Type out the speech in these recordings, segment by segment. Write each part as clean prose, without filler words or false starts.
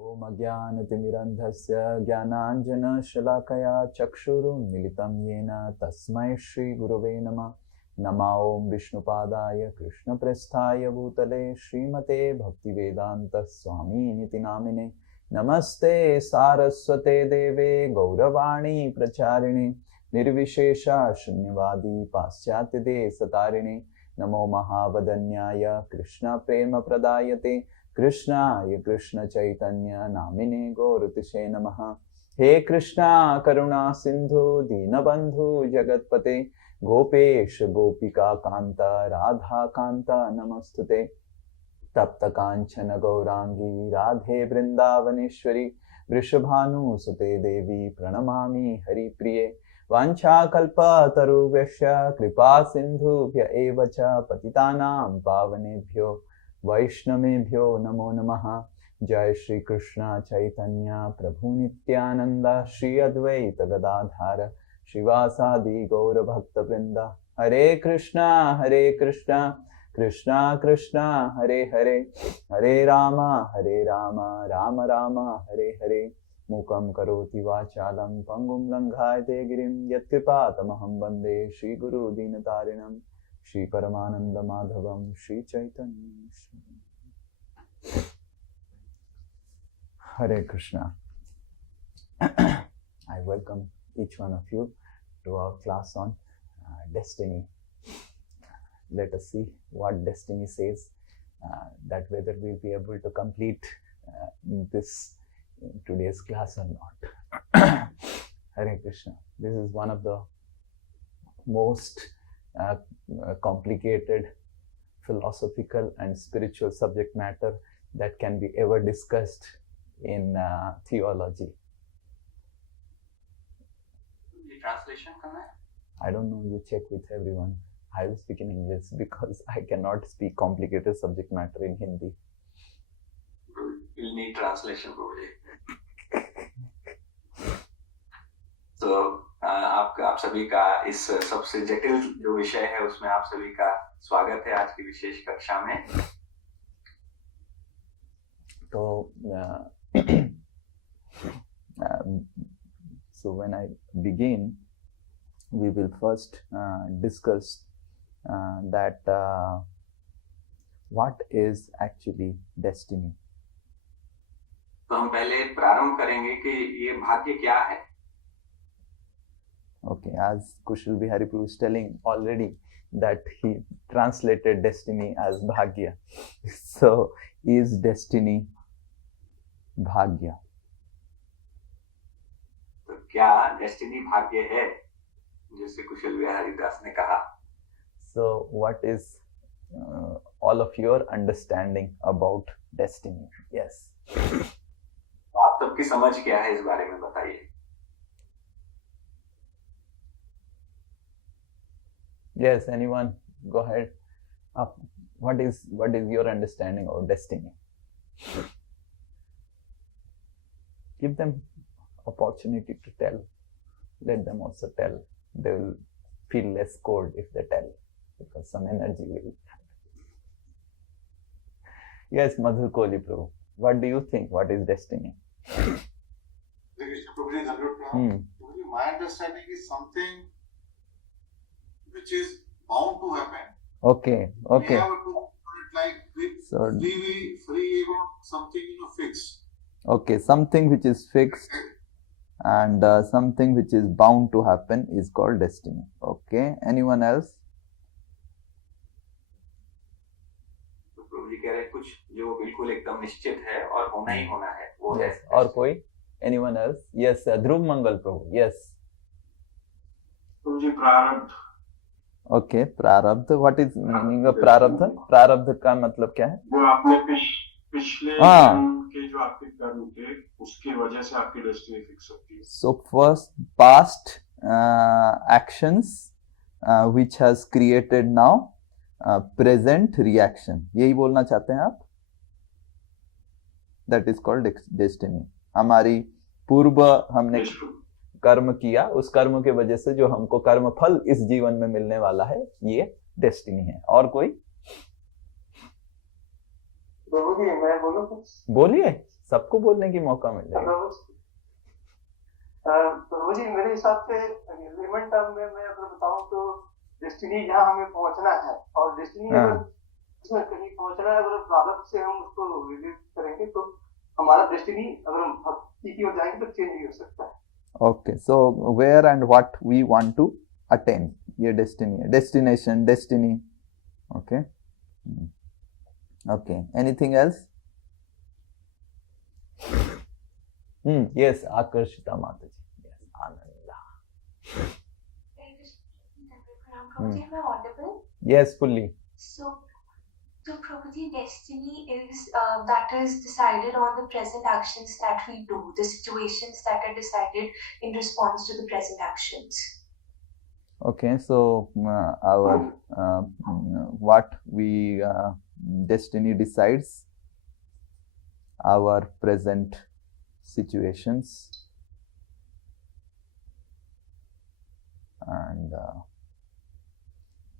ओम अज्ञानतिमिरन्धस्य ज्ञानाञ्जनशलाकया चक्षुरुन्मिलितं येन तस्मै श्रीगुरवे नमः। नमः ओं विष्णुपादाय कृष्णप्रेष्ठाय भूतले श्रीमते भक्तिवेदान्तस्वामिनिति नामिने। नमस्ते सारस्वते देवे गौरवाणी प्रचारिणे निर्विशेषा शून्यवादी पाश्चात्यदेशतारिणे। नमो महावदन्याय कृष्ण प्रेम प्रदायते कृष्णाय कृष्ण चैतन्य नामिने गौरतिशे नमः। हे कृष्णा करुणा सिंधु दीनबंधु जगतपते गोपेश गोपिका कांत राधा कांत नमस्तुते। तप्त कांचन गौरांगी राधे वृंदावनेश्वरी वृषभानुसुते देवी प्रणमामि हरिप्रिये। वाञ्छाकल्पतरुभ्यश्च कृपा सिन्धुभ्य एव च पतितानां पावनेभ्यो वैष्णवेभ्यो नमो नमः। जय श्री कृष्ण चैतन्य प्रभु नित्यानंद श्री अद्वैत गदाधर श्रीवासादि गौर भक्त वृंद। हरे कृष्णा कृष्णा कृष्णा हरे हरे, हरे राम राम राम हरे हरे। मूकं करोति वाचालं पंगुं लंघायते गिरिं यत्कृपातमहं वन्दे श्रीगुरु दीनतारिणं श्री परमानंद माधवम Shri Chaitanya. Hare Krishna. I welcome each one of you to our class on destiny. Let us see what destiny says, that whether we'll be able to complete this in today's class or not. Hare Krishna. This is one of the most complicated philosophical and spiritual subject matter that can be ever discussed in theology. Translation करना है? I don't know, you check with everyone. I will speak in English because I cannot speak complicated subject matter in Hindi. You'll need translation probably. So आप सभी का इस सबसे जटिल जो विषय है उसमें आप सभी का स्वागत है आज की विशेष कक्षा में। तो so when I begin, we will first discuss that what is actually destiny. तो हम पहले प्रारंभ करेंगे कि ये भाग्य क्या है। Okay, as Kushal Bihari Prabhu is telling already that he translated destiny as bhagya. So, is destiny bhagya? तो क्या डेस्टिनी भाग्य है, जैसे कुशल बिहारी दास ने कहा। So, what is all of your understanding about destiny? Yes. आप सबकी समझ क्या है इस बारे में बताइए। Yes, anyone? Go ahead. What is your understanding of destiny? Give them opportunity to tell. Let them also tell. They will feel less cold if they tell, because some energy will. Yes, Madhur Kohli Prabhu. What do you think? What is destiny? My understanding is something which is bound to happen. Okay. We have to put it like free something fixed. Okay, something which is fixed and something which is bound to happen is called destiny. Okay, anyone else? तो प्रभु जी कह रहे कुछ जो बिल्कुल एकदम निश्चित है और होना ही होना है वो yes. है। और कोई? Anyone else? Yes, Dhruv Mangal Prabhu. Yes. प्रभु जी प्रारब्ध। Okay, प्रारब्ध. What is meaning of प्रारब्ध? प्रारब्ध का मतलब क्या है? जो आपने पिछले के जो आपके कर्म थे उसकी वजह से आपकी डेस्टिनी फिक्स होती है। So first past actions which has created now present reaction. यही बोलना चाहते हैं आप? That is called destiny. हमारी पूर्व हमने कर्म किया, उस कर्म के वजह से जो हमको कर्म फल इस जीवन में मिलने वाला है, ये डेस्टिनी है। और कोई? प्रभु जी मैं बोलूं कुछ? बोलिए, सबको बोलने की मौका मिल जाएगा। प्रभु जी मेरे हिसाब से एलिमेंट टर्म में मैं अगर बताऊं तो डेस्टिनी जहाँ हमें पहुंचना है, और डेस्टिनी अगर इसमें कहीं पहुंचना है, अगर प्रारब्ध से हम उसको रिलेट करेंगे तो हमारा डेस्टिनी अगर हम भक्ति की ओर जाएंगे तो चेंज नहीं हो सकता है। Okay, so where and what we want to attain, ये destiny है, destination, destiny. Okay. Okay, anything else? Yes, Akarshita Mataji. Yes, Ananda. Prabhuji, am I audible? Yes, fully. So Prabhuji, destiny is that is decided on the present actions that we do, the situations that are decided in response to the present actions. Okay, so our what we destiny decides our present situations, and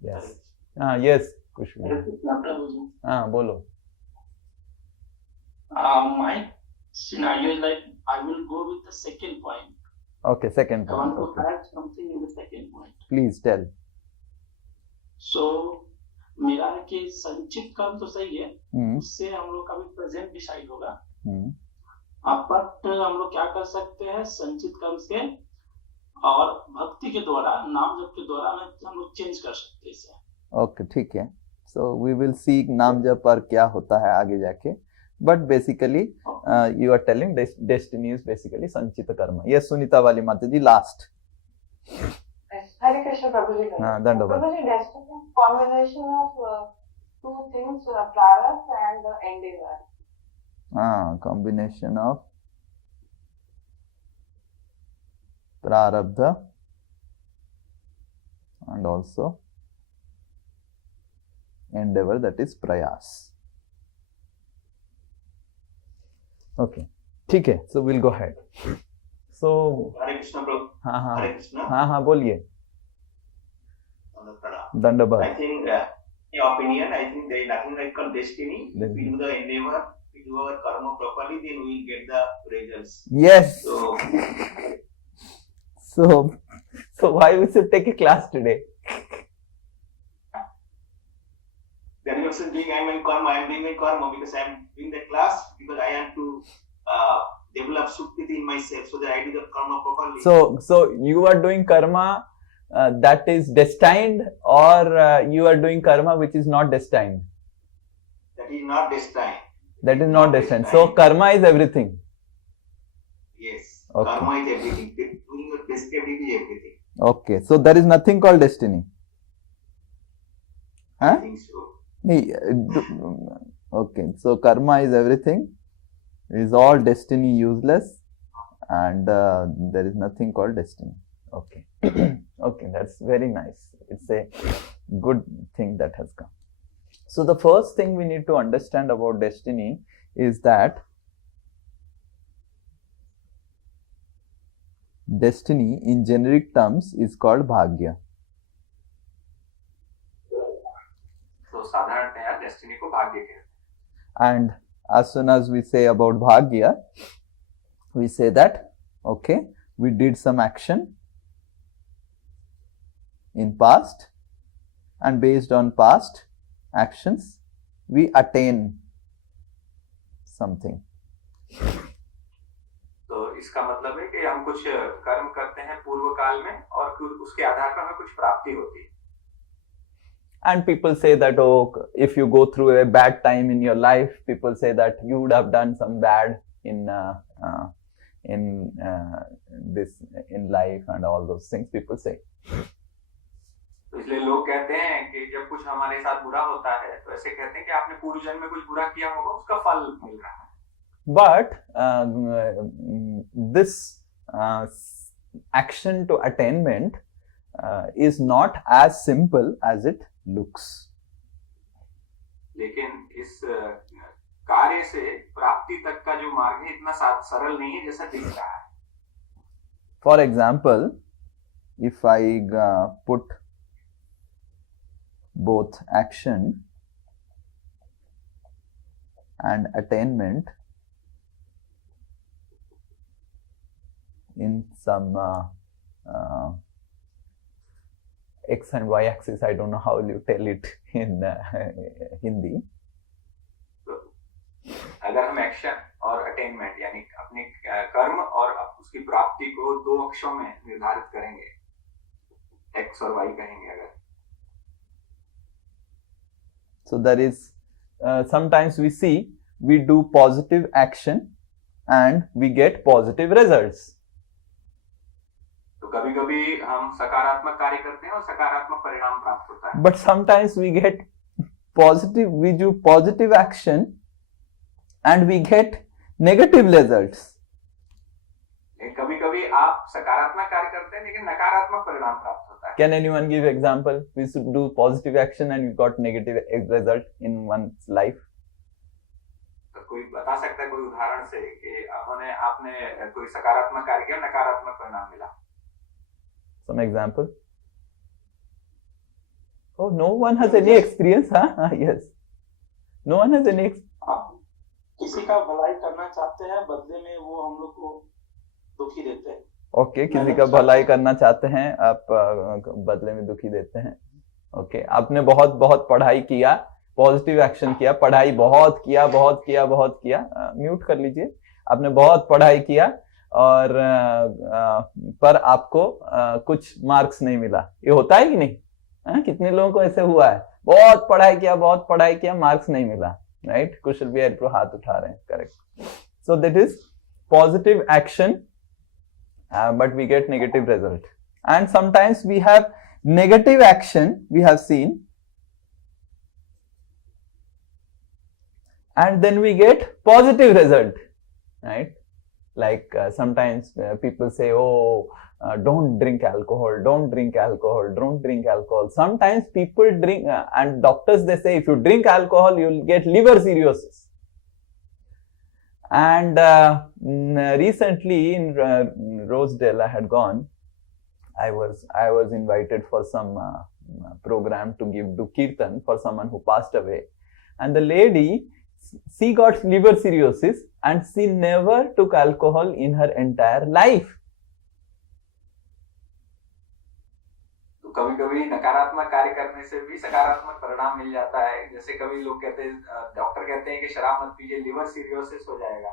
yes, yes, Kushbu. बोलो. My scenario is like I will go with the second point. Okay, second I want point. to Okay. add something in the second point. Please tell. So मेरा है कि संचित कर्म तो सही है, उससे हम लोग का भी प्रेजेंट डिसाइड होगा। बट हम लोग क्या कर सकते हैं संचित कर्म से और भक्ति के द्वारा, नाम जप के द्वारा हम लोग चेंज कर सकते हैं इसे। ओके, ठीक है। सो वी विल सी नाम जप पर क्या होता है आगे जाके, but basically you are telling destiny is basically sanchit karma. ये सुनीता वाली माता जी लास्ट। हरे कृष्ण प्रभु जी। हाँ, धन्यवाद। प्रभु जी, destiny combination of two things, prarabdha and endeavour. हाँ, combination of prarabdha and also endeavor, that is prayas. Okay, ठीक है, so we'll go ahead. So हरे कृष्ण प्रभु। हाँ हाँ हरे कृष्ण। हाँ हाँ बोलिए। दंडवत। I think in your opinion, I think there is nothing like called destiny. If we do the endeavor, we do our karma properly, then we will get the results. Yes. So why we should take a class today? Then you are doing I am in karma. I am doing my karma because I am doing the class because I want to develop sukriti in myself so that I do the karma properly. So you are doing karma that is destined, or you are doing karma which is not destined? That is not destined. That is not destined. So karma is everything. Yes. Okay. Karma is everything. Doing your best everything is everything. Okay. So there is nothing called destiny. Huh? I think so. Okay. So karma is everything. Is all destiny useless, and there is nothing called destiny. Okay. Okay, that's very nice. It's a good thing that has come. So the first thing we need to understand about destiny is that destiny in generic terms is called bhagya. तो साधारणतया destiny को भाग्य कहते हैं। And as soon as we say about bhagya, we say that okay, we did some action in past, and based on past actions we attain something. तो इसका मतलब है कि हम कुछ कर्म करते हैं पूर्व काल में और उसके आधार पर हमें कुछ प्राप्ति होती है। And people say that, oh, if you go through a bad time in your life, people say that you would have done some bad in life, and all those things people say. तो इसलिए लोग कहते हैं कि जब कुछ हमारे साथ बुरा होता है तो ऐसे कहते हैं कि आपने पूर्व जन्म में कुछ बुरा किया होगा, उसका फल मिल रहा है। But this action to attainment is not as simple as it looks. लेकिन इस कार्य से प्राप्ति तक का जो मार्ग है इतना सरल नहीं है जैसा दिख रहा है। For example, if I put both action and attainment in some x and y axis. I don't know how you tell it in Hindi. अगर हम एक्शन और अटेनमेंट यानी अपने कर्म और उसकी प्राप्ति को दो अक्षों में निर्धारित करेंगे, एक्स और वाई कहेंगे अगर. So there is sometimes we see we do positive action and we get positive results. तो कभी-कभी हम सकारात्मक कार्य करते हैं और सकारात्मक परिणाम प्राप्त होता है. But sometimes we get we do positive action and we get negative results. कभी-कभी आप सकारात्मक कार्य करते हैं लेकिन नकारात्मक परिणाम प्राप्त होता है. Can anyone give example? We should do positive action and we got negative result in one's life. तो कोई बता सकता है कोई उदाहरण से कि आपने कोई सकारात्मक कार्य किया, नकारात्मक परिणाम मिला? Some example? Oh, no one has any experience, huh? Yes. No one has any experience. किसी का भलाई करना चाहते हैं, बदले में वो हम लोग को दुखी देते हैं. ओके, किसी का भलाई करना चाहते हैं, आप बदले में दुखी देते हैं. ओके, आपने बहुत बहुत पढ़ाई किया, पॉजिटिव एक्शन किया, पढ़ाई बहुत किया, म्यूट कर लीजिए. आपने बहुत पढ़ाई किया और पर आपको कुछ मार्क्स नहीं मिला. ये होता है कि नहीं? कितने लोगों को ऐसे हुआ है? बहुत पढ़ाई किया, मार्क्स नहीं मिला. राइट? कुशल भैया तो हाथ उठा रहे हैं. Correct. So that is positive action, but we get negative result. And sometimes we have negative action, we have seen, and then we get positive result. Right? Like sometimes people say, oh, don't drink alcohol. Sometimes people drink and doctors, they say if you drink alcohol you'll get liver cirrhosis. And recently in Rosedale I had gone. I was invited for some program to do kirtan for someone who passed away, and the lady, she got liver cirrhosis and she never took alcohol in her entire life. तो कभी-कभी नकारात्मक कार्य करने से भी सकारात्मक परिणाम मिल जाता है. जैसे कभी लोग कहते हैं, डॉक्टर कहते हैं कि शराब मत पीजिए, लिवर सिरोसिस हो जाएगा.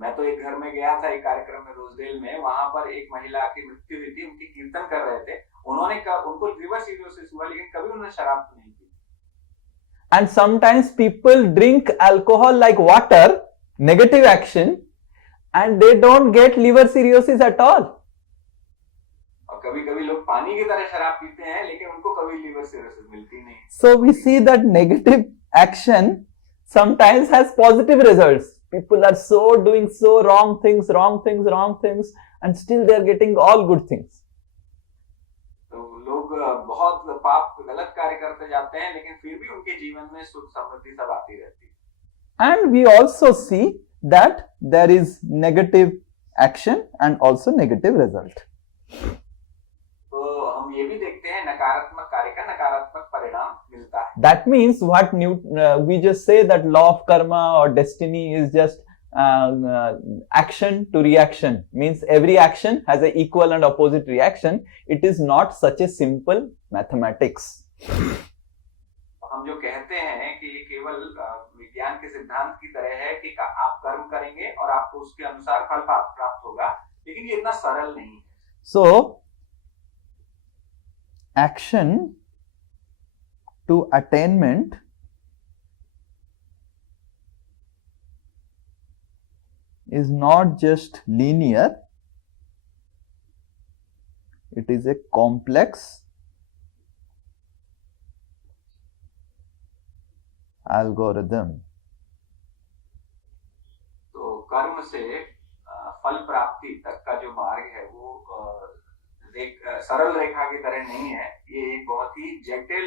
मैं तो एक घर में गया था एक कार्यक्रम में रोजडेल में, वहां पर एक महिला की मृत्यु हुई थी, उनकी कीर्तन कर रहे थे. उनको लिवर सिरोसिस हुआ लेकिन कभी उन्होंने शराब नहीं P. And sometimes people drink alcohol like water, negative action, and they don't get liver cirrhosis at all. और कभी-कभी लोग पानी की तरह शराब पीते हैं लेकिन उनको कभी लिवर सिरोसिस मिलती नहीं. So we see that negative action sometimes has positive results. People are doing wrong things, and still they are getting all good things. तो लोग बहुत पाप गलत कार्य करते जाते हैं लेकिन फिर भी उनके जीवन में सुख समृद्धि सब आती रहती है. And we also see that there is negative action and also negative result. तो हम ये भी देखते हैं नकारात्मक कार्य का नकारात्मक परिणाम मिलता है. That means what we just say that law of karma or destiny is just action to reaction, means every action has an equal and opposite reaction. It is not such a simple mathematics. हम जो कहते हैं कि ये केवल विज्ञान के सिद्धांत की तरह है कि आप कर्म करेंगे और आपको उसके अनुसार फल प्राप्त होगा, लेकिन ये इतना सरल नहीं है. So action to attainment is not just linear, it is a complex algorithm. तो कर्म से फल प्राप्ति तक का जो मार्ग है वो एक सरल रेखा की तरह नहीं है. ये एक बहुत ही जटिल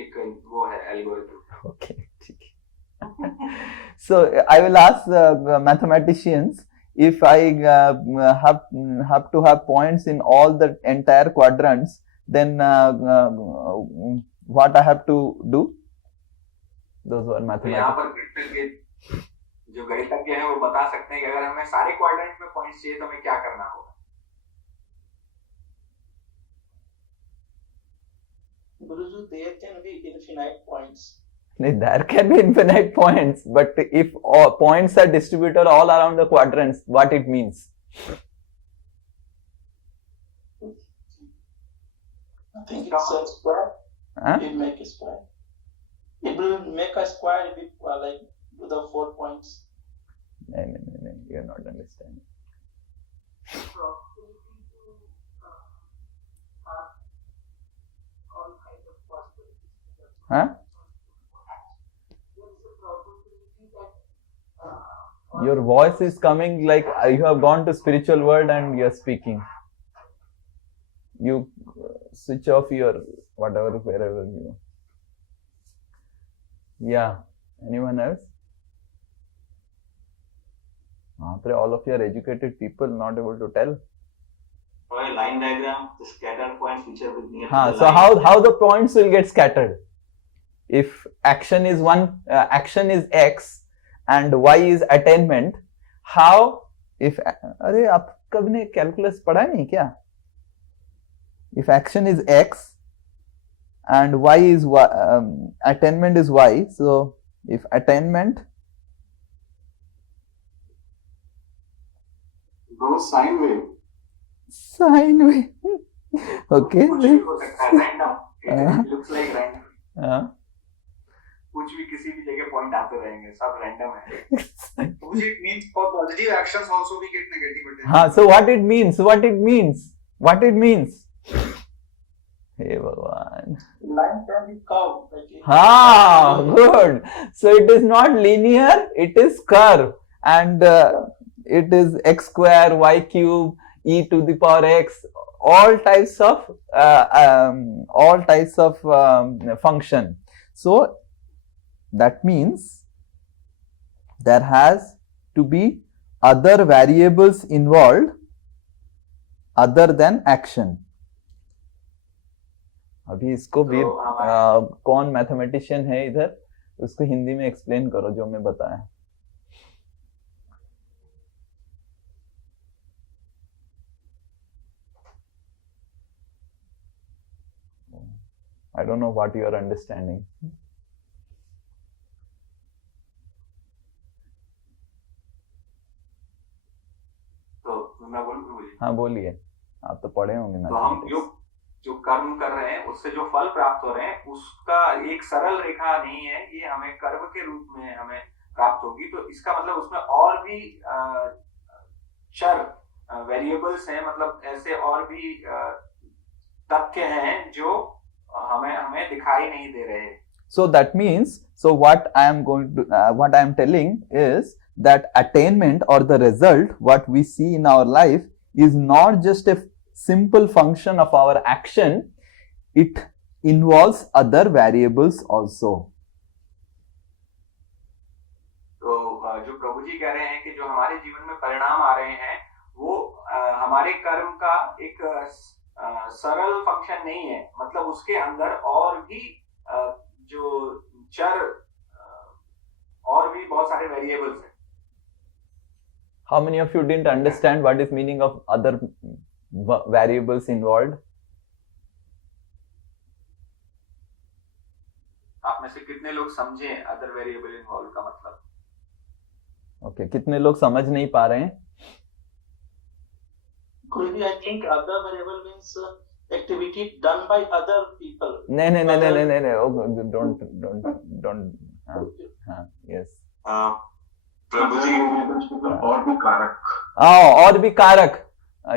एक वो है एल्गोरिथम. Okay, ठीक है. So I will ask mathematicians, if I have to have points in all the entire quadrants, then what I have to do? those who are तो यहाँ mathematics. पर गणितज्ञ जो गणितज्ञ हैं वो बता सकते हैं कि अगर हमें सारे क्वाड्रेंट में पॉइंट्स चाहिए तो हमें क्या करना होगा. Guruji, there can be infinite points. There can be infinite points, but if all points are distributed all around the quadrants, what it means? I think it's a square. It make a square. It will make a square with like with the 4 points. No, you're not understanding. Huh? Your voice is coming like you have gone to spiritual world and you're speaking. You switch off your whatever, wherever you. Yeah. Anyone else? After all of you are educated people, not able to tell. For a line diagram, the scattered points which are near to the So line. how the points will get scattered? If action is action is X and Y is attainment, how if अरे आप कभी ने calculus पढ़ा नहीं क्या? If action is X and Y is Y, attainment is Y, so if attainment goes sine wave. Sine wave. Okay. कुछ भी हो सकता है, random. It looks like random. कुछ भी किसी भी जगह पॉइंट आते रहेंगे, सब रैंडम है. Which it means for positive actions also we get negative attention. हाँ, so what it means? Hey Bhagwan. Line can be curved. Like हाँ, good. So it is not linear, it is curve, and it is x square, y cube, e to the power x, all types of function. So that means there has to be other variables involved other than action. अभी इसको भी कौन mathematician है इधर, उसको हिंदी में explain करो जो मैं बताया. I don't know what you are understanding. तो मैं बोलूँ? हाँ बोलिए, आप तो पढ़े होंगे. तो हम जो कर्म कर रहे हैं उससे जो फल प्राप्त हो रहे हैं उसका एक सरल रेखा नहीं है, ये हमें कर्म के रूप में हमें प्राप्त होगी. तो इसका मतलब उसमें और भी चर वेरिएबल्स हैं, मतलब ऐसे और भी तथ्य हैं जो हमें दिखाई नहीं दे रहे. So that means, so what I am telling is that attainment or the result what we see in our life is not just a simple function of our action, it involves other variables also. तो जो प्रभु जी कह रहे हैं कि जो हमारे जीवन में परिणाम आ रहे हैं वो हमारे कर्म का एक सरल फंक्शन नहीं है, मतलब उसके अंदर और भी जो चर और भी बहुत सारे वेरिएबल्स हैं. How many of you didn't understand what is meaning of other variables involved? आप में से कितने लोग समझे अदर वेरिएबल इन्वॉल्व का मतलब? ओके, कितने लोग समझ नहीं पा रहे हैं? Guruji, I think other variable means activity done by other people. नहीं, don't. Yes. प्रभु जी और भी कारक. और भी कारक.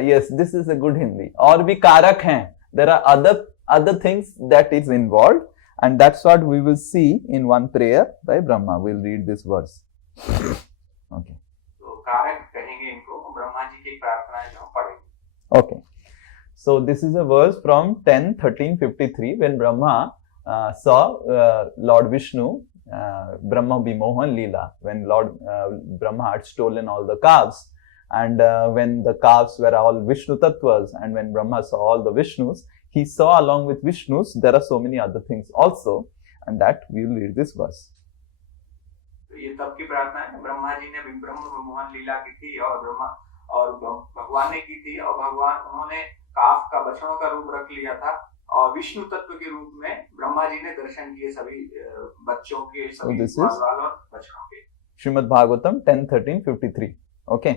Yes, this is a good Hindi. और भी कारक हैं. There are other things that is involved, and that's what we will see in one prayer by Brahma. We'll read this verse. Okay. तो कारक कहेंगे इनको, ब्रह्मा जी की प्रार्थना है जो पढ़ेंगे. Okay. So this is a verse from 10:13:53 when Brahma saw Lord Vishnu, Brahma Bimohan Leela, when Lord Brahma had stolen all the calves, and when the calves were all Vishnu Tattvas, and when Brahma saw all the Vishnus, he saw along with Vishnus there are so many other things also, and that we will read this verse. तो ये तब की प्रार्थना है। ब्रह्मा जी ने ब्रह्म मोहन लीला की थी और भगवान ने की थी, और भगवान उन्होंने काफ का बछड़ों का रूप रख लिया था, और विष्णु तत्व के रूप में ब्रह्मा जी ने दर्शन किए सभी बच्चों के, सभी बाल बाल और बछड़ों के। श्रीमद् भागवतम 10:13-53. ओके,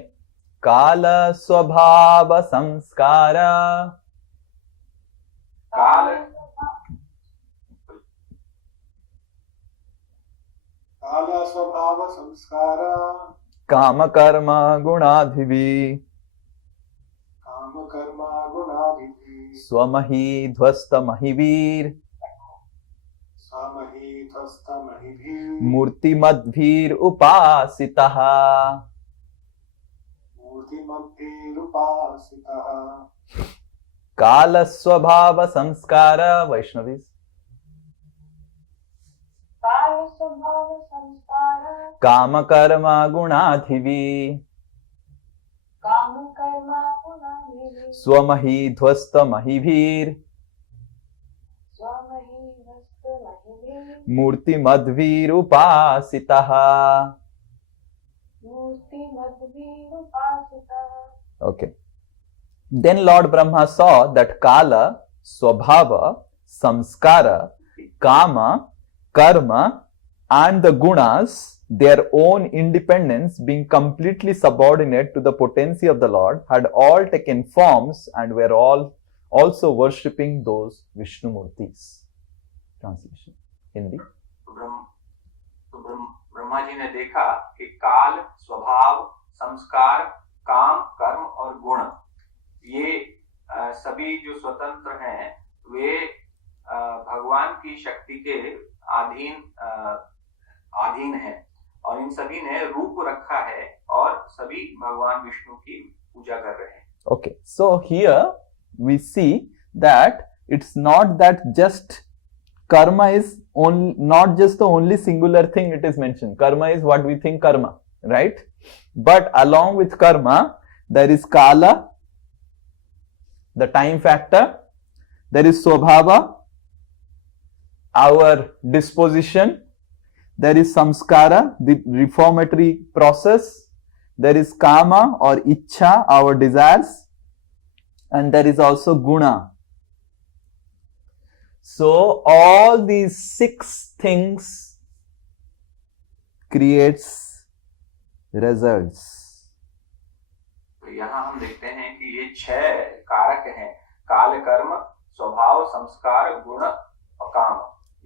काल स्वभाव संस्कार काल स्वभाव संस्कार काम कर्म गुणाधिवी स्वमही ध्वस्त महिवीर मूर्तिमद्भिर उपासितः। काल स्वभाव संस्कार वैष्णवी काम कर्म गुणाधिवी स्वमही ध्वस्त महिवीर मूर्तिमद्भिर उपासितः। Okay. Then Lord Brahma saw that Kala, Swabhava, Samskara, Kama, Karma and the Gunas, their own independence being completely subordinate to the potency of the Lord, had all taken forms and were all also worshipping those Vishnu Murtis. Translation Hindi. Brahma ji ने देखा कि काल, स्वभाव, संस्कार, काम, कर्म और गुण, ये सभी जो स्वतंत्र हैं वे भगवान की शक्ति के अधीन हैं, और इन सभी ने रूप रखा है और सभी भगवान विष्णु की पूजा कर रहे हैं. Okay, so here we see that it's not that just karma is not just the only singular thing it is mentioned. Karma is what we think karma, right? But along with karma, there is kala, the time factor, there is swabhava, our disposition, there is samskara, the reformatory process, there is kama or ichha, our desires, and there is also guna. So all these 6 things creates results. तो यहाँ हम देखते हैं कि ये 6 कारक हैं, काल, कर्म, स्वभाव, संस्कार, गुण और काम,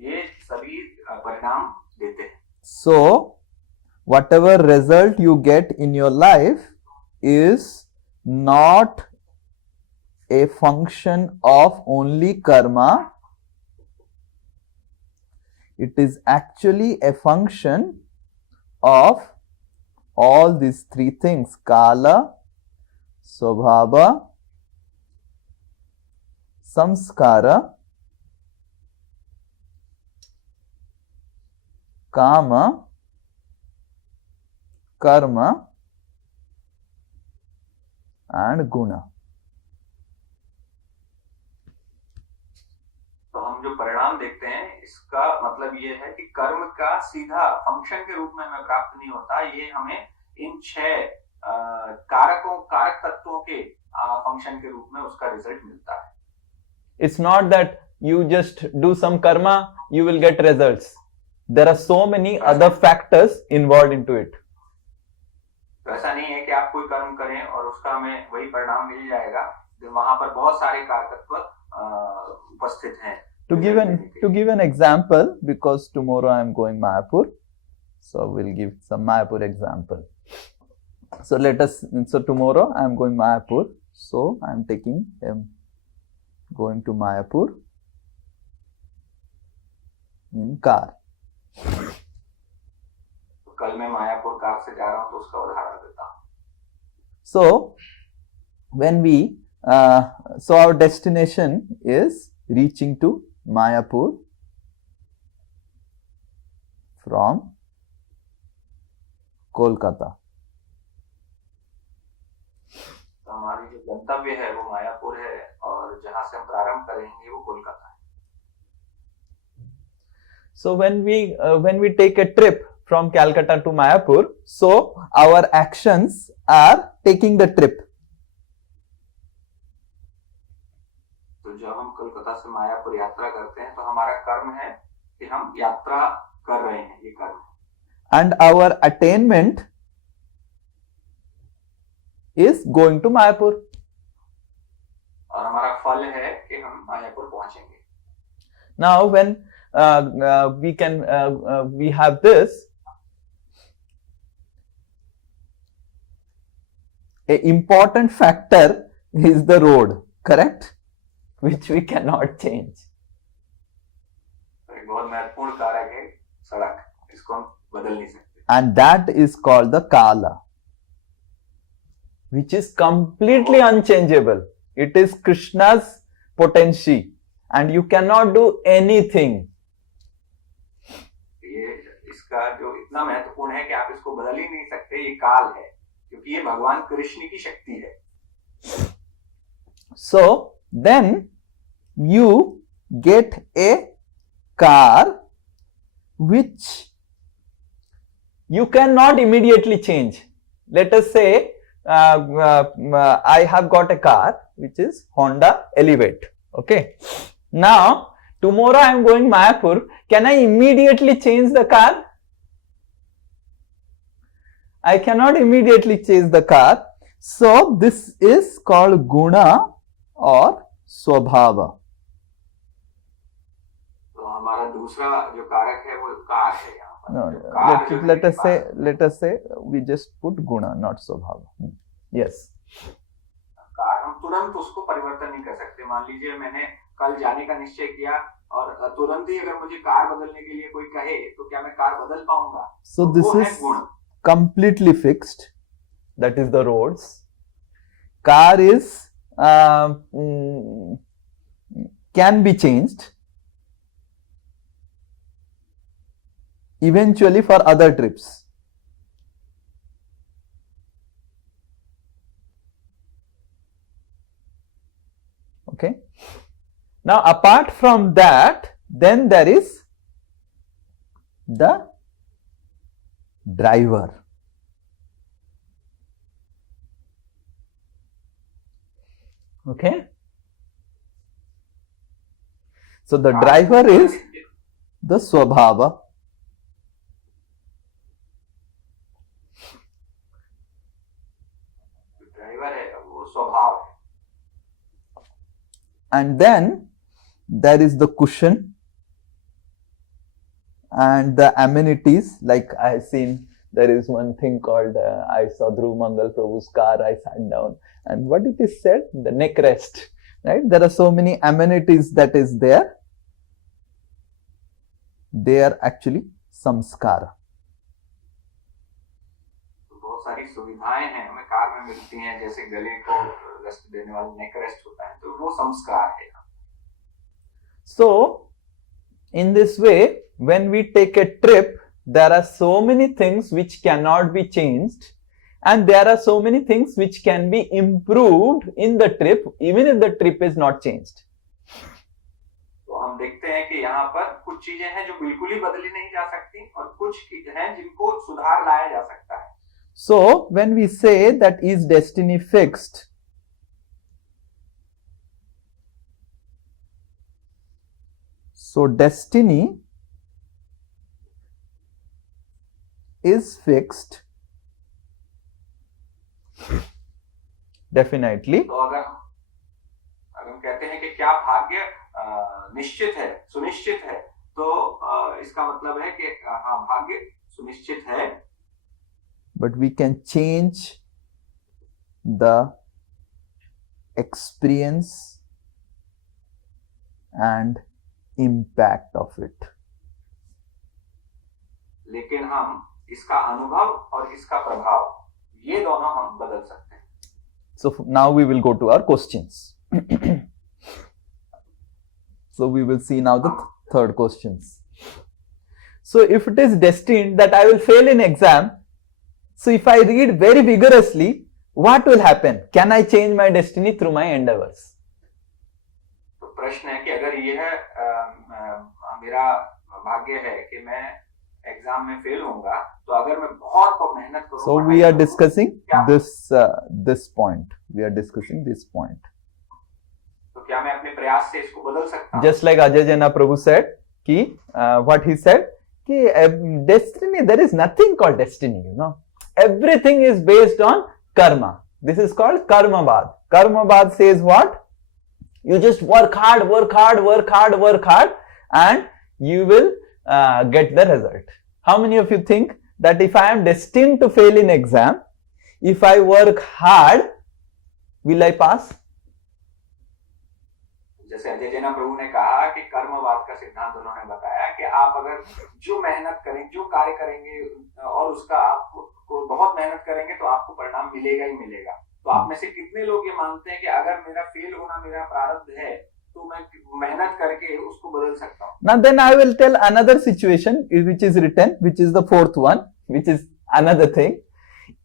ये सभी परिणाम देते हैं. So whatever result you get in your life is not a function of only karma. It is actually a function of all these 3 things: kala, swabhava, samskara, kama, karma and guna. तो हम जो परिणाम देखते हैं इसका मतलब ये है कि कर्म का सीधा फंक्शन के रूप में हमें प्राप्त नहीं होता, ये हमें इन 6 कारक तत्वों के फंक्शन के रूप में उसका रिजल्ट मिलता है. It's not that you just do some karma, you will get results. There are so many other factors involved into it. तो ऐसा नहीं है कि आप कोई कर्म करें और उसका हमें वही परिणाम मिल जाएगा, वहां पर बहुत सारे कारकत्व उपस्थित हैं. To give an example, because tomorrow I am going Mayapur, so we'll give some Mayapur example. So tomorrow I am going Mayapur, so I am going to Mayapur in car. कल मैं मायापुर कार से जा रहा हूं तो उसका उदाहरण देता हूं. So when so our destination is reaching to Mayapur from Kolkata. तो हमारी जो गंतव्य है वो मायापुर है और जहां से हम प्रारंभ करेंगे वो कोलकाता है. So when we take a trip from Calcutta to Mayapur. So our actions are taking the trip. तो जब हम कोलकाता से मायापुर यात्रा करते हैं तो हमारा कर्म है कि हम यात्रा कर रहे हैं, ये कर्म। And our attainment is going to Mayapur. और हमारा फल है कि हम मायापुर पहुंचेंगे। Now when we have this, a important factor is the road, correct? Which we cannot change. एक बहुत महत्वपूर्ण कारक है सड़क, इसको हम बदल नहीं सकते। And that is called the Kala, which is completely unchangeable. It is Krishna's potency and you cannot do anything. ये इसका जो इतना महत्वपूर्ण है कि आप इसको बदल ही नहीं सकते, ये काल है, क्योंकि ये भगवान कृष्ण की शक्ति है। So then you get a car which you cannot immediately change. Let us say I have got a car which is Honda Elevate. Okay. Now tomorrow I am going Mayapur. Can I immediately change the car? I cannot immediately change the car. So this is called Guna or Swabhava. तो हमारा दूसरा जो कारक है वो car है यहाँ पर। No, let us say we just put Guna, not Swabhava. Yes. Car हम तुरंत उसको परिवर्तन नहीं कर सकते। मान लीजिए मैंने कल जाने का निश्चय किया और तुरंत ही अगर मुझे कार बदलने के लिए कोई कहे तो क्या मैं कार बदल पाऊंगा? So तो this is completely fixed. That is the roads. Car is can be changed eventually for other trips. Okay. Now apart from that, then there is the driver. Okay. So the driver is the Swabhava. And then there is the cushion and the amenities, like I have seen there is one thing called I saw Dhruv Mangal Prabhu's car, I sat down, and what it is said, the neck rest, right? There are so many amenities that is there. They are actually samskara. बहुत सारी सुविधाएं हैं हमें car में मिलती हैं, जैसे गले को रेस्ट देने वाला नेक रेस्ट होता है, तो वो संस्कार है। So in this way, when we take a trip, there are so many things which cannot be changed, and there are so many things which can be improved in the trip, even if the trip is not changed. तो हम देखते हैं कि यहाँ पर कुछ चीजें हैं जो बिल्कुल ही बदली नहीं जा सकती और कुछ हैं जिनको सुधार लाया जा सकता है। So when we say that is destiny fixed, so destiny is fixed definitely. तो अगर हम कहते हैं कि क्या भाग्य निश्चित है, सुनिश्चित है, तो इसका मतलब है कि हाँ भाग्य सुनिश्चित है। But we can change the experience and impact of it. लेकिन हम इसका अनुभव और इसका प्रभाव ये दोनों हम बदल सकते हैं। So now we will go to our questions. So we will see now the third questions. So if it is destined that I will fail in exam, so if I read very vigorously, what will happen? Can I change my destiny through my endeavors? तो प्रश्न है कि अगर ये है मेरा भाग्य है कि मैं एग्जाम में फेल होऊंगा, तो अगर मैं बहुत मेहनत करूं, so we are discussing this point. We are discussing this point. तो क्या मैं अपने प्रयास से इसको बदल सकता हूं? Just like Ajay Jana Prabhu said कि what he said कि destiny, there is nothing called destiny, you know. Everything is based on karma. This is called karmabad. Karmabad says what? You just work hard, work hard, work hard, work hard, and you will get the result. How many of you think that if I am destined to fail in exam, if I work hard, will I pass? जैसे अजय जना प्रभु ने कहा कि कर्मवाद का सिद्धांत उन्होंने बताया कि आप अगर जो मेहनत करें, जो कार्य करेंगे और उसका आपको बहुत मेहनत करेंगे तो आपको परिणाम मिलेगा ही मिलेगा। तो आप में से कितने लोग ये मानते हैं कि अगर मेरा फेल होना मेरा प्रारब्ध है तो मैं मेहनत करके उसको बदल सकता हूँ? Now then I will tell another situation which is written, which is the fourth one, which is another thing.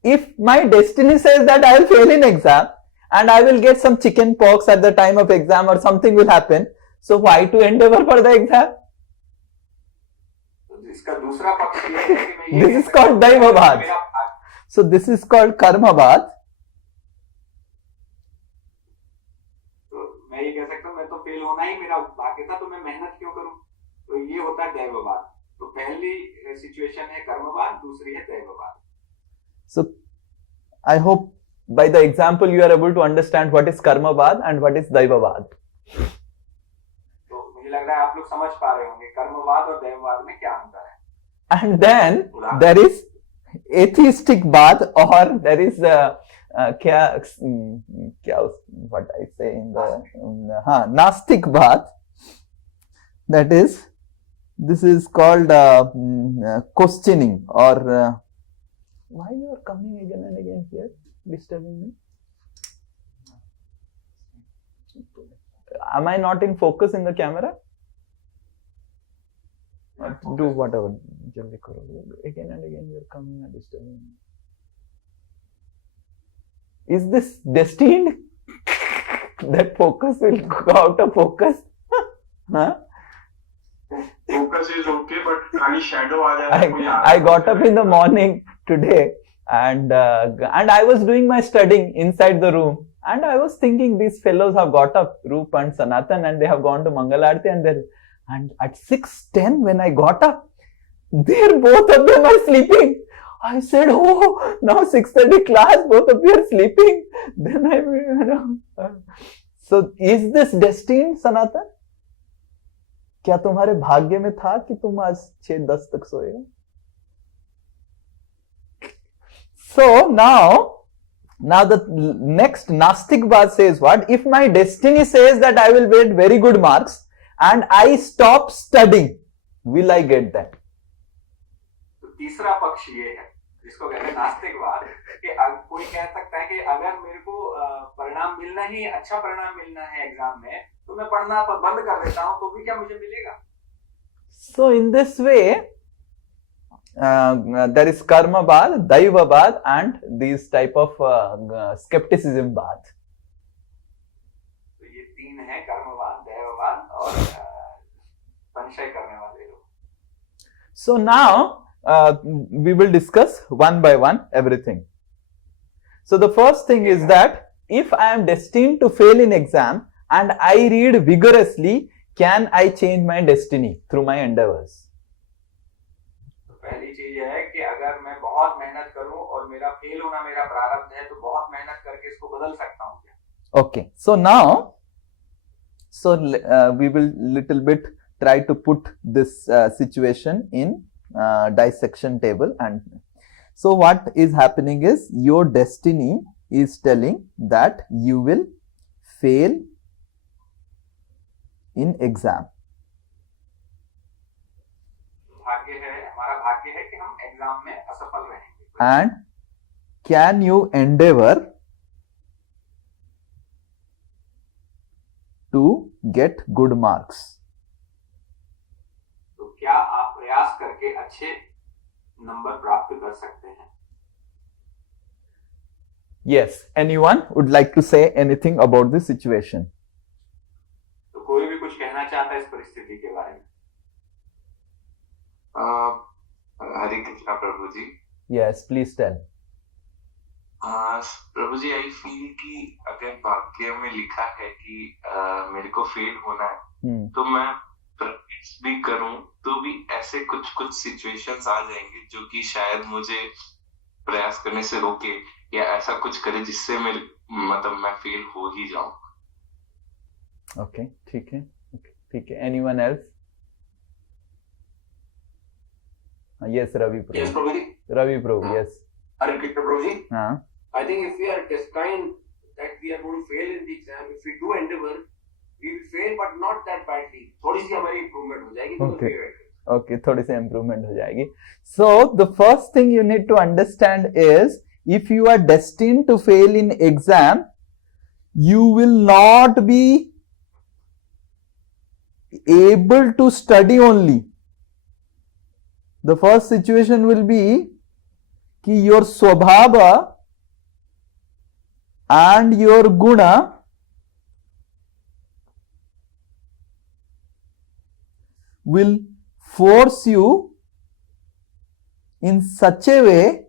If my destiny says that I will fail in exam and I will get some chicken pox at the time of exam or something will happen, so why to endeavor for the exam? इसका दूसरा पक्ष ये है कि मैं this is called daivabad. So this is called karmabad. मैं ये कह सकता हूँ मैं तो फेल होना ही मेरा भाग्य था, तो मैं मेहनत क्यों करूं? तो ये होता है दैववाद। तो पहली सिचुएशन है कर्मवाद, दूसरी है दैववाद। So I hope by the example you are able to understand what is karmabad and what is daivabad. तो मुझे लग रहा है आप लोग समझ पा रहे होंगे कर्मवाद और दैववाद में क्या अंतर है। And then there is atheistic bad, or there is what I say in the Nastic bad. That is, this is called questioning, or why you are coming again and again here, disturbing me? Am I not in focus in the camera? Do whatever. Again and again you are coming and disturbing me. Is this destined that focus will go out of focus? Huh? Focus is okay, but खाली shadow आ जाता है। I got up in the morning today and I was doing my studying inside the room, and I was thinking these fellows have got up, Roop and Sanatan, and they have gone to Mangalarti, and at 6:10 when I got up, both of them are sleeping. I said, oh, now 6:30 class, both of you are sleeping. Then I, so is this destined, Sanatan? क्या तुम्हारे भाग्य में था कि तुम आज 6-10 तक सोएगा? So now the next Nastikvad says what? If my destiny says that I will get very good marks and I stop studying, will I get that? तो तीसरा पक्ष ये है, जिसको कहते हैं नास्तिकवाद, कि कोई कह सकता है कि अगर मेरे को परिणाम मिलना ही, अच्छा परिणाम मिलना है एग्जाम में, तो मैं पढ़ना बंद कर देता हूं तो भी क्या मुझे मिलेगा? So in this way, there is karmabad, daivabad, and these type of skepticism bad. तो ये तीन है, कर्मवाद, दैववाद और संशय करने वाले लोग। So now we will discuss one by one everything. So the first thing is that if I am destined to fail in exam and I read vigorously, can I change my destiny through my endeavors? तो पहली चीज है कि अगर मैं बहुत मेहनत करूं और मेरा फेल होना मेरा प्रारब्ध है, तो बहुत मेहनत करके इसको बदल सकता हूं क्या? Okay, so now, we will little bit try to put this situation in dissection table. And so what is happening is your destiny is telling that you will fail in exam. भाग्य है, हमारा भाग्य है कि हम exam में असफल रहेंगे। And can you endeavor to get good marks? तो क्या आप प्रयास करके अच्छे नंबर प्राप्त कर सकते हैं? Yes, anyone would like to say anything about this situation? तो कोई भी कुछ कहना चाहता है इस परिस्थिति के बारे में? हरे कृष्णा प्रभु ji. Yes, please tell. Prabhu ji, I feel कि अगर भाग्य में लिखा है कि मेरे को फेल होना है, तो मैं प्रैक्टिस भी करूं तो भी ऐसे कुछ कुछ सिचुएशंस आ जाएंगे जो कि शायद मुझे प्रयास करने से रोके या ऐसा कुछ करे जिससे मैं फेल हो ही जाऊं। Okay, ठीक है, ठीक है. Anyone else? Yes, Ravi Prabhu. Yes, Prabhuji. Ravi Prabhu, yes. Hare Krishna, Prabhuji. हाँ. I think if we are destined that we are going to fail in the exam, if we do endeavor, we will fail, but not that badly. थोड़ी सी हमारी improvement हो जाएगी. Okay. Okay, थोड़ी सी improvement हो जाएगी. So the first thing you need to understand is, if you are destined to fail in exam, you will not be able to study only. The first situation will be कि your स्वभाव and your guna will force you in such a way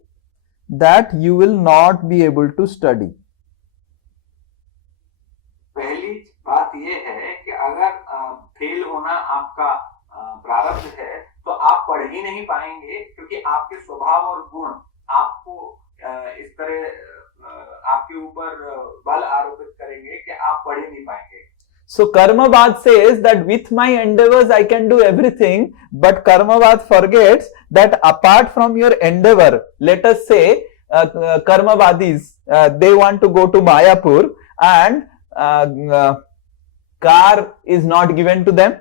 that you will not be able to study. पहली बात यह है कि अगर fail होना आपका प्रारब्ध है तो आप पढ़ ही नहीं पाएंगे, क्योंकि आपके स्वभाव और गुण आपको इस तरह आपके ऊपर बल आरोपित करेंगे कि आप पढ़ ही नहीं पाएंगे. So Karmavad says that with my endeavors I can do everything, but Karmavad forgets that apart from your endeavor, let us say Karmavadis, they want to go to Mayapur and car is not given to them,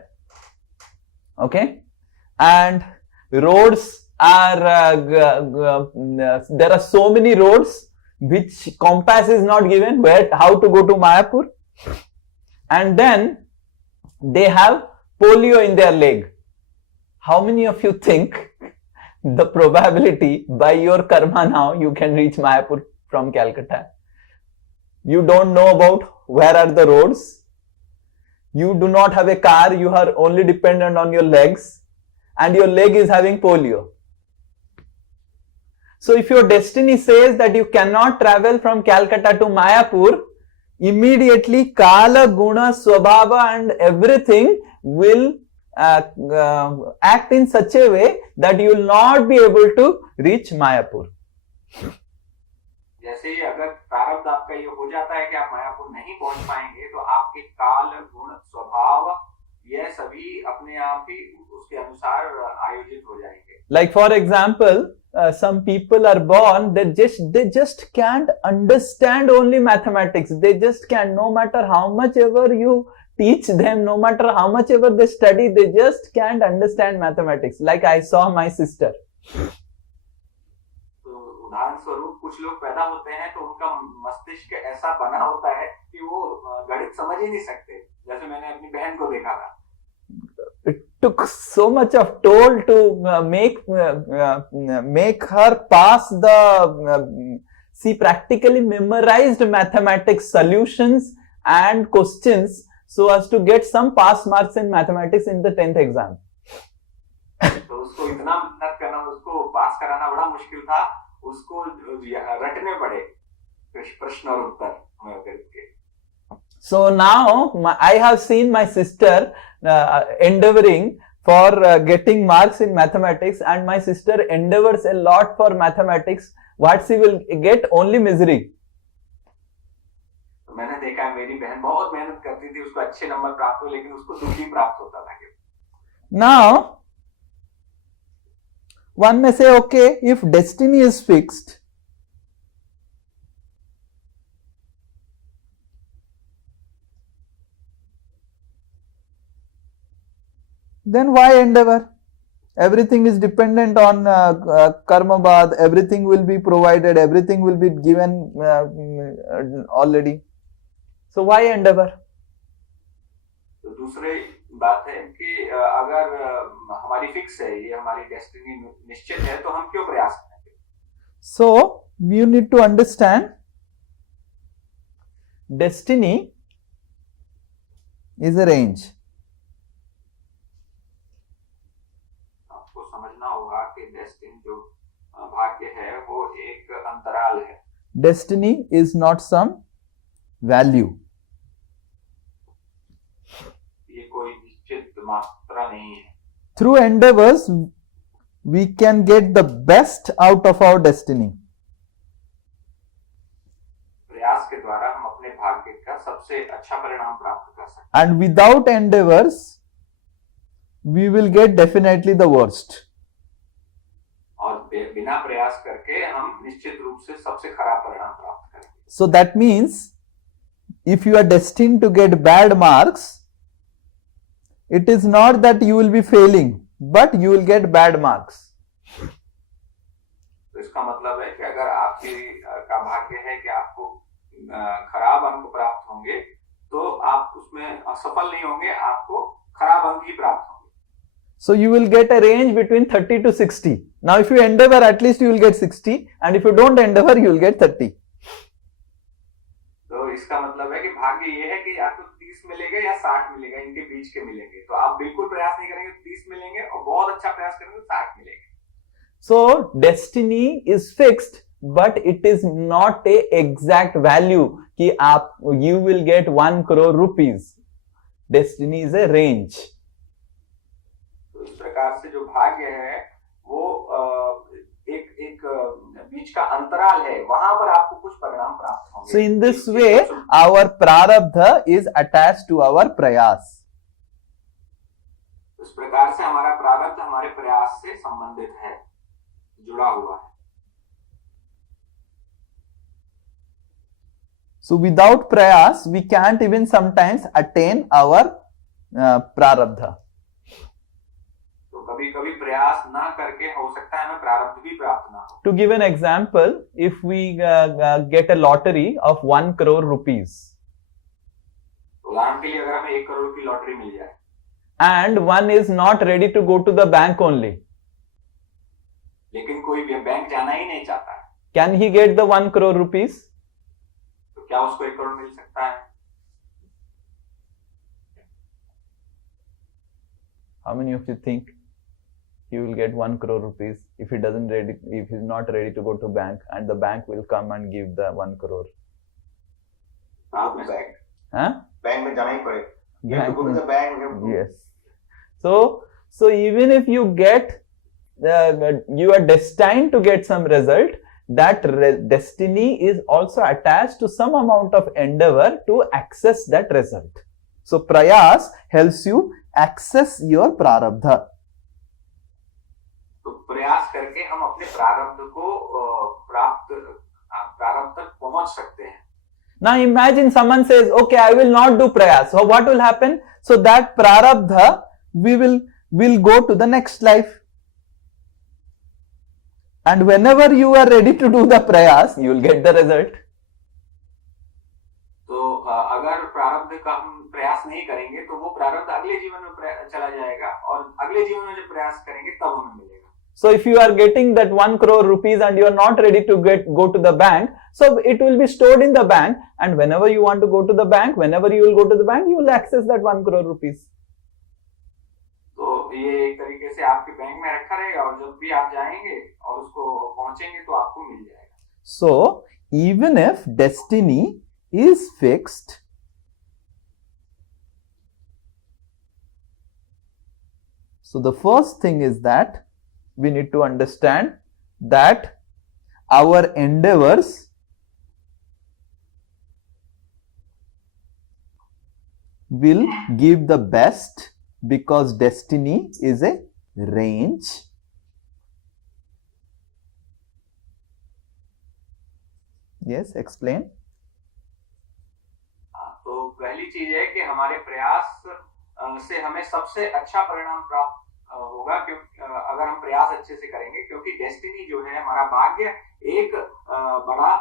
okay, and roads are there are so many roads which compass is not given where how to go to Mayapur, and then they have polio in their leg. How many of you think the probability by your karma now you can reach Mayapur from Calcutta? You don't know about where are the roads, you do not have a car, you are only dependent on your legs, and your leg is having polio. So if your destiny says that you cannot travel from Calcutta to Mayapur, immediately Kala, Guna, Swabhava and everything will act in such a way that you will not be able to reach Mayapur. जैसे ही अगर प्रारब्ध आपका ये हो जाता है कि आप मायापुर नहीं पहुंच पाएंगे, तो आपके काल, गुण, स्वभाव ये सभी अपने आप ही उसके अनुसार आयोजित हो जाएंगे. Like for example, some people are born, they just can't understand only mathematics. They just can't, no matter how much ever you teach them, no matter how much ever they study, they just can't understand mathematics. Like I saw my sister. उदाहरण स्वरूप कुछ लोग पैदा होते हैं तो उनका मस्तिष्क ऐसा बना होता है कि वो गणित समझ ही नहीं सकते, जैसे मैंने अपनी बहन को देखा था. It took so much of toll to make her pass the she practically memorized mathematics solutions and questions so as to get some pass marks in mathematics in the 10th exam. तो उसको इतना मेहनत करना, उसको पास कराना बड़ा मुश्किल था, उसको रटने पड़े प्रश्न और उत्तर करके. So now I have seen my sister endeavoring for getting marks in mathematics, and my sister endeavors a lot for mathematics. What she will get? Only misery. मैंने देखा मेरी बहन बहुत मेहनत करती थी, उसको अच्छे नंबर प्राप्त हुए, लेकिन उसको दुख ही प्राप्त होता था. Now one may say, okay, if destiny is fixed, then why endeavor? Everything is dependent on karma bad, everything will be provided, everything will be given already. So why endeavor? दूसरी बात है कि अगर हमारी फिक्स है, ये हमारी destiny निश्चित है, तो हम क्यों प्रयास करेंगे? So you need to understand, destiny is a range. आपको समझना होगा कि डेस्टिनी जो अंतराल है. Destiny is not some value. ये कोई निश्चित मात्रा नहीं है. Through endeavors, we can get the best out of our destiny. प्रयास के द्वारा हम अपने भाग्य का सबसे अच्छा परिणाम प्राप्त कर सकते हैं. And without endeavors, we will get definitely the worst. और बिना प्रयास करके हम निश्चित रूप से सबसे खराब परिणाम प्राप्त करेंगे. So that means, if you are destined to get bad marks, it is not that you will be failing, but you will get bad marks. तो इसका मतलब है कि अगर आपकी का भाग्य है कि आपको खराब अंक प्राप्त होंगे, तो आप उसमें असफल नहीं होंगे, आपको खराब अंक ही प्राप्त होंगे. So you will get a range between 30 to 60. Now if you endeavor, at least you will get 60, and if you don't endeavor, you will get 30. तो इसका मतलब है कि भाग्य ये है कि आपको 30 मिलेगा या 60 मिलेगा, इनके बीच के मिलेंगे. तो आप बिल्कुल प्रयास नहीं करेंगे तो 30 मिलेंगे, और बहुत अच्छा प्रयास करेंगे तो 60 मिलेंगे. So destiny is fixed, but it is not a exact value कि आप you will get 1 crore rupees. Destiny is a range. तो इस प्रकार से जो भाग्य है वो एक बीच का अंतराल है, वहां पर आपको कुछ परिणाम प्राप्त होंगे. So in this way, our prarabdha is attached to our prayas. इस प्रकार से हमारा प्रारब्ध हमारे प्रयास से संबंधित है, जुड़ा हुआ है. So without prayas, we can't even sometimes attain our prarabdha. कभी कभी प्रयास ना करके हो सकता है हमें प्रारब्ध भी प्राप्त ना हो. To give an example, if we get a lottery of 1 crore rupees, उदाहरण के लिए अगर हमें 1 करोड़ की लॉटरी मिल जाए, and one is not ready to go to the bank only, लेकिन कोई भी बैंक जाना ही नहीं चाहता है, can he get the 1 crore rupees? तो क्या उसको 1 करोड़ मिल सकता है? How many of you think he will get 1 crore rupees if he is not ready to go to bank, and the bank will come and give the 1 crore? Bank में जाना ही पड़ेगा. You have to go to the bank. Yes. So even if you get, you are destined to get some result, that destiny is also attached to some amount of endeavor to access that result. So prayas helps you access your prarabdha. तो प्रयास करके हम अपने प्रारब्ध को प्रारब्ध तक पहुंच सकते हैं. Now imagine someone says, okay, I will not do prayas. So what will happen? So that prarabdha will go to the next life. And whenever you are ready to do the prayas, you will get the result. तो अगर प्रारब्ध का हम प्रयास नहीं करेंगे तो वो प्रारब्ध अगले जीवन में चला जाएगा, और अगले जीवन में जब प्रयास करेंगे तब हमें मिलेगा. So if you are getting that 1 crore rupees and you are not ready to go to the bank, so it will be stored in the bank, and whenever you want to go to the bank, whenever you will go to the bank, you will access that 1 crore rupees. तो ये एक तरीके से आपके bank में रखा रहेगा, और जब भी आप जाएंगे और उसको पहुंचेंगे तो आपको मिल जाएगा. So even if destiny is fixed, so the first thing is that we need to understand that our endeavors will give the best, because destiny is a range. Yes, explain. तो पहली चीज है कि हमारे प्रयास से हमें सबसे अच्छा परिणाम प्राप्त होगा, क्योंकि अगर हम प्रयास अच्छे से करेंगे, क्योंकि डेस्टिनी जो है, हमारा भाग्य एक बड़ा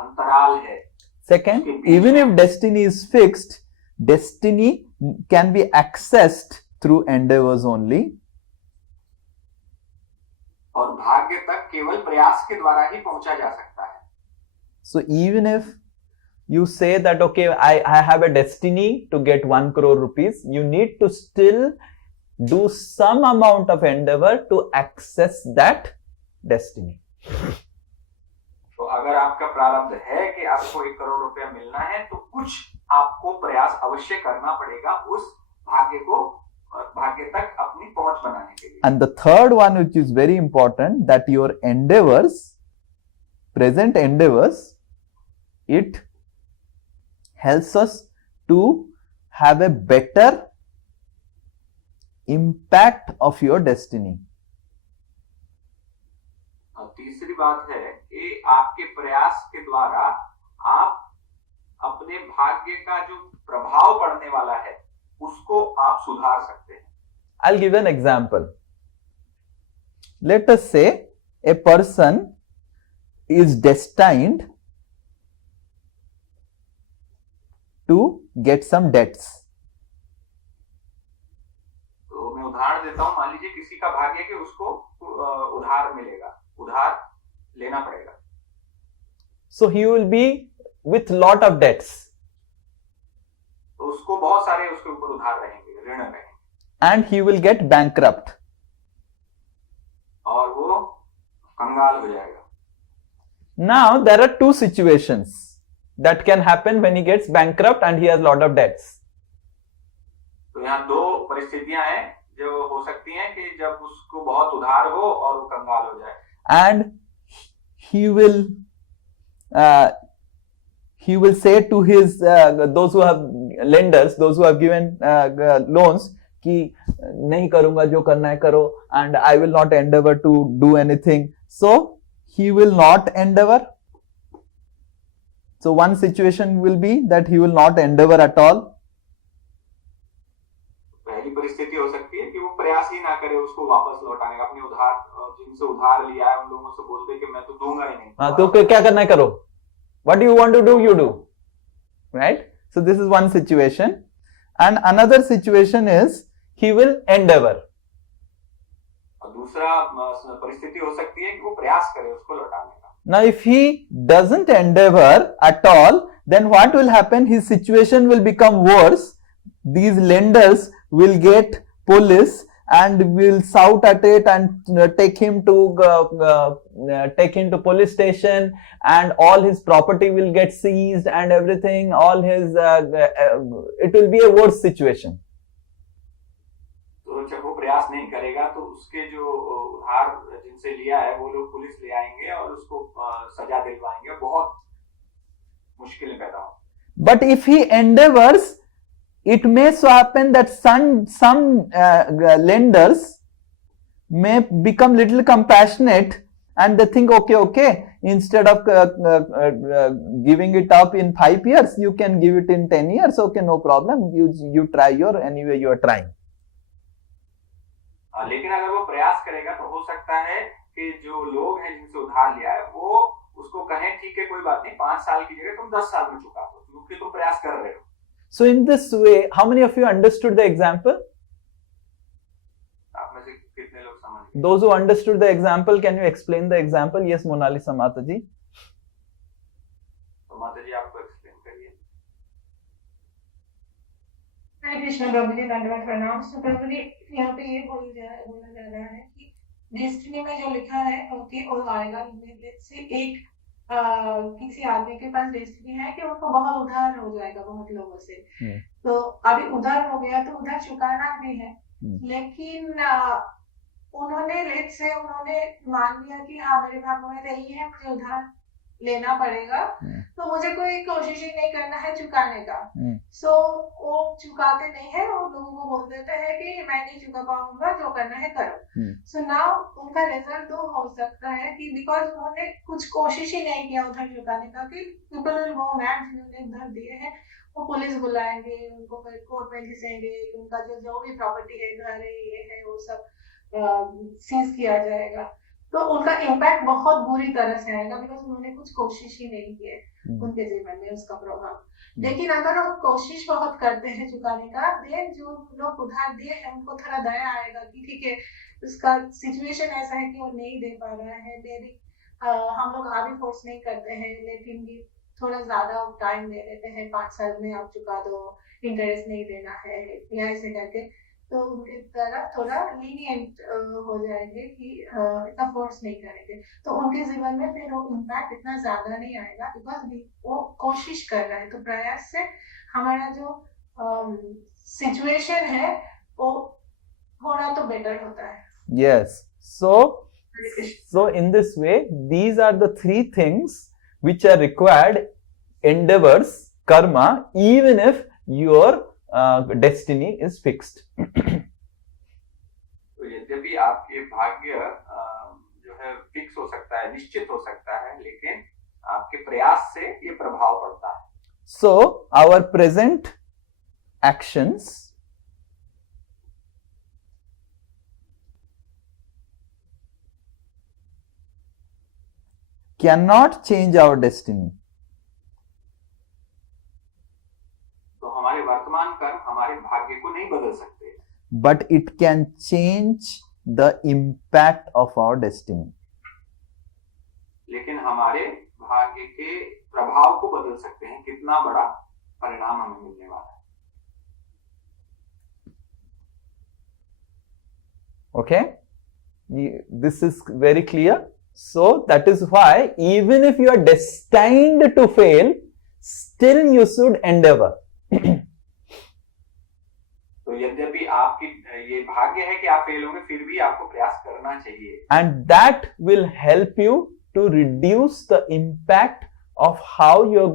अंतराल है. Second, even if destiny is fixed, destiny can be accessed through endeavors only. और भाग्य तक केवल प्रयास के द्वारा ही पहुंचा जा सकता है. So even if you say that, okay, I have a destiny to get 1 crore rupees, you need to still do some amount of endeavor to access that destiny. तो अगर आपका प्रारब्ध है कि आपको 1 करोड़ रुपया मिलना है तो कुछ आपको प्रयास अवश्य करना पड़ेगा उस भाग्य तक अपनी पहुंच बनाने के लिए. And the third one, which is very important, that your endeavors, present endeavors, it helps us to have a better impact of your destiny. तीसरी बात है कि आपके प्रयास के द्वारा आप अपने भाग्य का जो प्रभाव पड़ने वाला है उसको आप सुधार सकते हैं. I'll give an example. Let us say a person is destined to get some debts. तो मैं उदाहरण देता हूं. मान लीजिए किसी का भाग्य कि उसको उधार मिलेगा, उधार लेना पड़ेगा. So he will be with lot of debts. तो उसको बहुत सारे उसके ऊपर उधार रहेंगे, ऋण रहेंगे. And he will get bankrupt. और वो कंगाल हो जाएगा. Now there are two situations that can happen when he gets bankrupt and he has lot of debts. तो यहाँ दो परिस्थितियां हैं जो हो सकती हैं कि जब उसको बहुत उधार हो और वो कंगाल हो जाए. And he will say to his those who have lenders, those who have given loans, कि नहीं करूंगा, जो करना है करो, and I will not endeavor to do anything. So he will not endeavor. So one situation will be that he will not endeavor at all. पहली परिस्थिति हो सकती है कि वो प्रयास ही ना करे उसको वापस लौटाने का. अपने उधार जिनसे उधार लिया है उन लोगों से बोल दे कि मैं तो दूंगा ही नहीं. हाँ, तो क्या करना है करो. What do you want to do, you do. Right? So this is one situation. And another situation is he will endeavor. दूसरा परिस्थिति हो सकती है कि वो प्रयास करे उसको लौटाने का. Now if he doesn't endeavor at all, then what will happen? His situation will become worse. These lenders will get police and will shout at it and take him to police station, and all his property will get seized and everything. All his it will be a worse situation. तो जब वो प्रयास नहीं करेगा तो उसके जो उधार जिनसे लिया है वो लोग पुलिस ले आएंगे और उसको सजा दिलवाएंगे. बहुत मुश्किलें पैदा होंगी. But if he endeavors, it may so happen that some lenders may become little compassionate and they think, okay, instead of giving it up in 5 years, you can give it in 10 years. Okay, no problem. You try anyway you are trying. लेकिन अगर वो प्रयास करेगा तो हो सकता है कि जो लोग हैं जिनसे उधार लिया है वो उसको कहें ठीक है कोई बात नहीं, 5 साल की जगह तुम 10 साल में चुका दो क्योंकि तुम प्रयास कर रहे हो. So in this way, how many of you understood the example? आप में से कितने लोग समझ गए? Those who understood the example, can you explain the example? Yes, Monalisa Mataji. तो माताजी आपको एक्सप्लेन करिए. हरे कृष्ण प्रभु जी, धन्यवाद प्रणाम. प्रभु जी, यहाँ पे ये बोला जा रहा है कि डेस्टिनी में जो लिखा है कि वो आएगा. से एक किसी आदमी के पास डेस्टिनी है कि उनको बहुत उधार हो जाएगा बहुत लोगों से. तो अभी उधार हो गया तो उधार चुकाना भी है. लेकिन उन्होंने मान लिया कि हाँ मेरे भाग में यही है, मुझे उधार लेना पड़ेगा, तो मुझे कोई कोशिश ही नहीं करना है चुकाने का. सो वो चुकाते नहीं है और लोगों को बोल देते हैं कि मैं नहीं चुका पाऊंगा, जो करना है करो. सो नाउ उनका रिजल्ट तो हो सकता है कि बिकॉज उन्होंने कुछ कोशिश ही नहीं किया उधर चुकाने का, कि पीपल विल गो मैड. जिन्होंने उधर दिए हैं वो पुलिस बुलाएंगे, उनको कोर्ट में घिसेंगे, उनका जो भी प्रॉपर्टी है, घर है, ये है, वो सब सीज किया जाएगा. तो उनका इम्पैक्ट बहुत बुरी तरह से आएगा बिकॉज उन्होंने कुछ कोशिश ही नहीं की है उनके जीवन में उसका प्रभाव. लेकिन अगर वो कोशिश बहुत करते हैं चुकाने का, देन जो लोग उधार दिए हैं उनको थोड़ा दया आएगा कि ठीक है उसका सिचुएशन ऐसा है कि वो नहीं दे पा रहा है, मे बी हम लोग अभी फोर्स नहीं करते हैं लेकिन भी थोड़ा ज्यादा टाइम दे देते हैं, 5 साल में आप चुका दो, इंटरेस्ट नहीं देना है या ऐसे करके. तो उनकी तरफ थोड़ा लीनियंट हो जाएंगे कि इतना फोर्स नहीं करेंगे, तो उनके जीवन में फिर वो इम्पैक्ट इतना ज्यादा नहीं आएगा, बिकॉज वो कोशिश कर रहा है। तो प्रयास से हमारा जो सिचुएशन है वो थोड़ा तो बेटर होता है। Yes. So in this way, these are the three things which are required endeavors, karma, even if your destiny is fixed. तो यद्यपि आपके भाग्य जो है फिक्स हो सकता है, निश्चित हो सकता है, लेकिन आपके प्रयास से ये प्रभाव पड़ता है। So our present actions cannot change our destiny. तो हमारे वर्तमान कर्म हमारे भाग्य को नहीं बदल सकते, but it can change the impact of our destiny. लेकिन हमारे भाग्य के प्रभाव को बदल सकते हैं, कितना बड़ा परिणाम हमें मिलने वाला है। Okay, this is very clear. So that is why even if you are destined to fail, still you should endeavor. तो यद्यपि आपकी ये भाग्य है कि आप फेल होंगे, फिर भी आपको प्रयास करना चाहिए। And that will help you to reduce the impact of how your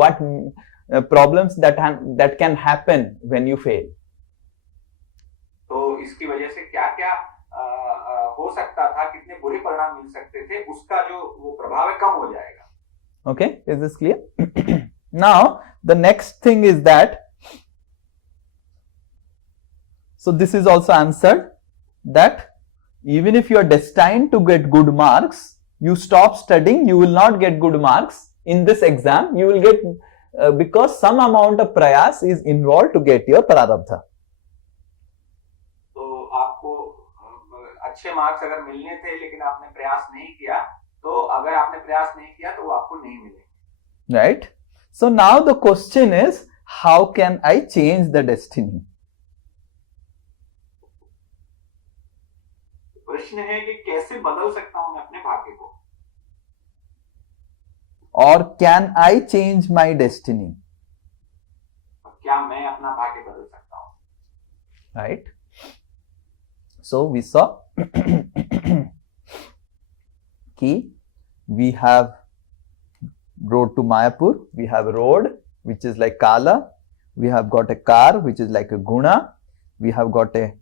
what problems that can happen when you fail. तो इसकी वजह से क्या क्या हो सकता था, कितने बुरे परिणाम मिल सकते थे, उसका जो वो प्रभाव है कम हो जाएगा। Okay, is this clear? Now the next thing is that, so this is also answered, that even if you are destined to get good marks, you stop studying, you will not get good marks in this exam. You will get because some amount of prayas is involved to get your prarabdha. तो आपको अच्छे marks अगर मिलने थे लेकिन आपने प्रयास नहीं किया, तो अगर आपने प्रयास नहीं किया तो वो आपको नहीं मिलेंगे। Right? So now the question is, how can I change the destiny? प्रश्न है कि कैसे बदल सकता हूं मैं अपने भाग्य को, or can I change my destiny? क्या मैं अपना भाग्य बदल सकता हूं? Right? So we saw कि we have road to Mayapur, we have a road which is like Kala, we have got a car which is like a Guna, we have got a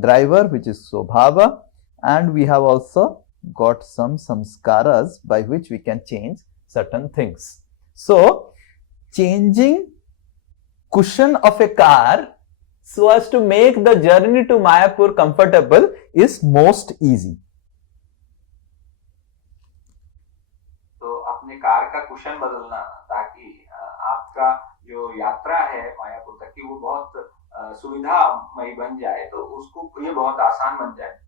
driver which is Swabhava, and we have also got some samskaras by which we can change certain things. So changing cushion of a car so as to make the journey to Mayapur comfortable is most easy. तो अपने car का cushion बदलना ताकि आपका जो यात्रा है मायापुर तक की वो बहुत सुविधामयी बन जाए, तो उसको ये बहुत आसान बन जाए।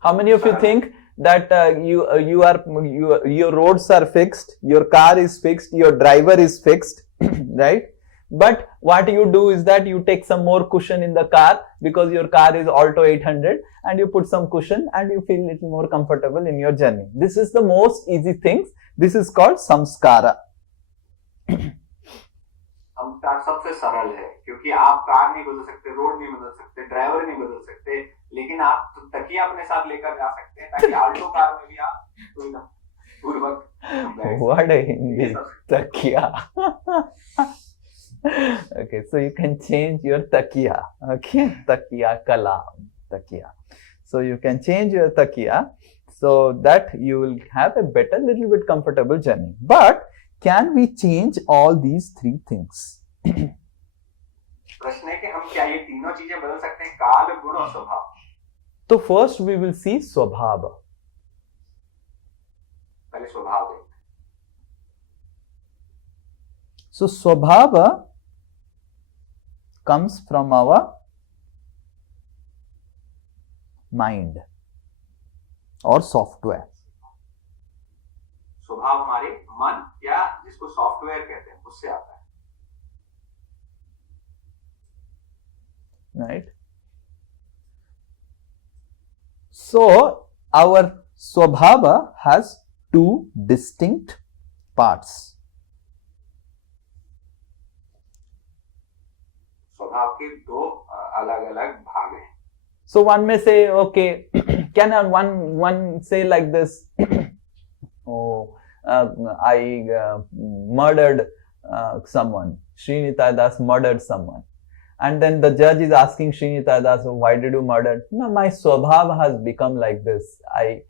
How many of you think that your roads are fixed, your car is fixed, your driver is fixed, right? But what you do is that you take some more cushion in the car because your car is Alto 800, and you put some cushion and you feel a little more comfortable in your journey. This is the most easy things. This is called samskara. संस्कार सबसे सरल है, क्योंकि आप car नहीं बदल सकते, road नहीं बदल सकते, ड्राइवर नहीं बदल सकते, लेकिन आप तकिया अपने साथ लेकर जा सकते हैं ताकि आल्टो कार में भी आप पूर्वक। What a Hindi takiya. Okay, so you can change your takiya. Okay, takiya kalam, takiya. So you can change your takiya so that you will have a better, little bit comfortable journey. But can we change all these three things? प्रश्न है कि हम क्या ये तीनों चीजें बदल सकते हैं, काल, गुण और स्वभाव? तो first we will see स्वभाव. पहले स्वभाव देखते हैं। So स्वभाव comes from our mind or software. स्वभाव हमारे मन या जिसको सॉफ्टवेयर कहते हैं उससे आता है। right? So our swabhava has two distinct parts. स्वभाव के दो अलग-अलग भाग हैं. So one may say, okay, can one say like this? Oh, I murdered someone. Sri Nitai Das murdered someone. And then the judge is asking Sri Nitai Das, why did you murder? No, my swabhav has become like this. I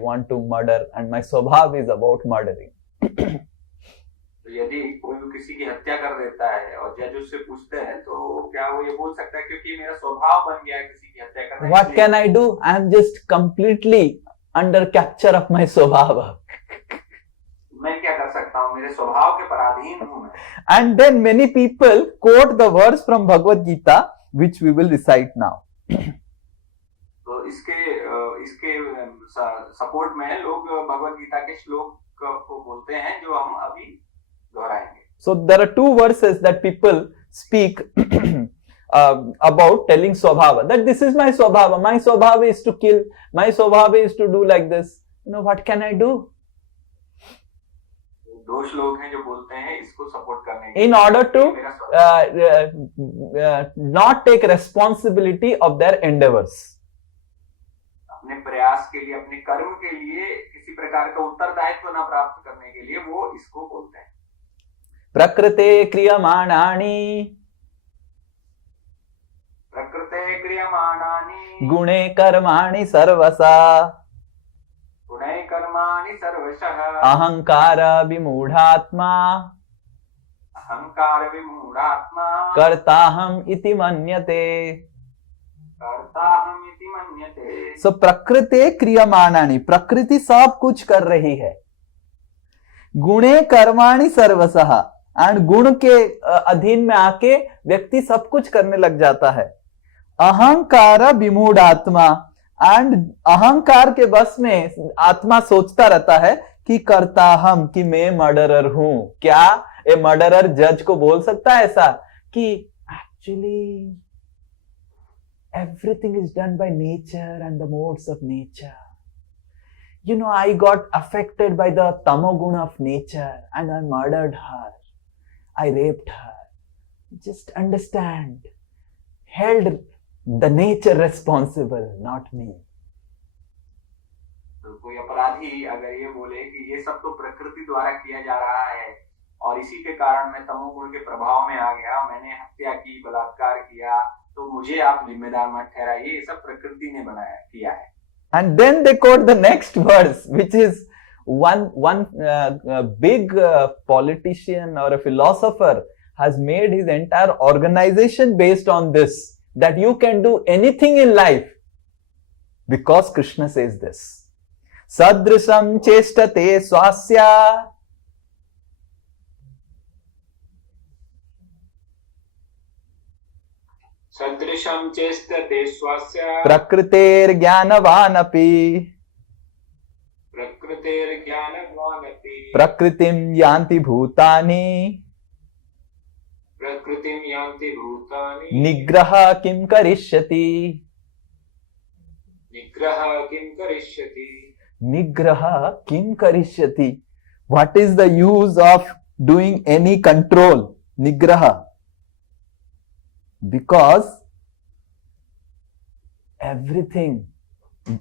want to murder and my swabhav is about murdering. तो यदि कोई किसी की हत्या कर देता है और जज उससे पूछते हैं तो क्या वो ये बोल सकता है क्योंकि मेरा स्वभाव बन गया है किसी की हत्या करना. What can I do? I am just completely under capture of my swabhava. मैं क्या कर सकता हूँ, मेरे स्वभाव के पराधीन हूँ मैं. And then many people quote the verse from Bhagavad Gita which we will recite now. तो इसके सपोर्ट में लोग भगवद गीता के श्लोक को बोलते हैं जो हम अभी दोहराएंगे. So there are two verses that people speak about telling swabhava, that this is my swabhava. My swabhava is to kill. My swabhava is to do like this. What can I do? दो श्लोक हैं जो बोलते हैं इसको support करने के. In order to not take responsibility of their endeavors. अपने प्रयास के लिए, अपने कर्म के लिए किसी प्रकार का उत्तरदायित्व न प्राप्त करने के लिए वो इसको बोलते हैं. प्रकृते क्रियमाणानि गुणे कर्माणि सर्वसा अहंकार विमूढ़ात्मा कर्ताहम इति मन्यते. सो प्रकृते क्रियमाणानि, प्रकृति सब कुछ कर रही है. गुणे कर्माणि सर्वसः, एंड गुण के अधीन में आके व्यक्ति सब कुछ करने लग जाता है. अहंकार विमूढ़ात्मा, एंड अहंकार के बस में आत्मा सोचता रहता है कि करता हम, कि मैं मर्डरर हूं. क्या ए मर्डरर जज को बोल सकता है ऐसा कि actually everything is done by nature and the modes of nature? I got affected by the tamoguna of nature and I murdered her. I raped her. Just understand. Held the nature responsible, not me. तो कोई अपराधी अगर ये बोले कि ये सब तो प्रकृति द्वारा किया जा रहा है और इसी के कारण मैं तमोगुण के प्रभाव में आ गया, मैंने हत्या की, बलात्कार किया, तो मुझे आप जिम्मेदार मत ठहराइए, ये सब प्रकृति ने बनाया किया है. And then they quote the next verse, which is one big politician or a philosopher has made his entire organization based on this, that you can do anything in life because Krishna says this. Sadrisam chestate swasya सदृशं चेष्टते स्वस्य प्रकृतेर्ज्ञानवानपि प्रकृतिं यान्ति भूतानि निग्रह किं करिष्यति. निग्रह किं करिष्यति. What is the use of doing any control? Nigraha. Because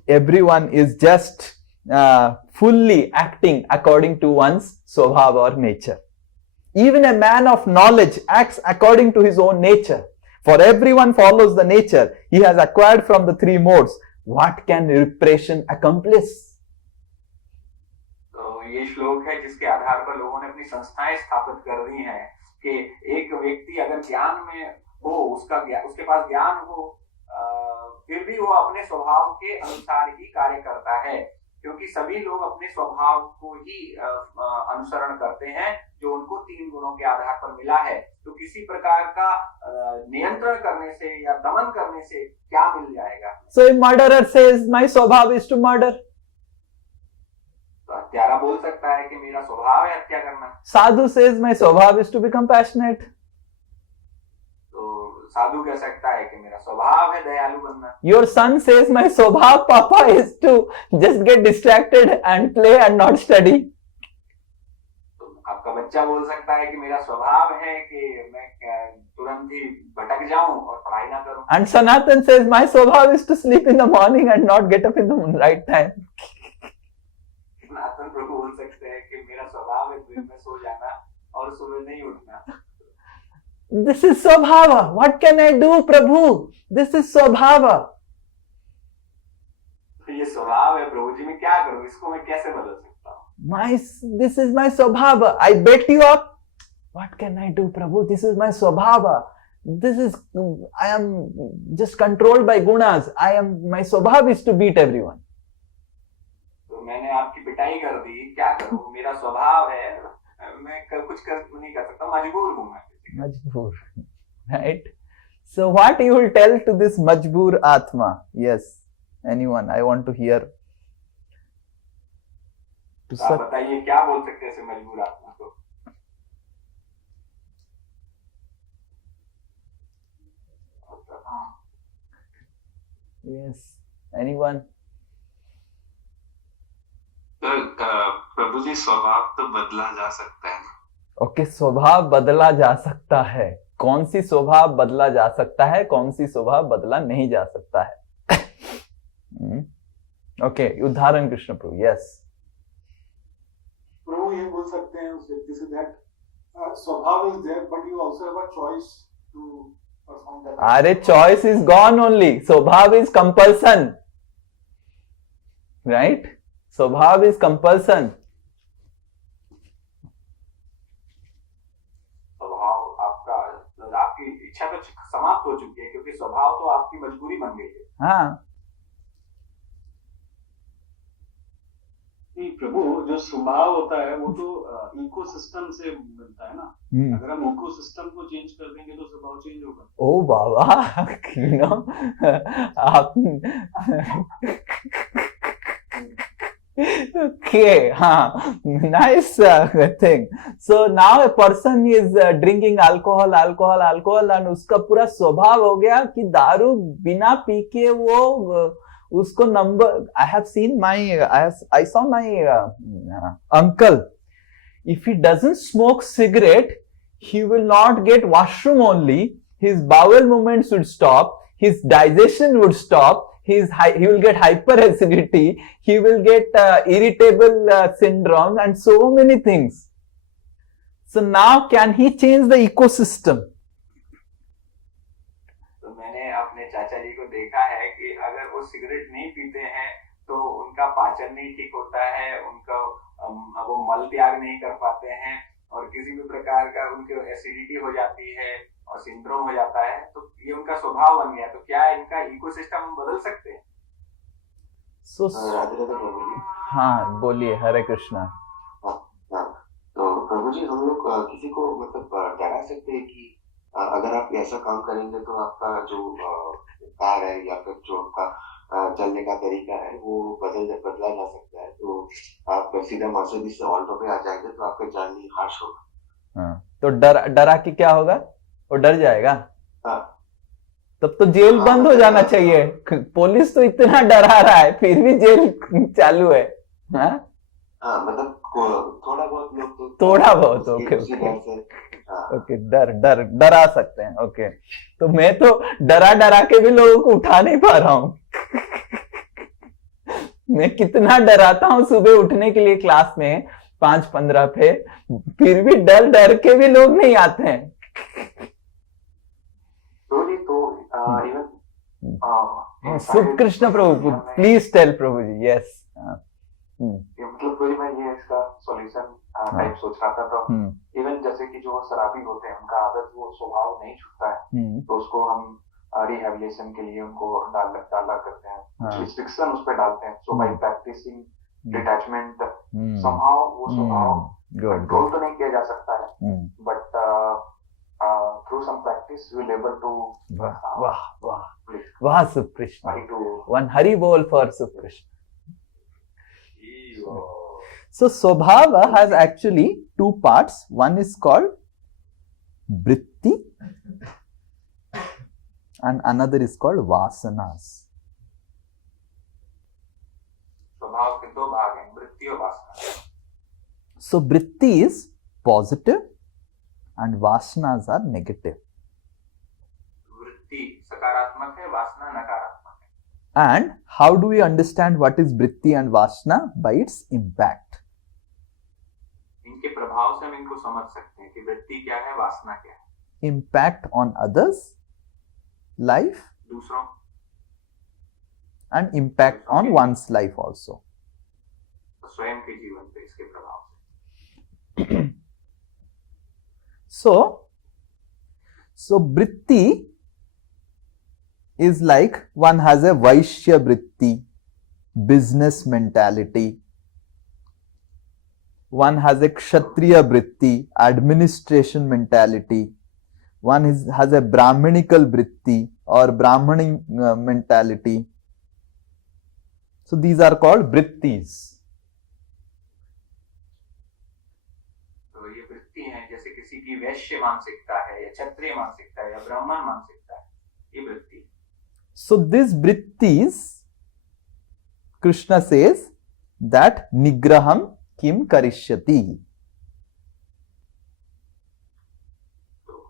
everyone is just fully acting according to one's swabhava or nature. Even a man of knowledge acts according to his own nature. For everyone follows the nature he has acquired from the three modes. What can repression accomplish? तो ये श्लोक है जिसके आधार पर लोगों ने अपनी संस्थाएं स्थापित कर दी हैं कि एक व्यक्ति अगर ज्ञान में हो, उसके पास ज्ञान हो, फिर भी वो अपने स्वभाव के अनुसार ही कार्य करता है, क्योंकि सभी लोग अपने स्वभाव को ही अनुसरण करते हैं जो उनको तीन गुणों के आधार पर मिला है. तो किसी प्रकार का नियंत्रण करने से या दमन करने से क्या मिल जाएगा. So a murderer says my स्वभाव is to murder. तो हत्यारा बोल सकता है कि मेरा स्वभाव है हत्या करना. Sadhu says my स्वभाव is to be compassionate. तो साधु कह सकता है कि मेरा स्वभाव है दयालु बनना. Your son says my स्वभाव papa is to just get distracted and play and not study. आपका बच्चा बोल सकता है कि मेरा स्वभाव है कि मैं तुरंत ही भटक जाऊं और पढ़ाई ना करूं. And Sanatan says my स्वभाव is to sleep in the morning and not get up in the right time. सनातन प्रभु बोल सकते हैं कि मेरा स्वभाव है दिन में सो जाना और सुबह नहीं उठना. This is स्वभाव. What can I do, Prabhu? This is स्वभाव. ये स्वभाव है प्रभु जी, मैं क्या करूं? इसको मैं कैसे बदल सकता हूं? This is my स्वभाव. I bet you up. What can I do, Prabhu? This is my स्वभाव. I am just controlled by gunas. My स्वभाव is to beat everyone. तो मैंने आपकी पिटाई कर दी, क्या करूं? मेरा स्वभाव है, मैं कुछ नहीं कर सकता, मजबूर हूं मैं. Majboor, right? So what you will tell to this Majboor Atma? Yes, anyone? I want to hear. आप बताइए क्या बोल सकते हैं इसे मजबूर आत्मा को? Yes, anyone? प्रभु जी स्वभाव तो बदला जा सकता है. ओके, स्वभाव बदला जा सकता है. कौन सी स्वभाव बदला जा सकता है, कौन सी स्वभाव बदला नहीं जा सकता है? ओके, उदाहरण कृष्ण प्रभु. यस प्रभु ये बोल सकते हैं उस व्यक्ति से that swabhav is there but you also have a choice to perform that. अरे choice is gone only. Swabhav is compulsion, right? Swabhav is compulsion. इच्छा तो समाप्त हो चुकी है क्योंकि स्वभाव तो आपकी मजबूरी बन गई है. हाँ प्रभु, जो स्वभाव होता है वो तो इकोसिस्टम से मिलता है ना. अगर हम इकोसिस्टम को चेंज कर देंगे तो स्वभाव चेंज होगा. ओ बाबा, you know, आप okay, nice thing. So now a person is drinking alcohol and उसका पूरा स्वभाव हो गया कि दारू बिना पी के वो उसको number. I saw my uncle. If he doesn't smoke cigarette, he will not get washroom only. His bowel movements would stop. His digestion would stop. He will get hyperacidity. He will get irritable syndrome and so many things. So now can he change the ecosystem? तो मैंने अपने चाचा जी को देखा है कि अगर वो सिगरेट नहीं पीते हैं तो उनका पाचन नहीं ठीक होता है, उनका वो मल त्याग नहीं कर पाते हैं और किसी भी प्रकार का उनको एसिडिटी हो जाती है और सिंड्रोम हो जाता है. तो ये उनका स्वभाव बन गया. तो क्या इनका इकोसिस्टम बदल सकते हैं? हाँ बोलिए. हरे कृष्णा. तो प्रभु जी, हम लोग किसी को मतलब डरा सकते हैं कि अगर आप ऐसा काम करेंगे तो आपका जो कार है या फिर जो आपका चलने का तरीका है वो बदला जा सकता है. तो आप सीधा मर्सिडीज से ऑल्टो पे आ जाएंगे तो आपका जर्नी हार्श होगा. हाँ, तो डरा कि क्या होगा? वो डर जाएगा. हाँ, तब तो जेल बंद हो जाना चाहिए. पुलिस तो इतना डरा रहा है फिर भी जेल चालू है. हाँ, मतलब थोड़ा बहुत लोग तो थोड़ा बहुत. ओके, डरा सकते हैं. ओके, तो मैं तो डरा के भी लोगों को उठा नहीं पा रहा हूं. मैं कितना डराता हूं सुबह उठने के लिए क्लास में 5:15 पे, फिर भी डर के भी लोग नहीं आते हैं. सुख कृष्ण प्रभु, प्लीज टेल प्रभु जी. यस, मतलब कोई मैं ये इसका सॉल्यूशन टाइप सोच रहा था. तो इवन जैसे कि जो शराबी होते हैं उनका आदत वो स्वभाव नहीं छूटता है, तो उसको हम रिहैबिलिटेशन के लिए उनको डाला करते हैं, कुछ रिस्ट्रिक्शन उस पर डालते हैं. सो बाय प्रैक्टिसिंग डिटैचमेंट समहाउ वो स्वभाव कंट्रोल तो नहीं किया जा सकता है, but through some practice we will able to वाह सुख Krishna. One Hari Bol for Sukh Krishna. So Swabhava has actually two parts. One is called Vritti and another is called vasanas. स्वभाव के दो भाग हैं, वृत्ति और वासना. So vritti is positive and vasanas are negative. वृत्ति सकारात्मक है, वासना नकारात्मक है. And how do we understand what is vritti and vasana? By its impact. इनके प्रभाव से हम इनको समझ सकते हैं कि वृत्ति क्या है, वासना क्या है. Impact on others' life दूसरों and impact on one's life also. स्वयं के जीवन पे इसके प्रभाव से. So vritti is like one has a Vaishya vritti, business mentality. One has a Kshatriya vritti, administration mentality. One has a Brahmanical vritti or Brahmani mentality. So these are called vrittis. तो ये वृत्ति हैं, जैसे किसी की वैश्य मानसिकता है या क्षत्रिय मानसिकता है या ब्राह्मण मानसिकता है, ये वृत्ति. So these vrittis, Krishna says that nigraham kim karishyati.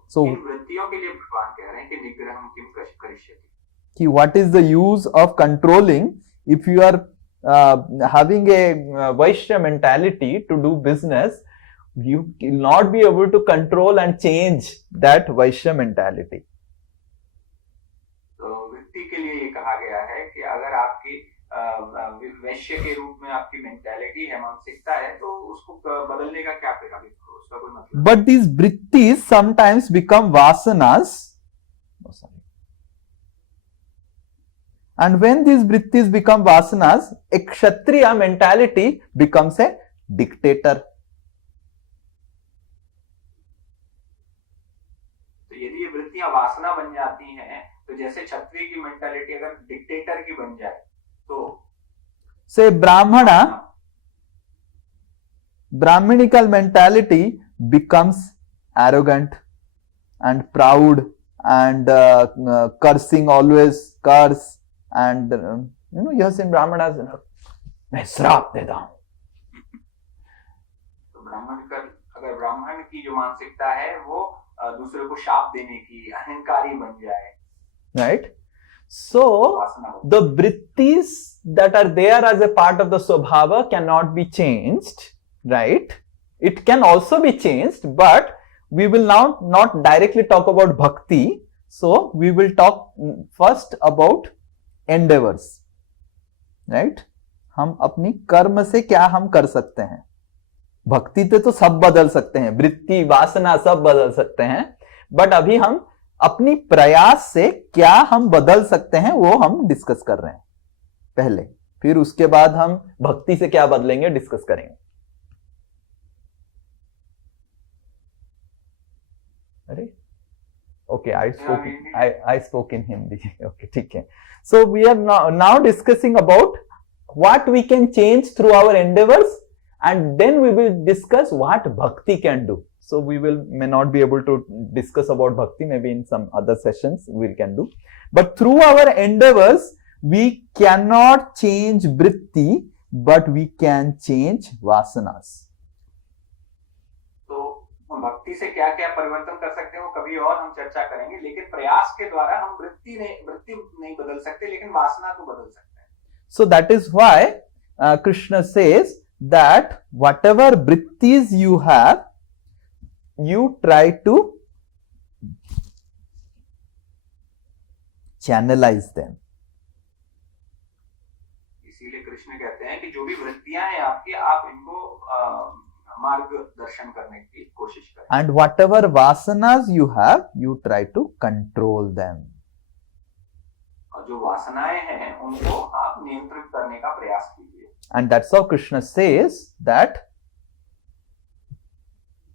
So इन वृत्तियों के लिए भगवान कह रहे हैं कि निग्रहम किम करिष्यति. What is the use of controlling if you are having a Vaishya mentality to do business? You will not be able to control and change that Vaishya mentality. तो वृत्ति के लिए ये कहा गया है कि अगर आपकी वैश्य के रूप में आपकी मेंटालिटी है, मानसिकता है, तो उसको बदलने का क्या फिर अभी उसका कोई मतलब. But these vrittis sometimes become vasanas. Oh, sorry. And when these vrittis become vasanas, a kshatriya mentality becomes a dictator. तो यदि ये वृत्तियां वासना बन जाती हैं, तो जैसे क्षत्रिय की मेंटालिटी अगर डिक्टेटर की बन जाए, तो say Brahmanical mentality becomes arrogant and proud and cursing, always curse, and you have seen Brahmanas, मैं श्राप देता हूं. तो अगर ब्राह्मण की जो मानसिकता है वो दूसरे को शाप देने की, अहंकारी बन जाए, right? So the vrittis that are there as a part of the swabhava cannot be changed, right? It can also be changed, but we will now not directly talk about bhakti. So we will talk first about endeavors, right? हम अपनी कर्म से क्या हम कर सकते हैं. भक्ति से तो सब बदल सकते हैं, वृत्ति वासना सब बदल सकते हैं, बट अभी हम अपनी प्रयास से क्या हम बदल सकते हैं वो हम डिस्कस कर रहे हैं पहले, फिर उसके बाद हम भक्ति से क्या बदलेंगे डिस्कस करेंगे. अरे okay, I spoke in Hindi. Okay, ठीक है. So we are now discussing about what we can change through our endeavors, and then we will discuss what bhakti can do. So we may not be able to discuss about bhakti, maybe in some other sessions we can do. But through our endeavors, we cannot change vritti, but we can change vasanas. तो भक्ति से क्या क्या परिवर्तन कर सकते हैं वो कभी और हम चर्चा करेंगे, लेकिन प्रयास के द्वारा हम वृत्ति नहीं बदल सकते, लेकिन वासना को बदल सकते हैं. So that is why Krishna says that whatever vrittis you have, you try to channelize them. इसीलिए कृष्ण कहते हैं कि जो भी वृत्तियां हैं आपकी, आप इनको मार्गदर्शन करने की कोशिश करें. And whatever vasanas you have, you try to control them. और जो वासनाएं हैं उनको आप नियंत्रित करने का प्रयास कीजिए. And that's how Krishna says that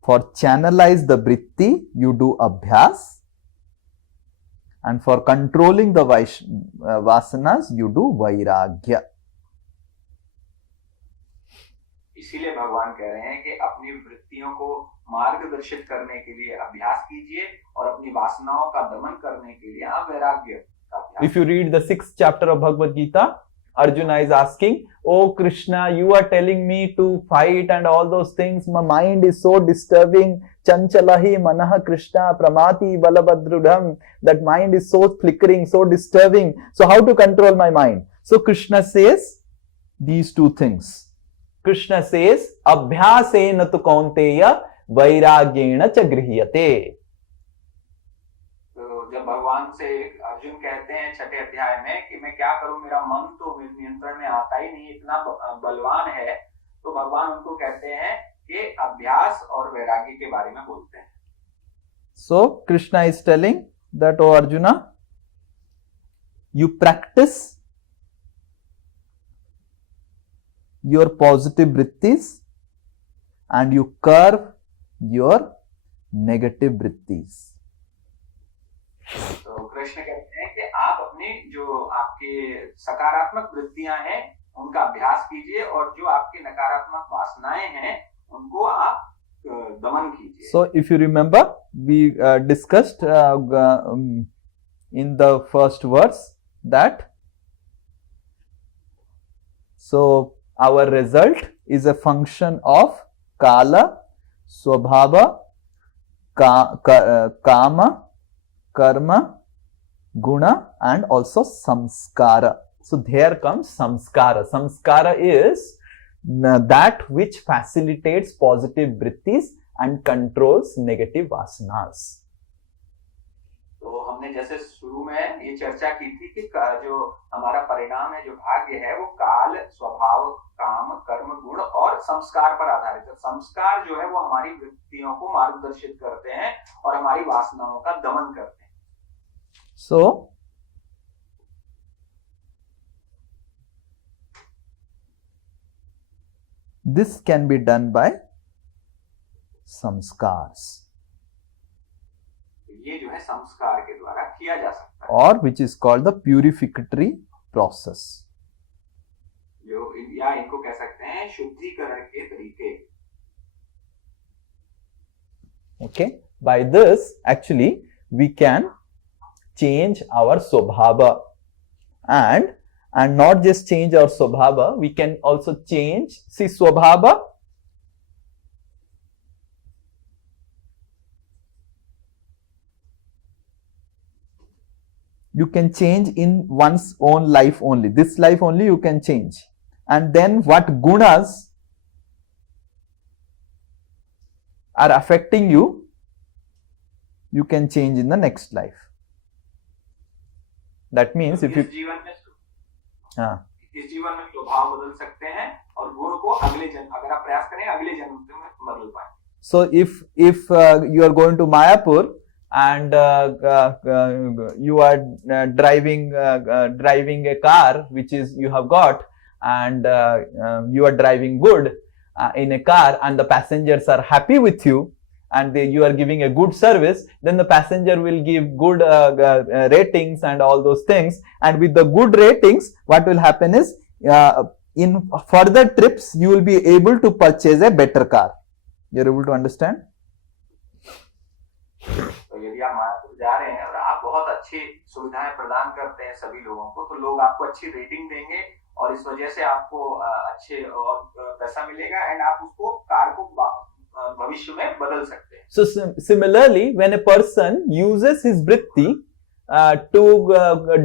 for channelize the vritti, you do abhyas, and for controlling the vasanas, you do vairagya. इसीलिए भगवान कह रहे हैं कि अपनी वृत्तियों को मार्गदर्शित करने के लिए अभ्यास कीजिए और अपनी वासनाओं का दमन करने के लिए आप वैराग्य का अभ्यास। If you read the 6th chapter of Bhagavad Gita, Arjuna is asking, "Oh Krishna, you are telling me to fight and all those things. My mind is so disturbing. Chanchalahi manah Krishna pramati balabhadrudham." That mind is so flickering, so disturbing. So how to control my mind? So Krishna says these two things. Krishna says, "Abhyasena tu kaunteya vairagyena cha grihyate." जब भगवान से अर्जुन कहते हैं छठे अध्याय में कि मैं क्या करूं, मेरा मन तो नियंत्रण में आता ही नहीं, इतना बलवान है, तो भगवान उनको कहते हैं कि अभ्यास और वैराग्य के बारे में बोलते हैं। So Krishna is telling that, oh Arjuna, you practice your positive vrittis and you curb your negative vrittis. तो कृष्ण कहते हैं कि आप अपनी जो आपके सकारात्मक वृत्तियां हैं उनका अभ्यास कीजिए और जो आपकी नकारात्मक वासनाएं हैं उनको आप दमन कीजिए। So if you remember, we discussed in the first verse that so our result is a function of kala, swabhava, kama, karma, guna and also samskara. So there comes samskara. Samskara is that which facilitates positive vrittis and controls negative vasanas. तो हमने जैसे शुरू में ये चर्चा की थी कि जो हमारा परिणाम है, जो भाग्य है, वो काल, स्वभाव, काम, कर्म, गुण और संस्कार पर आधारित है। संस्कार जो है वो हमारी वृत्तियों को मार्गदर्शित करते हैं और हमारी वासनाओं का दमन करते हैं। So this can be done by samskars, ये जो है संस्कार के द्वारा किया जा सकता है, or which is called the purificatory process. जो या इनको कह सकते हैं शुद्धिकरण के तरीके। Okay, by this actually we can change our swabhava and not just change our swabhava, we can also change, see swabhava, you can change in one's own life only, this life only you can change, and then what gunas are affecting you, you can change in the next life. That means if you इस जीवन में स्वभाव बदल सकते हैं और गुण को अगले जन्म, अगर आप प्रयास करें अगले जन्म में बदल पाए। So if you are going to Mayapur and you are driving a car which is you have got, and you are driving good in a car and the passengers are happy with you and you are giving a good service, then the passenger will give good ratings and all those things, and with the good ratings what will happen is in further trips you will be able to purchase a better car. You are able to understand? तो यदि आप मायापुर जा रहे हैं और आप बहुत अच्छी सुविधाएं प्रदान करते हैं सभी लोगों को, तो लोग आपको अच्छी रेटिंग देंगे और इस वजह से आपको अच्छे और पैसा मिलेगा एंड आप उसको कार को भविष्य में बदल सकते हैं। So similarly, when a person uses his vritti to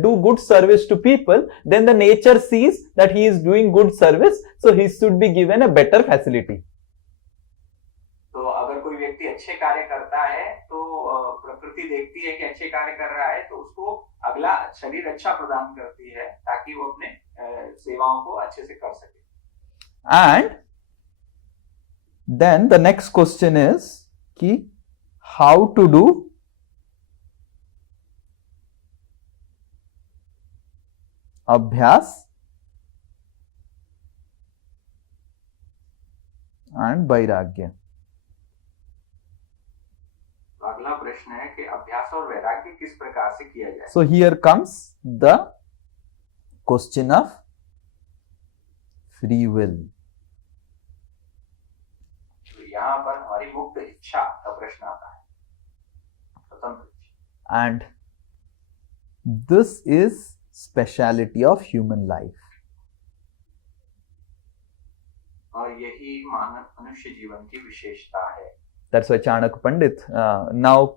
do good service to people, then the nature sees that he is doing good service, so he should be given a better facility. तो अगर कोई व्यक्ति अच्छे कार्य करता है तो प्रकृति देखती है कि अच्छे कार्य कर रहा है, तो उसको अगला शरीर अच्छा प्रदान करती है ताकि वो अपने सेवाओं को अच्छे से कर सके। And then the next question is कि how to do abhyas and vairagya. अगला प्रश्न है कि अभ्यास और वैराग्य किस प्रकार से किया जाए। So here comes the question of free will. इच्छा का प्रश्न आता है, स्वतंत्र इच्छा। And this is speciality of human life. और यही मानव मनुष्य जीवन की विशेषता है। That's why Chanakya Pandit, now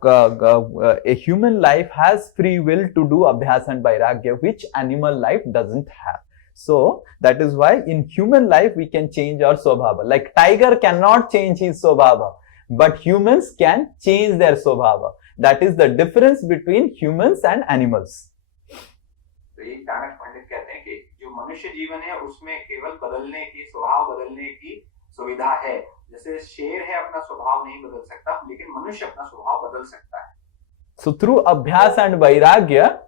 a human life has free will to do abhyas and vairagya, which animal life doesn't have. So that is why in human life we can change our swabhava. Like tiger cannot change his swabhava, but humans can change their swabhava. That is the difference between humans and animals. तो ये चाणक्य पंडित कहते हैं कि जो मनुष्य जीवन है उसमें केवल बदलने की, स्वभाव बदलने की सुविधा है। जैसे शेर है अपना स्वभाव नहीं बदल सकता, लेकिन मनुष्य अपना स्वभाव बदल सकता है। So through abhyas and vairagya,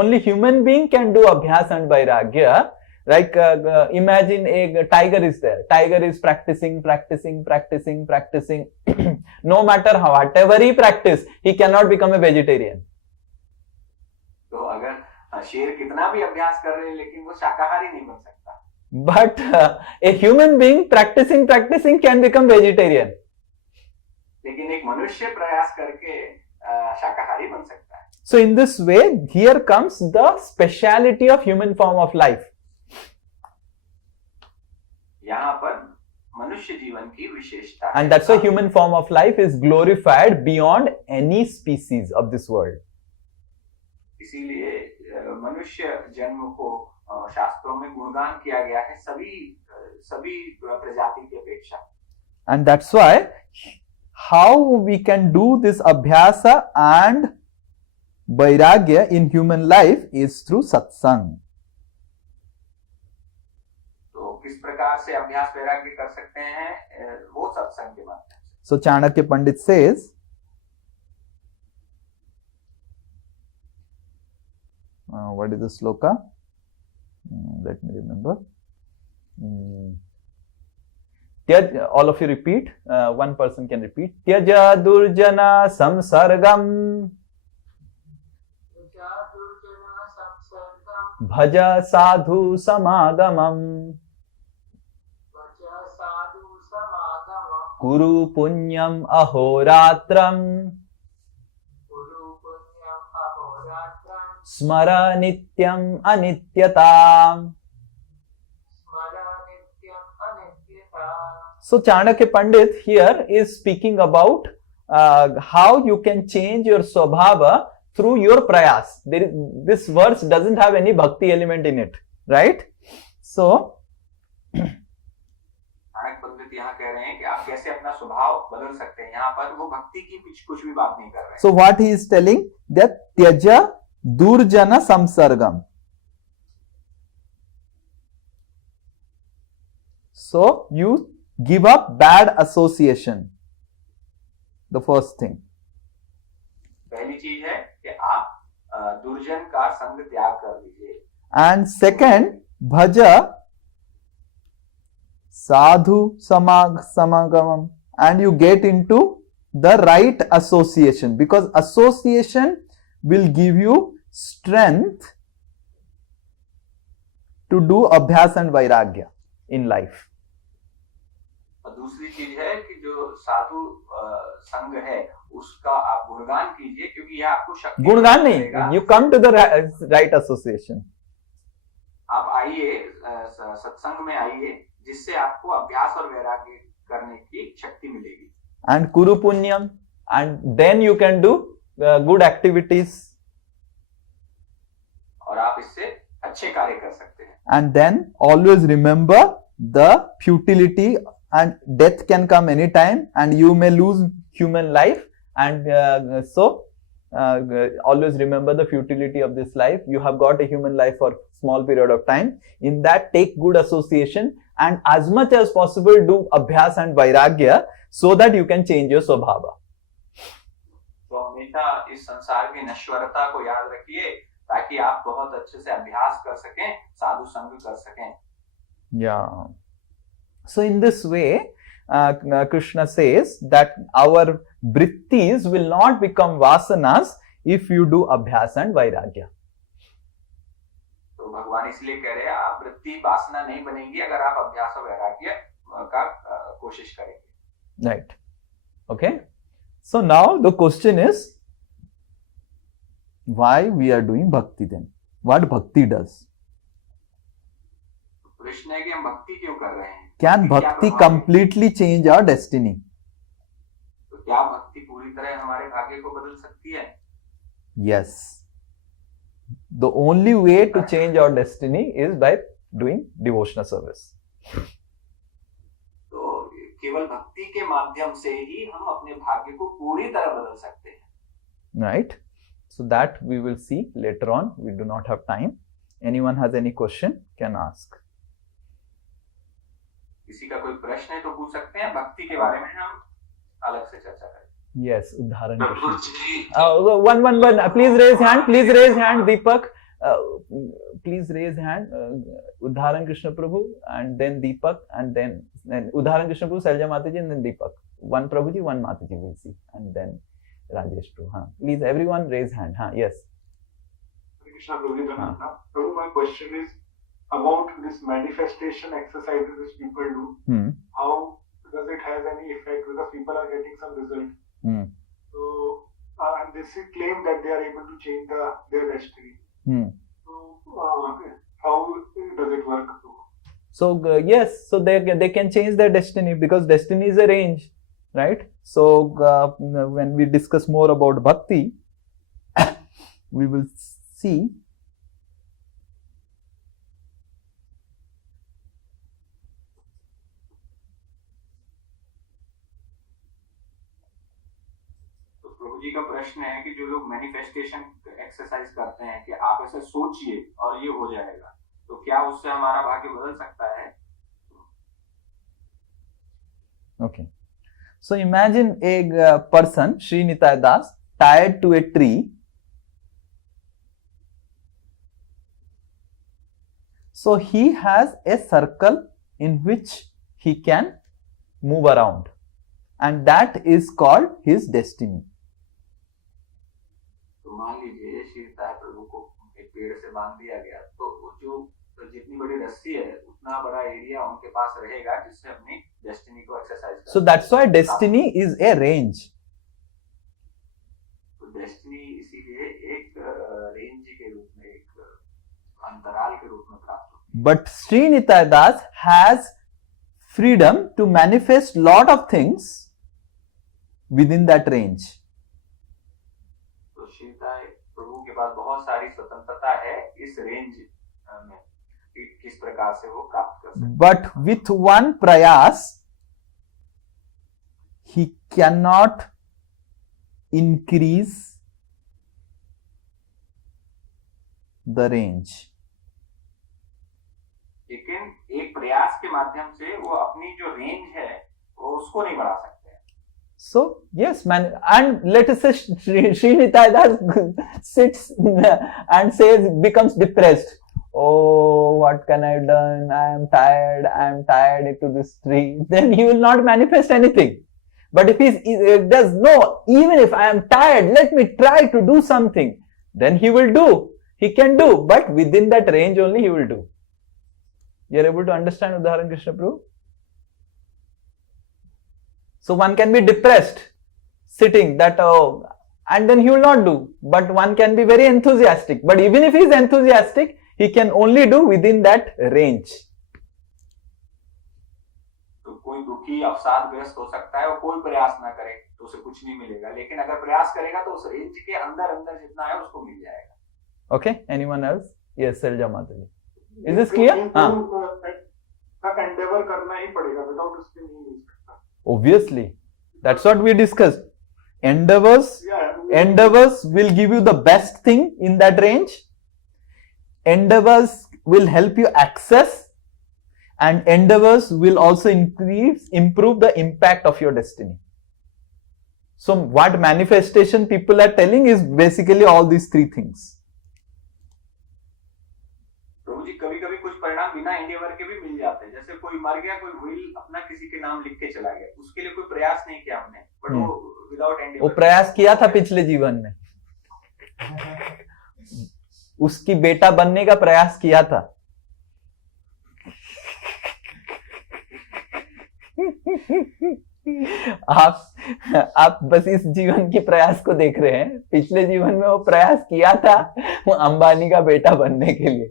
only human being can do abhyas and vairagya. Like imagine a tiger is there. Tiger is practicing. No matter how, whatever he practice, he cannot become a vegetarian. तो अगर शेर कितना भी अभ्यास कर रहे हैं, लेकिन वो शाकाहारी नहीं बन सकता। But a human being practicing can become vegetarian. लेकिन एक मनुष्य प्रयास करके शाकाहारी बन सकता है। So in this way, here comes the speciality of human form of life. यहाँ पर मनुष्य जीवन की विशेषता है। And that's why human form of life is glorified beyond any species of this world. इसीलिए मनुष्य जन्म को शास्त्रों में गुणगान किया गया है सभी प्रजाति की अपेक्षा। And that's why how we can do this abhyasa and vairagya in human life is through satsang. तो किस प्रकार से अभ्यास वैराग्य कर सकते हैं, वो सत्संग के माध्यम से। So Chanakya Pandit says, what is the sloka? Let me remember. All of you repeat. One person can repeat. Tyaja durjana samsargam. Bhaja sadhu samagamam. Kuru punyam ahoratram. Smara nityam anityatam. So Chanakya Pandit here is speaking about how you can change your swabhava through your prayas. This verse doesn't have any bhakti element in it, right? So Chanakya पंडित यहाँ कह रहे हैं कि आप कैसे अपना स्वभाव बदल सकते हैं। यहाँ पर वो भक्ति की कुछ भी बात नहीं कर रहे हैं। So what he is telling that tyaja durjana samsargam. So you give up bad association. The first thing. पहली चीज है कि आप दुर्जन का संग त्याग कर दीजिए। And second, bhaja sadhu samagamam, and you get into the right association, because association will give you strength to do abhyas and vairagya in life. और दूसरी चीज है कि जो साधु संग है उसका आप गुणगान कीजिए, क्योंकि यह आपको शक्ति गुणगान नहीं, you come to the right association. आप आइए सत्संग में आइए, जिससे आपको अभ्यास और वैराग्य करने की शक्ति मिलेगी। And kuru punyam, and then you can do good activities. और आप इससे अच्छे कार्य कर सकते हैं। And then always remember the futility, and death can come anytime, and you may lose human life, and always remember the futility of this life. You have got a human life for small period of time. In that, take good association, and as much as possible do abhyas and vairagya, so that you can change your swabhava. तो हमेशा इस संसार की नश्वरता को याद रखिए, ताकि आप बहुत अच्छे से अभ्यास कर सकें, साधु संग कर सकें। Yeah. So in this way, Krishna says that our vrittis will not become vasanas if you do abhyas and vairagya. तो भगवान इसलिए कह रहे हैं, आप वृत्ति वासना नहीं बनेंगी अगर आप अभ्यास और वैराग्य का कोशिश करेंगे। Right. Okay. So now the question is, why we are doing bhakti then? What bhakti does? प्रश्न है कि हम भक्ति क्यों कर रहे हैं? Can bhakti completely change our destiny? तो क्या भक्ति पूरी तरह हमारे भाग्य को बदल सकती है? Yes. The only way to change our destiny is by doing devotional service. तो केवल भक्ति के माध्यम से ही हम अपने भाग्य को पूरी तरह बदल सकते हैं. Right? So that we will see later on. We do not have time. Anyone has any question can ask. किसी का कोई प्रश्न है तो पूछ सकते हैं. भक्ति के बारे में हम अलग से चर्चा करें. Yes, Udharan. One. Please raise hand. Please raise hand, Deepak. Please raise hand. Udharan Krishna Prabhu, and then Deepak, and then Udharan Krishna Prabhu, Salja Mataji, and then Deepak. One Prabhuji, one Mataji will see, and then Rajesh Prabhu. Please, everyone raise hand. Yes. Krishna Prabhu, Prabhu, my question is about this manifestation exercises which people do. How does it have any effect? Because people are getting some result. So, and they claim that they are able to change their destiny. So, how does it work? So, yes, so they can change their destiny because destiny is a range, right? So, when we discuss more about bhakti, we will see. जी का प्रश्न है कि जो लोग manifestation exercise करते हैं कि आप ऐसे सोचिए और ये हो जाएगा, तो क्या उससे हमारा भाग्य बदल सकता है? Okay. So imagine a person, Sri Nitai Das, tied to a tree. So he has a circle in which he can move around, and that is called his destiny. तो मान लीजिए श्री निताय प्रभु को एक पेड़ से बांध दिया गया, तो जो जितनी बड़ी रस्सी है उतना बड़ा एरिया उनके पास रहेगा जिससे अपनी डेस्टिनी को एक्सरसाइज कर. So that's why destiny is a range. तो डेस्टिनी इसीलिए एक रेंज के रूप में, एक अंतराल के रूप में प्राप्त होती है. But Sri Nitai Das has freedom to manifest lot of things within that range. तो श्री निताय प्रभु के पास बहुत सारी स्वतंत्रता है इस रेंज में, किस प्रकार से वो प्राप्त कर सकते हैं. But with one prayas, he cannot increase the range. लेकिन एक प्रयास के माध्यम से वो अपनी जो रेंज है वो उसको नहीं बढ़ा सकते. So yes, man, and let us say Sri Nitai Das sits and says, becomes depressed. Oh, what can I have done? I am tied to this tree. Then he will not manifest anything. But if he does no, even if I am tired, let me try to do something. Then he will do. He can do, but within that range only he will do. You are able to understand Udharan Krishna Prabhu? So one can be depressed, sitting that, oh, and then he will not do. But one can be very enthusiastic. But even if he is enthusiastic, he can only do within that range. तो कोई दुखी अवसादग्रस्त हो सकता है और कोई प्रयास ना करे तो उसे कुछ नहीं मिलेगा, लेकिन अगर प्रयास करेगा तो उस रेंज के अंदर अंदर जितना है उसको मिल जाएगा. Okay, anyone else? Yes, Selja Mataji. Is this clear? Endeavour करना ही पड़ेगा, विदाउट उसके नहीं मिल सकता. Obviously, that's what we discussed. Endeavors will give you the best thing in that range. Endeavors will help you access, and endeavors will also improve the impact of your destiny. So what manifestation people are telling is basically all these three things. प्रभु जी, कभी-कभी कुछ परिणाम बिना Endeavour के भी मिल जाते हैं. जैसे कोई मर गया, कोई विल अपना किसी के नाम लिख के चला गया, उसके लिए कोई प्रयास नहीं किया हमने, बट वो विदाउट एंडेवर. वो प्रयास किया था पिछले जीवन में. उसकी बेटा बनने का प्रयास किया था. आप बस इस जीवन के प्रयास को देख रहे हैं, पिछले जीवन में वो प्रयास किया था वो अंबानी का बेटा बनने के लिए।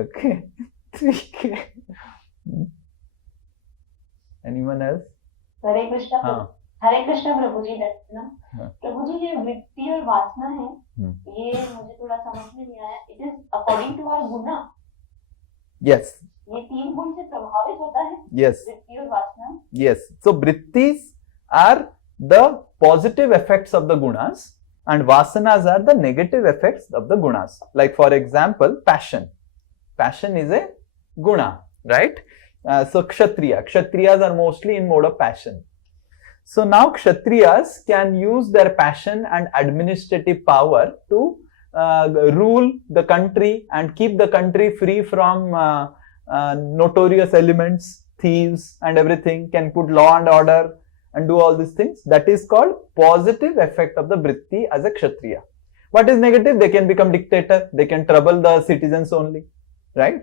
ओके, ठीक है। Anyone else? हरे कृष्णा। हाँ, हरे कृष्णा प्रभु जी। दर्शना हाँ। प्रभु जी, ये वृत्ति और वासना है, ये मुझे थोड़ा समझ में नहीं आया। It is according to our guna. Yes, ये 3 गुण से प्रभावित होता है। यस, वृत्ति और वासना। Yes. So vrittis are the positive effects of the gunas and vasanas are the negative effects of the gunas. Like for example, passion is a guna, right? So kshatriyas are mostly in mode of passion. So now kshatriyas can use their passion and administrative power to rule the country and keep the country free from notorious elements, thieves and everything, can put law and order and do all these things. That is called positive effect of the vritti as a kshatriya. What is negative? They can become dictator, they can trouble the citizens only, right?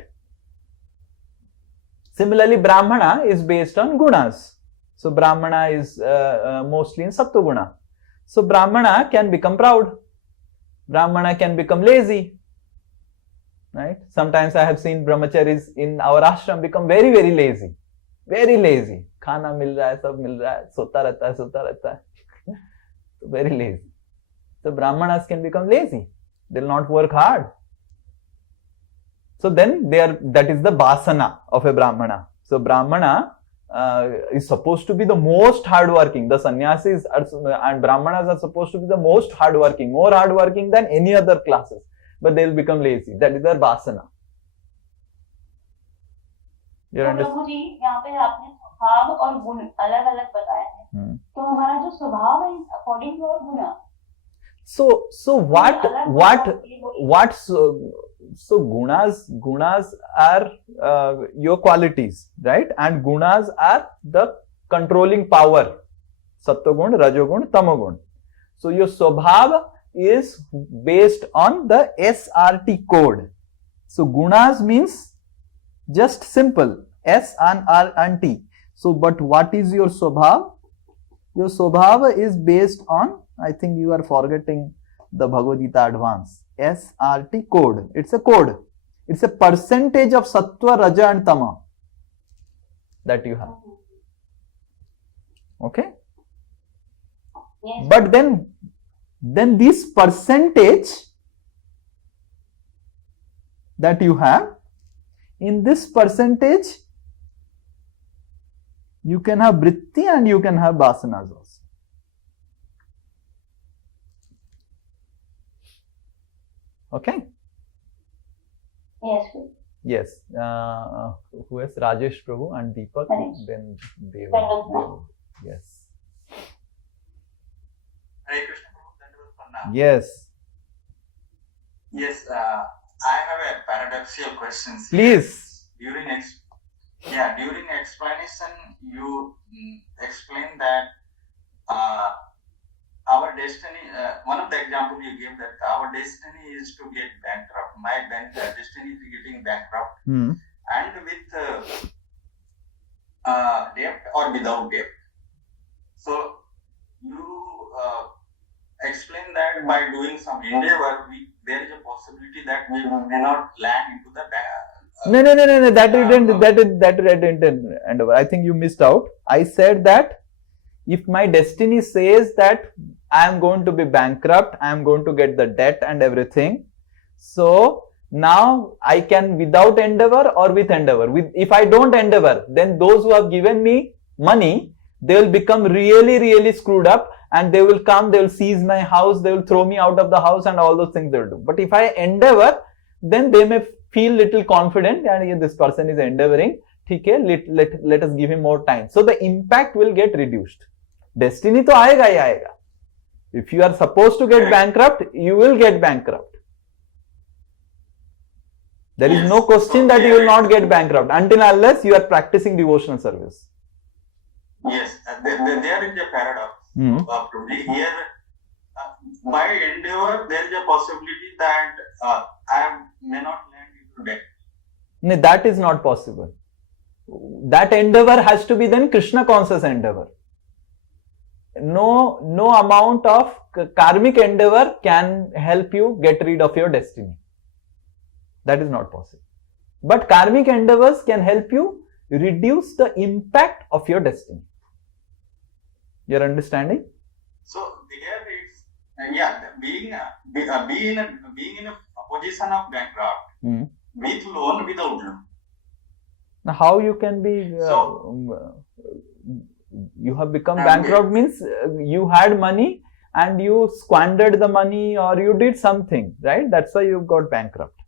Similarly, brahmana is based on gunas. So brahmana is mostly in sattva guna. So brahmana can become proud, brahmana can become lazy, right? Sometimes I have seen brahmacharis in our ashram become very, very lazy, very lazy. खाना मिल रहा है, सब मिल रहा है, सोता रहता है, very lazy. So brahmanas can become lazy, they will not work hard. So then that is the vasana of a brahmana. So brahmana is supposed to be the most hardworking. The sannyasis and brahmanas are supposed to be the most hardworking, more hardworking than any other classes, but they will become lazy. That is their vasana. तो प्रभु जी, यहाँ पे आपने स्वभाव और गुण अलग अलग बताया है, तो हमारा जो स्वभाव है according to our guna. So gunas are your qualities, right? And gunas are the controlling power, sattvagun, rajogun, tamogun. So your swabhav is based on the SRT code. So gunas means just simple S and R and T. So, but what is your swabhav? Your swabhav is based on, I think you are forgetting the Bhagavad Gita advance, SRT code. It's a code. It's a percentage of sattva, raja and tama that you have. Okay? Yes. But then this percentage that you have, in this percentage you can have vritti and you can have vasanas also. Okay? Yes. Yes. Who is Rajesh Prabhu and Deepak? Rajesh. Then they yes. Hare Krishna Prabhu. Yes. Yes. I have a paradoxical question. Please. During explanation, you explained that our destiny. One of the examples you gave that our destiny is to get bankrupt. My destiny is getting bankrupt, and with debt or without debt. So you explain that by doing some endeavor, there is a possibility that we may not land into the No. That didn't. And I think you missed out. I said that if my destiny says that I am going to be bankrupt, I am going to get the debt and everything. So now I can without endeavor or with endeavor. If I don't endeavor, then those who have given me money, they will become really, really screwed up. And they will come, they will seize my house, they will throw me out of the house and all those things they will do. But if I endeavor, then they may feel little confident and this person is endeavoring. Okay, let us give him more time. So the impact will get reduced. Destiny to aayega hi aayega. If you are supposed to get bankrupt, you will get bankrupt. There is no question that you will not get bankrupt until unless you are practicing devotional service. Yes, there is a paradox. Here, by endeavor, there is a possibility that I may not land into debt. No, that is not possible. that endeavor has to be then Krishna conscious endeavor. No amount of karmic endeavor can help you get rid of your destiny. That is not possible. But karmic endeavors can help you reduce the impact of your destiny. You're understanding? So there is being in a position of bankrupt with loan, without loan. Now how you can be you have become bankrupt means you had money and you squandered the money or you did something, right? That's why you got bankrupt.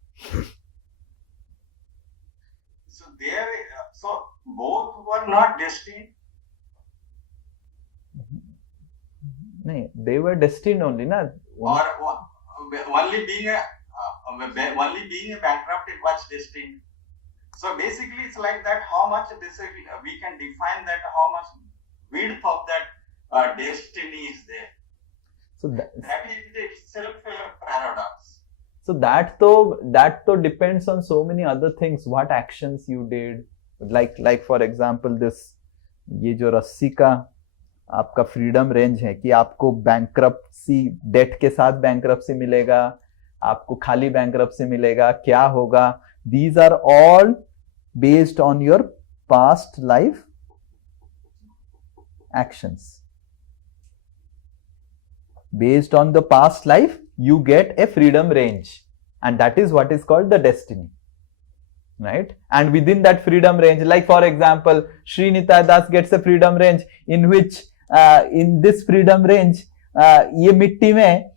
So both were not destined. No, they were destined only, na? Or only being a bankrupt, it was destined. So basically, it's like that. How much we can define that? How much width of that destiny is there? So that is itself a paradox. So that though depends on so many other things. What actions you did, like for example this ये जो रस्सी का आपका freedom range है कि आपको bankruptcy date के साथ बैंक्रप्सी मिलेगा, आपको खाली बैंक्रप्सी मिलेगा, क्या होगा. These are all based on your past life actions. Based on the past life, you get a freedom range, and that is what is called the destiny, right? And within that freedom range, like for example, Sri Nitai Das gets a freedom range in which in this freedom range ये मिट्टी में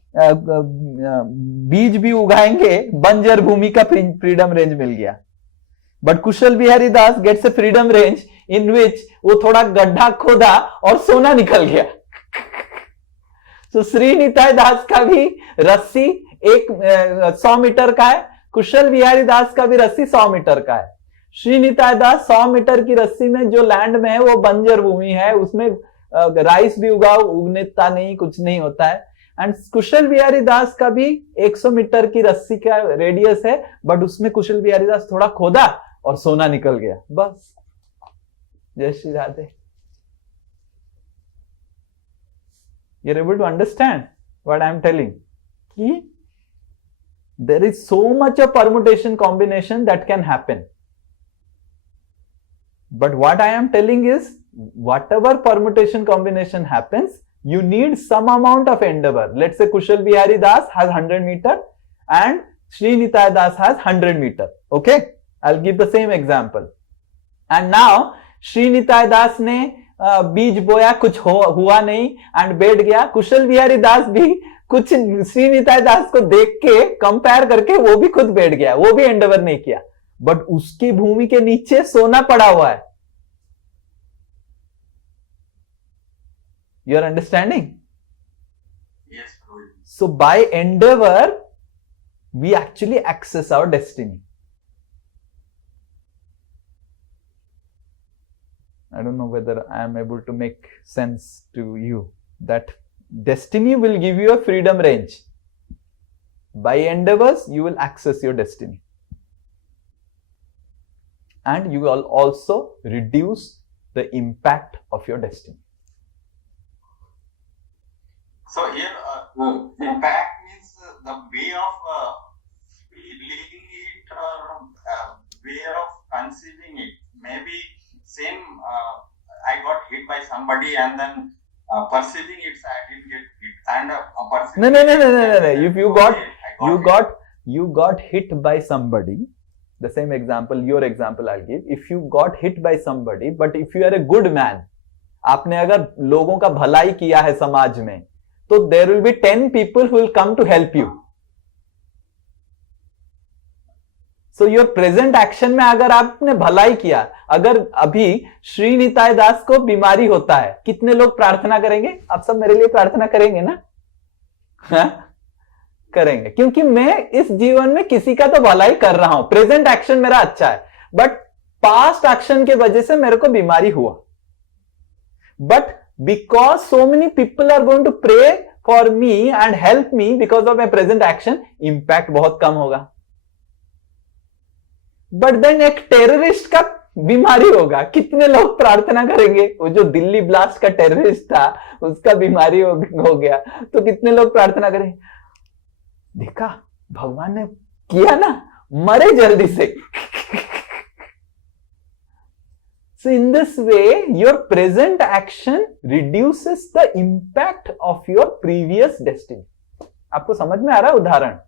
बीज भी उगाएंगे, बंजर भूमि का freedom range मिल गया. But Kushal Bihari Das gets a freedom range in which वो थोड़ा गड्ढा खोदा और सोना निकल गया. तो श्री निताई दास का भी रस्सी 100 मीटर का है, कुशल बिहारी दास का भी रस्सी 100 मीटर का है. श्री निताई दास 100 मीटर की रस्सी में जो लैंड में है वो बंजर भूमि है, उसमें राइस भी उगनेता नहीं, कुछ नहीं होता है. एंड कुशल बिहारी दास का भी 100 मीटर की रस्सी का रेडियस है, बट उसमें कुशल बिहारी दास थोड़ा खोदा और सोना निकल गया. बस. जय Shri Radhe. You're able to understand what I am telling? There is so much of permutation combination that can happen. But what I am telling is, whatever permutation combination happens, you need some amount of endeavor. Let's say Kushal Bihari Das has 100 meter and Sri Nitai Das has 100 meter. Okay? I'll give the same example. And now, Sri Nitai Das ने बीज बोया, कुछ हुआ नहीं and बैठ गया. कुशल बिहारी दास भी कुछ श्री निताई दास को देख के कंपेयर करके वो भी खुद बैठ गया, वो भी एंडेवर नहीं किया, बट उसकी भूमि के नीचे सोना पड़ा हुआ है. You are understanding? So by endeavour we actually access our destiny. I don't know whether I am able to make sense to you that destiny will give you a freedom range. By endeavors, you will access your destiny. And you will also reduce the impact of your destiny. So here, impact means the way of feeling it or way of conceiving it. Maybe same, I got hit by somebody and then perceiving it, I didn't get hit. And No. If you got hit by somebody, the same example, your example I'll give. If you got hit by somebody, but if you are a good man, आपने अगर लोगों का भलाई किया है समाज में, तो there will be 10 people who will come to help you. So your present action में अगर आपने भलाई किया, अगर अभी श्री निताई दास को बीमारी होता है, कितने लोग प्रार्थना करेंगे? आप सब मेरे लिए प्रार्थना करेंगे ना? हाँ? करेंगे, क्योंकि मैं इस जीवन में किसी का तो भलाई कर रहा हूं. प्रेजेंट एक्शन मेरा अच्छा है, बट पास्ट एक्शन के वजह से मेरे को बीमारी हुआ. But because so many people are going to pray for me and help me because of my present action, impact बहुत कम होगा. बट देन एक टेररिस्ट का बीमारी होगा, कितने लोग प्रार्थना करेंगे? वो जो दिल्ली ब्लास्ट का टेररिस्ट था उसका बीमारी हो गया तो कितने लोग प्रार्थना करेंगे? देखा भगवान ने किया ना, मरे जल्दी से। So in this way, your present action reduces the impact of your previous destiny. आपको समझ में आ रहा है उदाहरण?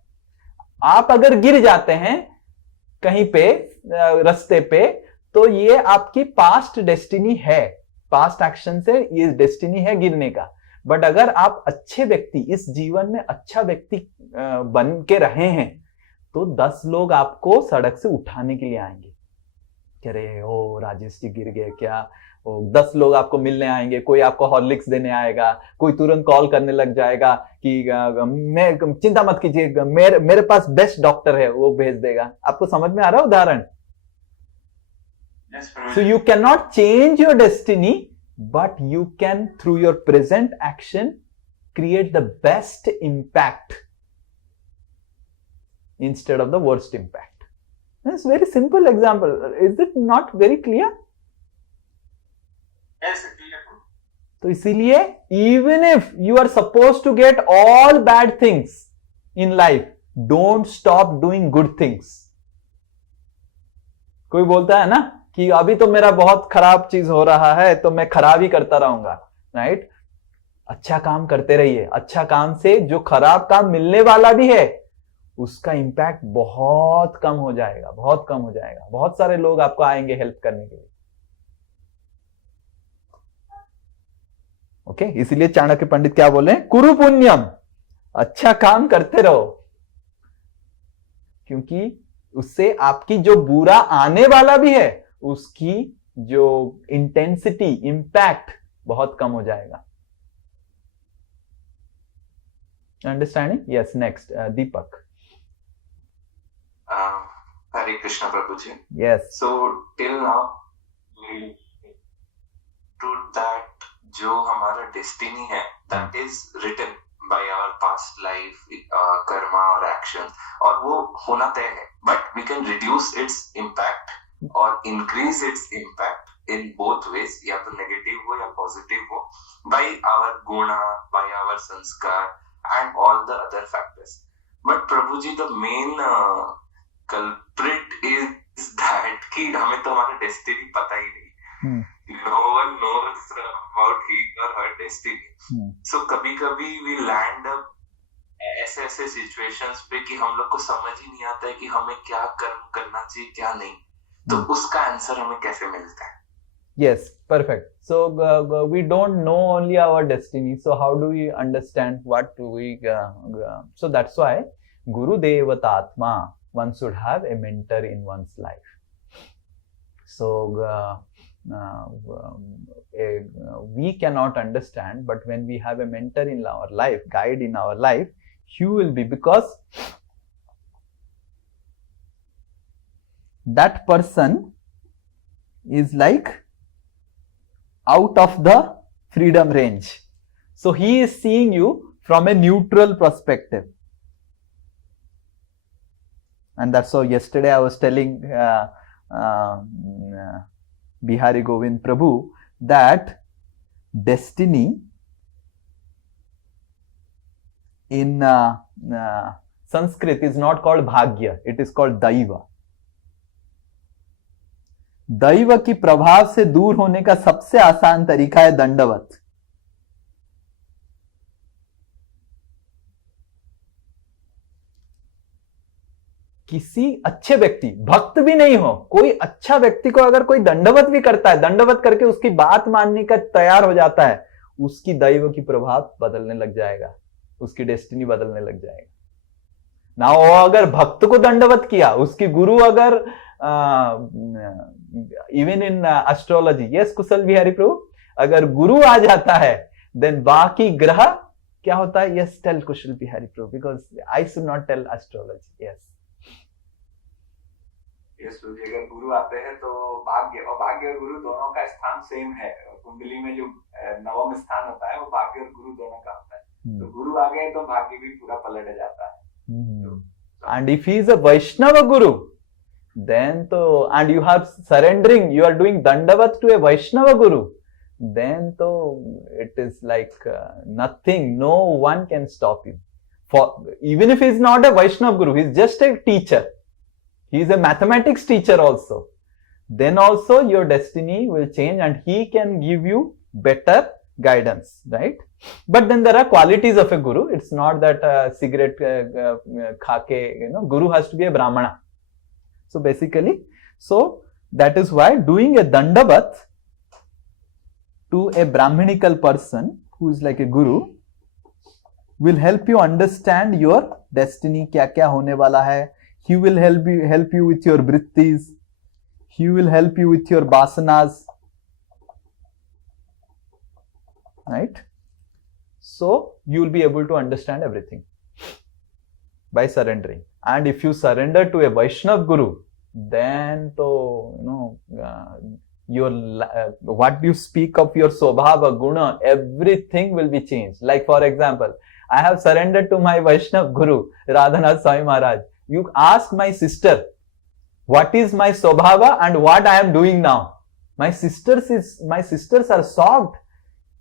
आप अगर गिर जाते हैं कहीं पे रास्ते पे, तो ये आपकी पास्ट डेस्टिनी है, पास्ट एक्शन से ये डेस्टिनी है गिरने का। बट अगर आप अच्छे व्यक्ति, इस जीवन में अच्छा व्यक्ति बन के रहे हैं, तो 10 लोग आपको सड़क से उठाने के लिए आएंगे। कह रहे ओ राजेश जी गिर गए क्या? 10 लोग आपको मिलने आएंगे, कोई आपको हॉर्लिक्स देने आएगा, कोई तुरंत कॉल करने लग जाएगा कि मैं चिंता मत कीजिए, मेरे पास बेस्ट डॉक्टर है, वो भेज देगा। आपको समझ में आ रहा है उदाहरण? So you cannot change your destiny, but you can through your present action create the best impact instead of the worst impact. It's a very simple example. Is it not very clear? Yes, clear. तो इसीलिए even if you are supposed to get all bad things in life, don't stop doing good things. कोई बोलता है ना कि अभी तो मेरा बहुत खराब चीज हो रहा है तो मैं खराब ही करता रहूंगा, राइट? अच्छा काम करते रहिए। अच्छा काम से जो खराब काम मिलने वाला भी है उसका इंपैक्ट बहुत कम हो जाएगा, बहुत कम हो जाएगा। बहुत सारे लोग आपको आएंगे हेल्प करने के लिए। ओके, इसीलिए चाणक्य पंडित क्या बोले? कुरु पुण्यम, अच्छा काम करते रहो, क्योंकि उससे आपकी जो बुरा आने वाला भी है उसकी जो इंटेंसिटी, इंपैक्ट बहुत कम हो जाएगा। Understanding? Yes, next Deepak. Hare Krishna प्रभु जी। Yes. So till now to that जो हमारा डेस्टिनी है that is written by our past life, karma और एक्शन, और वो होना तय है, but we can reduce its impact और increase its impact in both ways, या तो नेगेटिव हो या पॉजिटिव हो, by our guna, by our sanskar and all the other factors. But Prabhu ji the main culprit is that कि हमें तो हमारा डेस्टिनी पता ही नहीं। No one knows about his or her destiny. So कभी-कभी we land up ऐसे situations पे कि हम लोग को समझ ही नहीं आता है कि हमें क्या कर्म करना चाहिए, क्या नहीं। तो उसका आंसर हमें कैसे मिलता है? Yes, perfect. So we don't know only our destiny. So how do we understand what we? So that's why Guru Devatatma, one should have a mentor in one's life. So we cannot understand, but when we have a mentor in our life, guide in our life, you will be, because that person is like out of the freedom range. So he is seeing you from a neutral perspective. And that's how yesterday I was telling Bihari Govind Prabhu that destiny in Sanskrit is not called bhagya, it is called daiva. दैव की प्रभाव से दूर होने का सबसे आसान तरीका है दंडवत। किसी अच्छे व्यक्ति, भक्त भी नहीं हो, कोई अच्छा व्यक्ति को अगर कोई दंडवत भी करता है, दंडवत करके उसकी बात मानने का तैयार हो जाता है, उसकी दैव की प्रभाव बदलने लग जाएगा, उसकी डेस्टिनी बदलने लग जाएगा ना। वो अगर भक्त को दंडवत किया, उसकी गुरु अगर इवन इन एस्ट्रोलॉजी, यस कुशल बिहारी प्रभु, अगर गुरु आ जाता है देन बाकी ग्रह क्या होता है? Yes, tell Kushal Bihari Prabhu, because I should not tell astrology. Yes yes, अगर गुरु आते हैं तो भाग्य और गुरु दोनों का स्थान सेम है। कुंडली में जो नवम स्थान होता है वो भाग्य और गुरु दोनों का होता है। तो गुरु आ गए तो भाग्य भी पूरा पलट जाता है। And if he is a Vaishnava Guru, then to, and you are surrendering, you are doing dandavat to a Vaishnava Guru, then to it is like nothing, no one can stop you. For even if he is not a Vaishnava Guru, he is just a teacher, he is a mathematics teacher also, then also your destiny will change and he can give you better guidance, right? But then there are qualities of a Guru. It's not that cigarette khake, Guru has to be a Brahmana. So basically, so that is why doing a dandavat to a Brahminical person who is like a Guru will help you understand your destiny, kya kya hone wala hai. He will help you with your vrittis. He will help you with your vasanas. Right? So you will be able to understand everything by surrendering. And if you surrender to a Vaishnav Guru, then to, your what you speak of your Swabhava, Guna, everything will be changed. Like for example, I have surrendered to my Vaishnav Guru, Radhanath Swami Maharaj. You ask my sister, what is my Swabhava and what I am doing now? My sisters are shocked.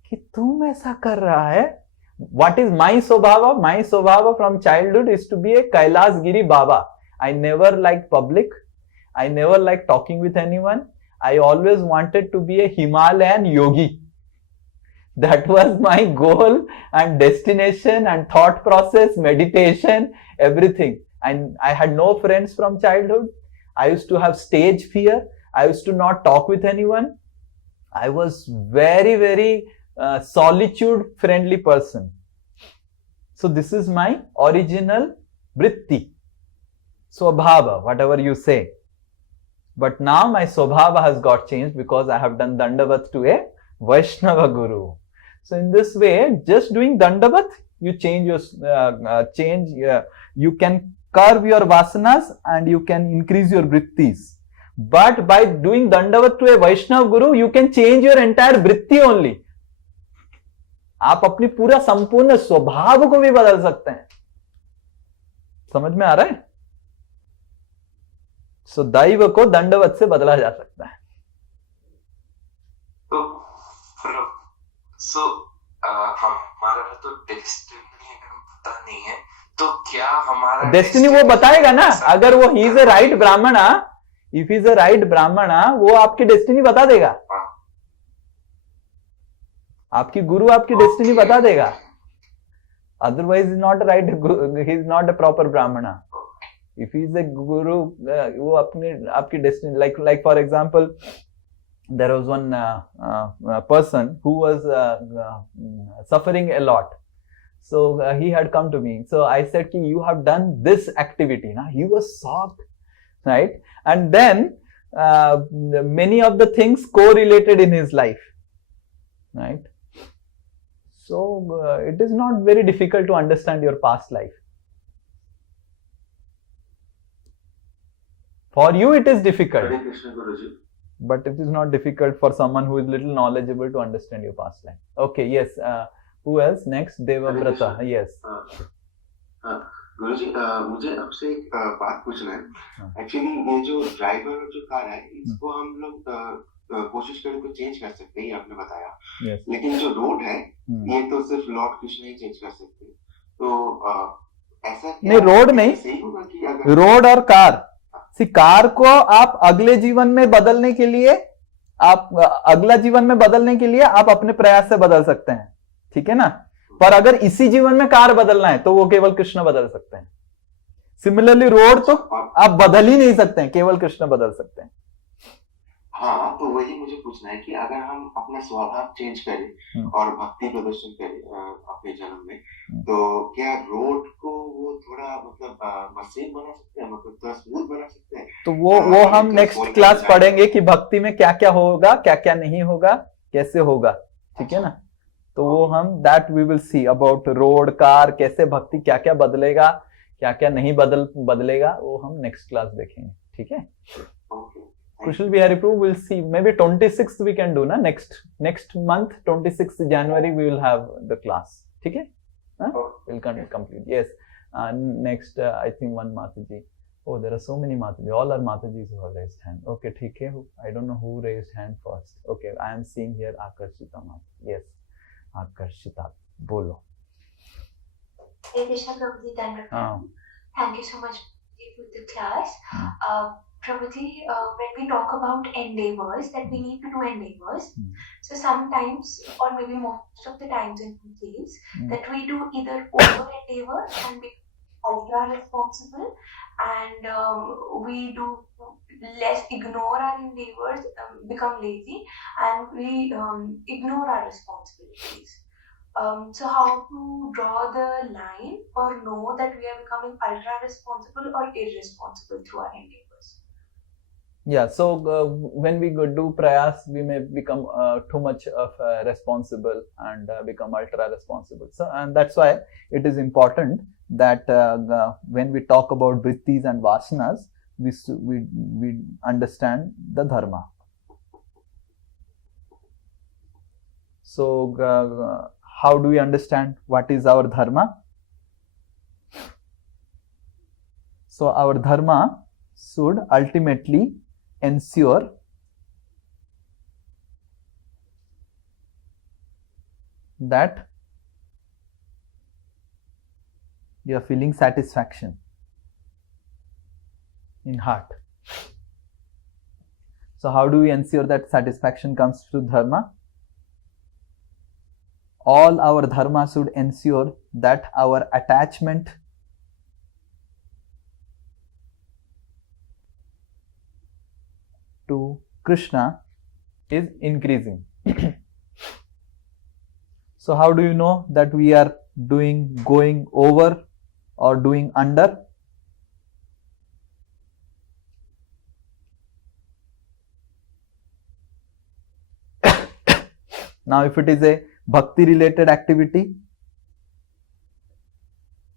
कि तुम ऐसा कर रहा है. What is my Swabhava? My Swabhava from childhood is to be a Kailas Giri Baba. I never liked public. I never liked talking with anyone. I always wanted to be a Himalayan yogi. That was my goal and destination and thought process, meditation, everything. And I had no friends from childhood. I used to have stage fear. I used to not talk with anyone. I was very, very solitude friendly person. So this is my original vritti, Swabhava, whatever you say. But now my Swabhava has got changed because I have done dandavat to a Vaishnava Guru. So in this way, just doing dandavat, you change your you can curb your vasanas and you can increase your vrittis. But by doing dandavat to a Vaishnava Guru, you can change your entire vritti only. आप अपनी पूरा संपूर्ण स्वभाव को भी बदल सकते हैं. समझ में आ रहा है? सो दैव को दंडवत से बदला जा सकता है. तो हमारा तो डेस्टिनी पता नहीं है, तो क्या हमारा डेस्टिनी वो बताएगा ना. अगर वो ही इज ए राइट ब्राह्मणा, इफ इज ए राइट ब्राह्मणा, वो आपकी डेस्टिनी बता देगा. आपकी गुरु आपकी डेस्टिनी बता देगा. Otherwise is not right, he is not a proper ब्राह्मणा. इफ ही इज ए गुरु, वो अपने आपकी destiny, like for example, there was one person who was suffering a lot. So he had come to me. So I said, you have done this activity. Now he was shocked, right? And then many of the things correlated in his life, right? So it is not very difficult to understand your past life. For you it is difficult. Hare Krishna Guruji. But it is not difficult for someone who is little knowledgeable to understand your past life. Okay, yes. Who else? Next, Devabrata. Yes. गुरुजी, मुझे आपसे एक बात पूछना है. Actually ये जो driver और जो कार है, इसको हम लोग कोशिश करें तो चेंज कर सकते हैं, आपने बताया. Yes. लेकिन जो रोड है, ये तो सिर्फ लॉर्ड कृष्ण ही चेंज कर सकते हैं. तो ऐसा नहीं, रोड नहीं, सही होगा कि अगर रोड और कार, कार को आप अगले जीवन में बदलने के लिए, आप अगला जीवन में बदलने के लिए आप अपने प्रयास से बदल सकते हैं, ठीक है ना. पर अगर इसी जीवन में कार बदलना है तो वो केवल कृष्ण बदल सकते हैं. सिमिलरली रोड तो आप बदल ही नहीं सकते हैं, केवल कृष्ण बदल सकते हैं. हाँ, तो वही मुझे पूछना है कि अगर हम अपना स्वभाव चेंज करें और भक्ति प्रदर्शन करें अपने जन्म में, तो क्या रोड को वो थोड़ा मतलब मशीन बना सकते हैं, मतलब थोड़ा स्मूथ बना सकते हैं? तो वो हम नेक्स्ट क्लास पढ़ेंगे कि भक्ति में क्या क्या होगा, क्या क्या नहीं होगा, कैसे होगा, ठीक है ना. तो वो हम that we will see about road, car, कैसे भक्ति क्या क्या बदलेगा, क्या क्या नहीं बदलेगा, वो हम नेक्स्ट क्लास देखेंगे, ठीक है. Kushal Bihari Prabhu, we'll see. Maybe 26th we can do, na? Next month, 26th January, we will have the class. ठीक है? We'll complete. Yes. Next, I think one Mataji. Oh, there are so many Mataji. All are Matajis who have raised hand. Okay, ठीक है. I don't know who raised hand first. Okay, I am seeing here Akarshita Mata. Yes, Akarshita. Bolo. Hey, Krishna Prabhuji, thank you so much for the class. Prabhuji, when we talk about endeavors, that we need to do endeavors. So sometimes, or maybe most of the times in case, that we do either over endeavor and be ultra responsible, and we do less, ignore our endeavors, become lazy, and we ignore our responsibilities. So how to draw the line or know that we are becoming ultra responsible or irresponsible through our endeavors? Yeah, so when we do prayas, we may become too much of responsible and become ultra responsible. So, and that's why it is important that when we talk about vrittis and vasanas, we understand the dharma. So how do we understand what is our dharma? So our dharma should ultimately ensure that you are feeling satisfaction in heart. So how do we ensure that satisfaction comes through dharma? All our dharma should ensure that our attachment to Krishna is increasing. So how do you know that we are going over or doing under? Now if it is a bhakti related activity,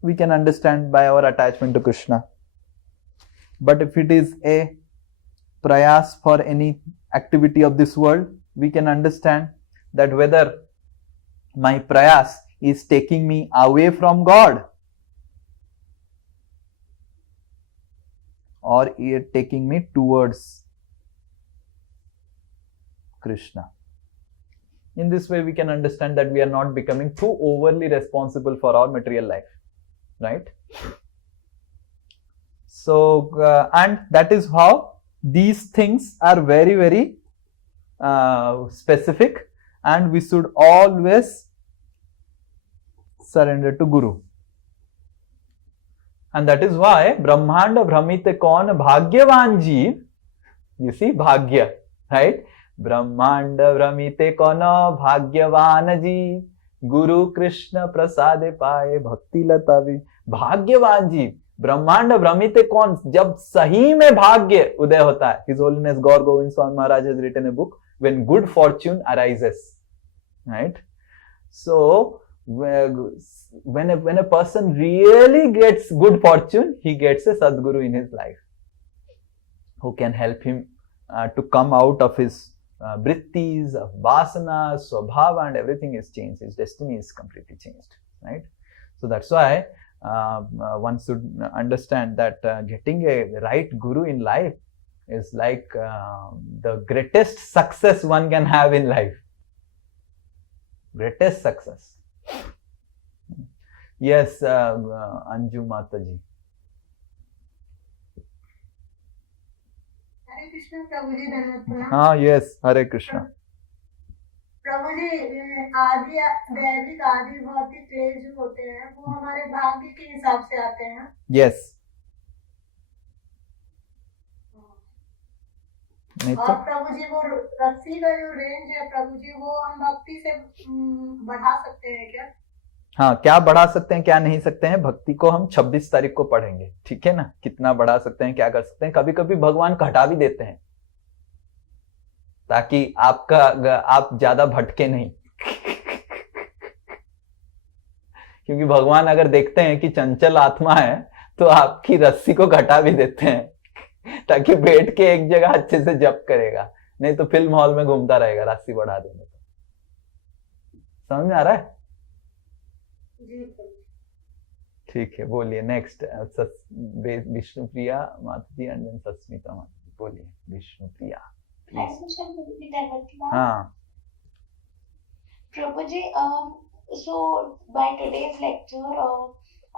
we can understand by our attachment to Krishna. But if it is a prayas for any activity of this world, we can understand that whether my prayas is taking me away from God or taking me towards Krishna. In this way, we can understand that we are not becoming too overly responsible for our material life, right? So, and that is how these things are very, very specific, and we should always surrender to Guru. And that is why Brahmanda Brahmite Kaun Bhagyavan Jeev, you see, Bhagya, right? Brahmanda Brahmite Kaun Bhagyavan Jeev, Guru Krishna Prasade Paye Bhakti Latavi. Bhagyavan Jeev, ब्रह्मांड भ्रमित कौन, जब सही में भाग्य उदय होता है. His Holiness Gaur Govind Swami Maharaj has written a book, When Good Fortune Arises, right? So when a person really gets good fortune, he gets a Sadguru in his life who can help him to come out of his vrittis, of vasanas, swabhava, and everything is changed. His destiny is completely changed, right? So that's why one should understand that getting a right guru in life is like the greatest success one can have in life. Greatest success. Yes, Anju Mataji. Hare Krishna, Prabhuji, धन्यवाद. हाँ, yes, Hare Krishna. प्रभुजी, आदि दैविक आदि भौतिक क्लेश जो होते हैं वो हमारे भाग्य के हिसाब से आते हैं. Yes. और प्रभुजी वो रस्सी का जो रेंज है प्रभुजी, वो हम भक्ति से बढ़ा सकते हैं क्या? हाँ, क्या बढ़ा सकते हैं, क्या नहीं सकते हैं, भक्ति को हम 26 तारीख को पढ़ेंगे, ठीक है ना? कितना बढ़ा सकते हैं, क्या कर सकते हैं. कभी कभी भगवान घटा भी देते हैं ताकि आप ज्यादा भटके नहीं. क्योंकि भगवान अगर देखते हैं कि चंचल आत्मा है तो आपकी रस्सी को घटा भी देते हैं ताकि बैठ के एक जगह अच्छे से जप करेगा, नहीं तो फिल्म हॉल में घूमता रहेगा रस्सी बढ़ा देने तो. समझ में आ रहा है? ठीक है, बोलिए नेक्स्ट। विष्णुप्रिया माता जी एंड देन सस्मिता माता जी। बोलिए विष्णुप्रिया प्लीज। हाँ Prabhuji, so by today's lecture,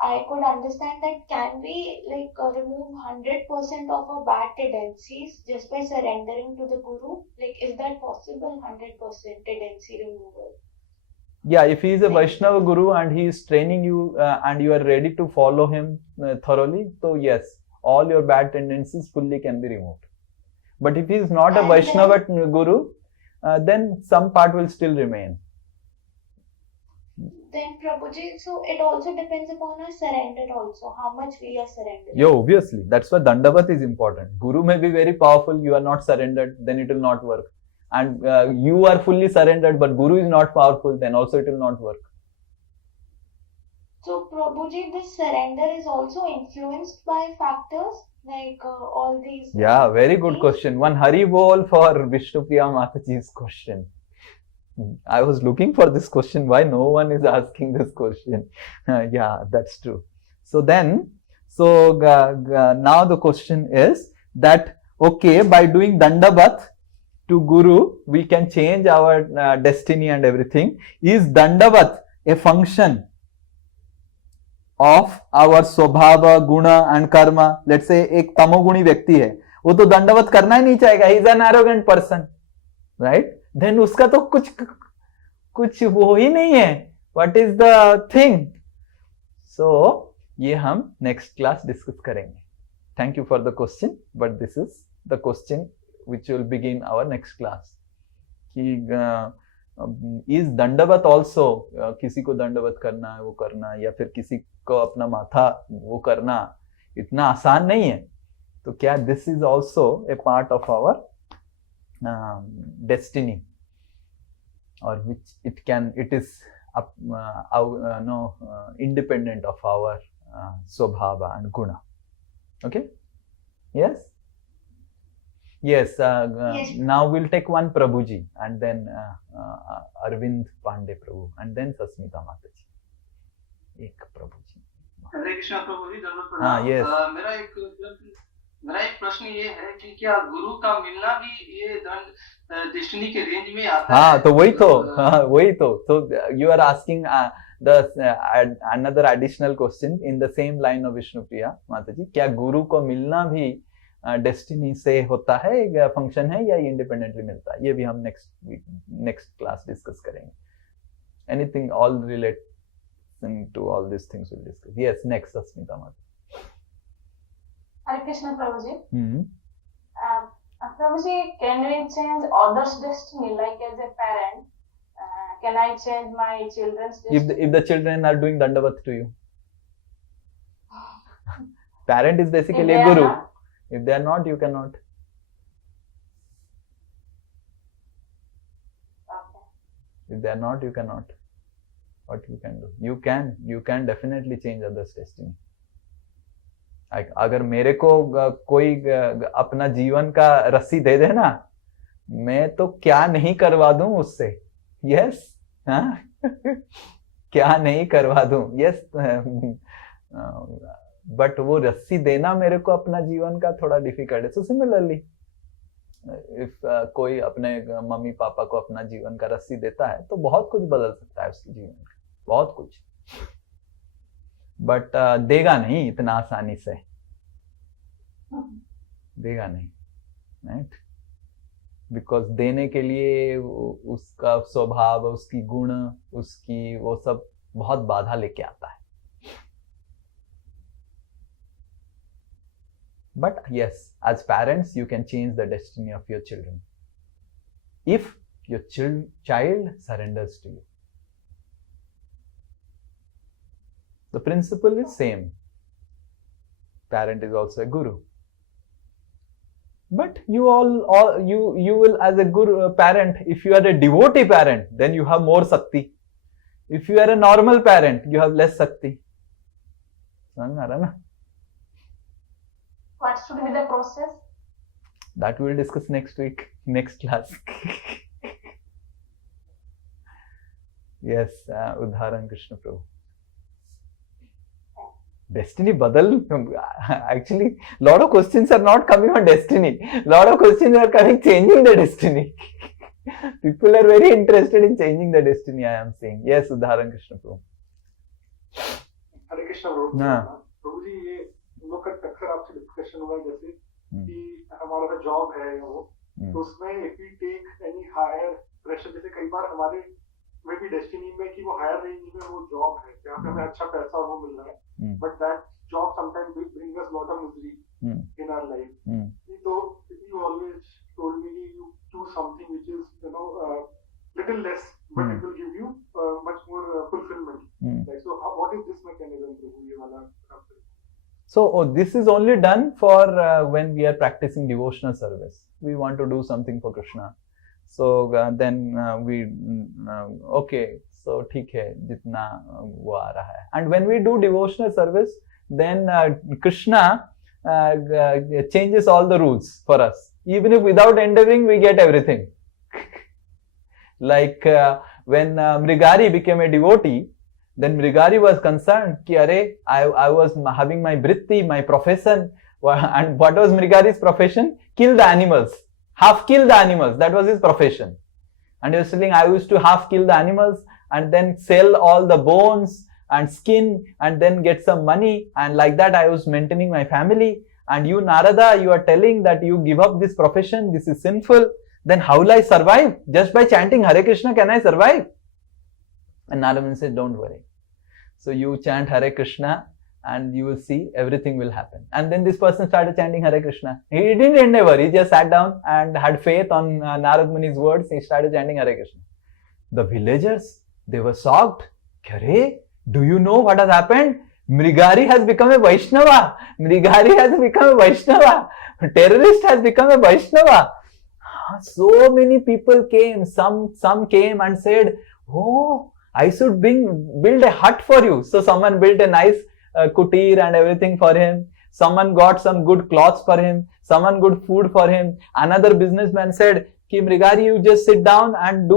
I could understand that can we remove 100% of our bad tendencies just by surrendering to the Guru? Like, is that possible? 100% tendency removal? Yeah, if he is a Vaishnava Guru and he is training you and you are ready to follow him thoroughly, so yes, all your bad tendencies fully can be removed. But if he is not a Vaishnava Guru, then some part will still remain. Then Prabhuji, so it also depends upon our surrender also, how much we are surrendering. Yeah, obviously. That's why Dandavat is important. Guru may be very powerful, you are not surrendered, then it will not work. And you are fully surrendered, but Guru is not powerful, then also it will not work. So Prabhuji, this surrender is also influenced by factors like all these. Yeah, very good question. One Hari Bol for Vishnupriya Mataji's question. I was looking for this question. Why no one is asking this question? Yeah, that's true. So then, now the question is that, okay, by doing Dandavat to Guru, we can change our destiny and everything. Is Dandavat a function of our स्वभाव, guna and karma? Let's say एक तमोगुणी व्यक्ति है, वो तो दंडवत करना ही नहीं चाहेगा. He is an arrogant person, right? Then उसका तो कुछ वो ही नहीं है. What is the thing? So ये हम next class discuss करेंगे. Thank you for the question, but this is the question which will begin our next class. कि is दंडवत also किसी को दंडवत करना है वो करना, या फिर किसी को अपना माथा वो करना इतना आसान नहीं है. तो क्या this is also a part of our destiny, or which it is independent of our swabhava and guna. Okay? Yes? Yes. Yes. Now we'll take one Prabhuji and then Arvind Pandey Prabhu and then Sasmita Mataji. एक Prabhuji. हरे कृष्णा प्रभु जी, दंडवत प्रणाम। yes. मेरा एक प्रश्न ये है कि क्या गुरु का मिलना भी ये दंड डेस्टिनी के रेंज में आता है? हाँ, तो वही तो so you are asking another additional question in the same line of Vishnupriya Mataji. क्या गुरु को मिलना भी डेस्टिनी से होता है, फंक्शन है, या इंडिपेंडेंटली मिलता है? ये भी हम नेक्स्ट क्लास डिस्कस करेंगे. Anything all relating to all this things will discuss. Yes, next Asmita माता. Hare Krishna Prabhuji. Prabhuji, can we change others' destiny? Like as a parent, can I change my children's destiny? If the children are doing dandavat to you, parent is basically a guru. If they are not, you cannot. Okay. If they are not, you cannot. What you can do? You can definitely change others' destiny. अगर मेरे को कोई अपना जीवन का रस्सी दे देना, मैं तो क्या नहीं करवा दूं उससे. यस, क्या नहीं करवा दूं. यस, बट वो रस्सी देना मेरे को अपना जीवन का थोड़ा डिफिकल्ट है. सो सिमिलरली इफ कोई अपने मम्मी पापा को अपना जीवन का रस्सी देता है तो बहुत कुछ बदल सकता है उसके जीवन का, बहुत कुछ. बट देगा नहीं इतना आसानी से, देगा नहीं, राइट? बिकॉज देने के लिए उसका स्वभाव, उसकी गुण, उसकी वो सब बहुत बाधा लेके आता है. But yes, as parents, you can change the destiny of your children if your child surrenders to you. The principle is same. Parent is also a guru. But you will, as a guru parent, if you are a devotee parent, then you have more Shakti. If you are a normal parent, you have less Shakti. What should be the process? That we will discuss next week, next class. Yes, Udharan Krishna Prabhu. Destiny badal. Actually, lot of questions are not coming on destiny. Lot of questions are coming changing the destiny. People are very interested in changing the destiny. I am saying yes, Udharan Krishna Prabhu. हरे कृष्ण प्रभु। प्रभु जी ये हम लोग का अक्सर आपसे discussion हुआ जैसे कि हमारा जो जॉब है वो तो उसमें if we take any higher pressure, जैसे कई बार हमारे में भी डेस्टिनी में कि वो हायर रेंज में वो जॉब है जहाँ पे हमें अच्छा पैसा वो मिल रहा है, but that job sometimes will bring us lot of misery in our life. तो you always told me you choose something which is you know little less, but it will give you much more fulfillment. Like, so what is this mechanism? So this is only done for when we are practicing devotional service. We want to do something for Krishna. So then we okay, so ठीक है जितना वो आ रहा है. And when we do devotional service, then Krishna changes all the rules for us. Even if without endeavoring, we get everything. Like when Mrigari became a devotee, then Mrigari was concerned कि अरे I was having my vritti, my profession, and what was Mrigari's profession? Kill the animals, half kill the animals. That was his profession. And he was telling, I used to half kill the animals and then sell all the bones and skin and then get some money, and like that I was maintaining my family. And you Narada, you are telling that you give up this profession, this is sinful. Then how will I survive? Just by chanting Hare Krishna can I survive? And Narada said, don't worry. So you chant Hare Krishna and you will see everything will happen. And then this person started chanting Hare Krishna. He didn't endeavor, he just sat down and had faith on Narada Muni's words. He started chanting Hare Krishna. The villagers, they were shocked. Hare, do you know what has happened? Mrigari has become a Vaishnava. Mrigari has become a Vaishnava. Terrorist has become a Vaishnava. So many people came. Some came and said, oh, I should build a hut for you. So someone built a nice kutir and everything for him. Someone got some good clothes for him. Someone good food for him. Another businessman said, Ki Mrigari, you just sit down and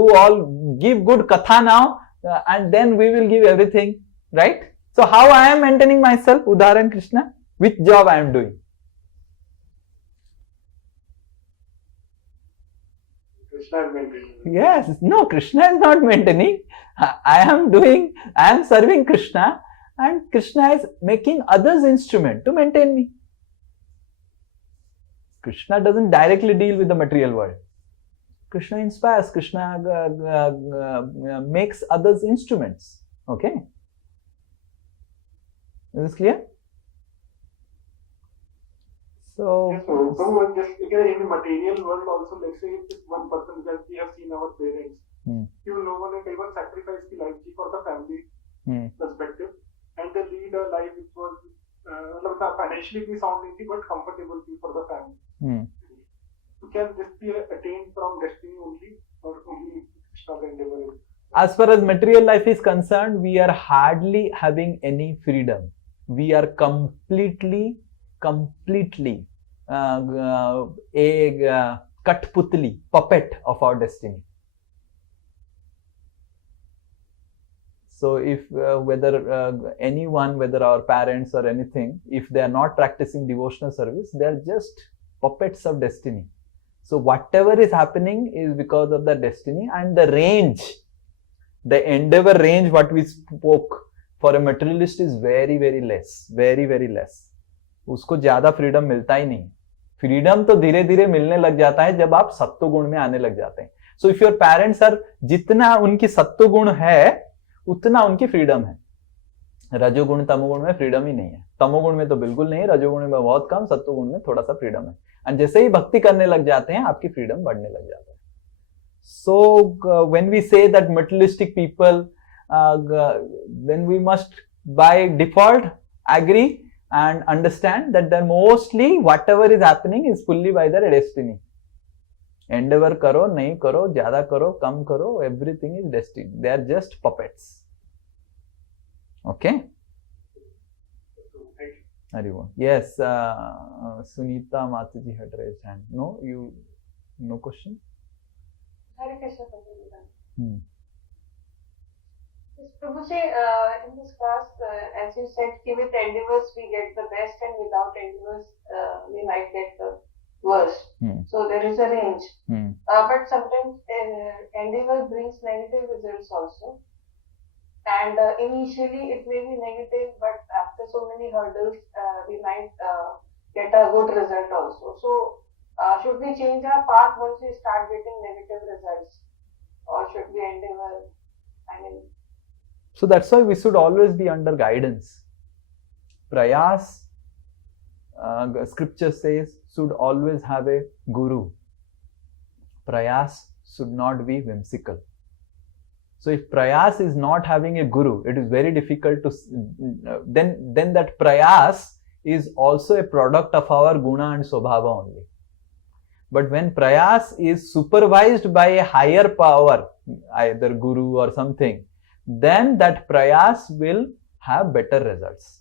give good katha now, and then we will give everything. Right? So how I am maintaining myself, Udharan Krishna? Which job I am doing? Krishna is maintaining. Yes, no, Krishna is not maintaining. I am serving Krishna, and Krishna is making others instrument to maintain me. Krishna doesn't directly deal with the material world. Krishna inspires, Krishna makes others instruments. Okay? Is this clear? So, yes, so just in the material world also, let's say if one person that we have seen our parents, you know, one even sacrifice the life for the family perspective, and they lead a life which was financially be sound but comfortable for the family. So can this be attained from destiny only, or only Krishna's endeavor? As far as material life is concerned, we are hardly having any freedom. We are completely a Katputli, puppet of our destiny. So if whether anyone, whether our parents or anything, if they are not practicing devotional service, they are just puppets of destiny. So whatever is happening is because of the destiny, and the range, the endeavor range, what we spoke for a materialist is very, very less, very, very less. उसको ज्यादा freedom मिलता ही नहीं. Freedom तो धीरे धीरे मिलने लग जाता है जब आप सत्व गुण में आने लग जाते हैं. So if your parents are, जितना उनकी सत्व गुण है उतना उनकी फ्रीडम है. रजोगुण तमोगुण में फ्रीडम ही नहीं है. तमोगुण में तो बिल्कुल नहीं है, रजोगुण में बहुत कम, सत्वगुण में थोड़ा सा फ्रीडम है. एंड जैसे ही भक्ति करने लग जाते हैं आपकी फ्रीडम बढ़ने लग जाता है. So when we say that materialistic people, then we must by default agree and understand that they're mostly whatever is happening is fully by their destiny. Endeavor karo, nahi karo, zyada karo, kam karo, everything is destiny. They are just puppets. Okay? Haribo. Yes, Sunita Mataji had raised hand. No, no question? Hare Krishna. Prabhuji, in this class, as you said, with endeavors we get the best, and without endeavors we might get the worst. So there is a range. But sometimes endeavor brings negative results also. And initially it may be negative, but after so many hurdles, we might get a good result also. So should we change our path once we start getting negative results, or should we endeavor? So that's why we should always be under guidance. Prayas, scripture says, should always have a guru. Prayas should not be whimsical. So if prayas is not having a guru, it is very difficult to, then that prayas is also a product of our guna and swabhava only. But when prayas is supervised by a higher power, either guru or something, then that prayas will have better results.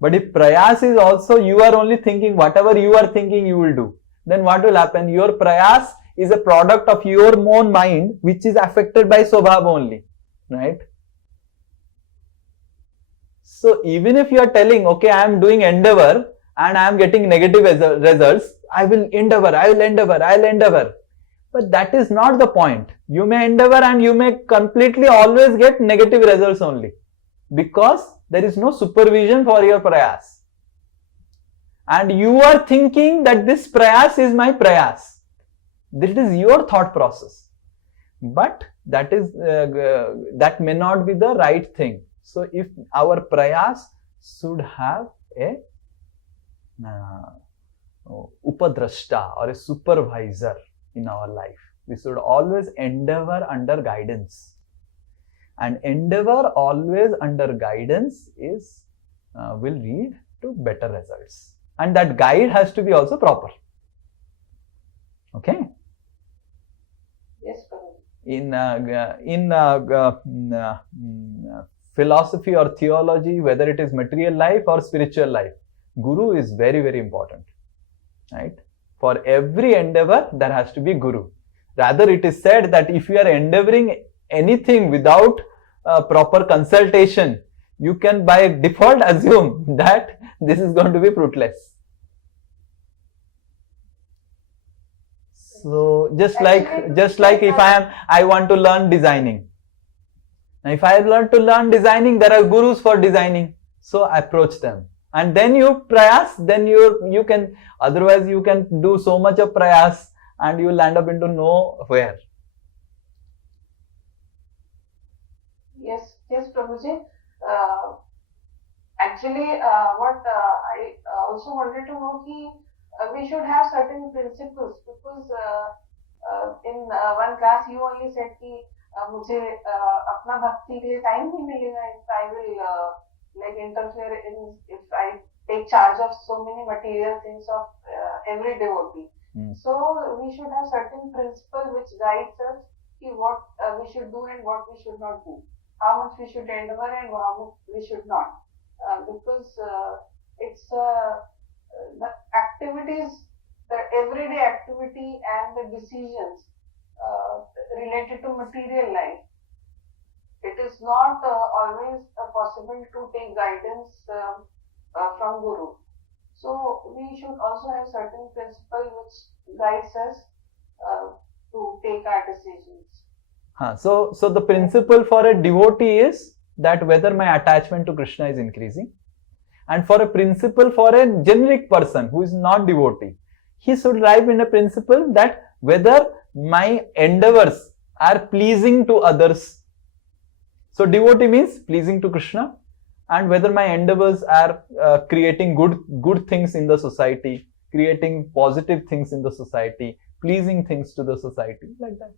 But if prayas is also, you are only thinking whatever you are thinking you will do, then what will happen? Your prayas is a product of your own mind, which is affected by swabhava only, right? So even if you are telling, okay, I am doing endeavor and I am getting negative results, I will endeavor. But that is not the point. You may endeavor and you may completely always get negative results only, because there is no supervision for your prayas. And you are thinking that this prayas is my prayas. This is your thought process. But that is that may not be the right thing. So if our prayas should have a upadrashta or a supervisor in our life, we should always endeavor under guidance. And endeavor always under guidance is will lead to better results. And that guide has to be also proper. Okay? Yes, in philosophy or theology, whether it is material life or spiritual life, guru is very, very important, right? For every endeavor, there has to be guru. Rather, it is said that if you are endeavoring anything without proper consultation, you can by default assume that this is going to be fruitless. So just like if I want to learn designing. Now if I want to learn designing, there are gurus for designing. So approach them. And then you prayas, then you can, otherwise you can do so much of prayas and you will land up into nowhere. Yes, Prabhuji. Actually, what I also wanted to know we should have certain principles, because in one class you only said कि मुझे अपना भक्ति के लिए time नहीं मिलेगा if I will interfere in, if I take charge of so many material things of every devotee. So we should have certain principle which guides us what we should do and what we should not do, how much we should endeavor and how much we should not, because it's the activities, the everyday activity and the decisions related to material life. It is not always possible to take guidance from Guru. So we should also have certain principle which guides us to take our decisions. So the principle for a devotee is that whether my attachment to Krishna is increasing. And for a principle for a generic person who is not devotee, he should arrive in a principle that whether my endeavors are pleasing to others. So devotee means pleasing to Krishna, and whether my endeavors are creating good things in the society, creating positive things in the society, pleasing things to the society, like that.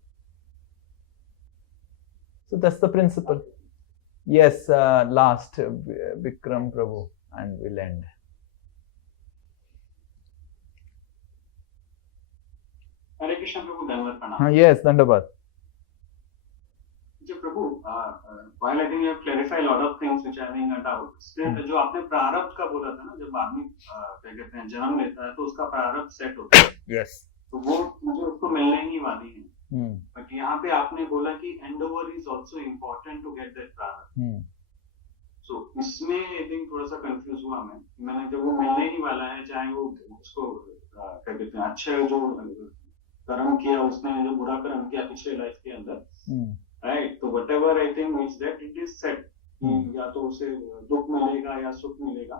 So that's the principle. Yes, last Vikram Prabhu, and we'll end. Hare Krishna Prabhu, Dandavat Pranam. Yes, Dandavat. Prabhu, while I think you have clarified a lot of things which are being a doubt, still जो आपने प्रारब्ध का बोला था ना, जब आदमी क्या कहते हैं जन्म लेता है तो उसका प्रारब्ध सेट होता है. Yes. तो वो मुझे उसको मिलने ही वाली है. But यहाँ पे आपने बोला कि endeavour is also important to get that prarabdha. So इसमें आई थिंक थोड़ा सा कंफ्यूज हुआ मैंने जब वो मिलने ही वाला है, चाहे वो उसको क्या कहते हैं अच्छे जो कर्म किया उसने, जो बुरा कर्म किया पिछले लाइफ के अंदर, राइट, तो what ever I think means that it is set, या तो उसे दुख मिलेगा या सुख मिलेगा,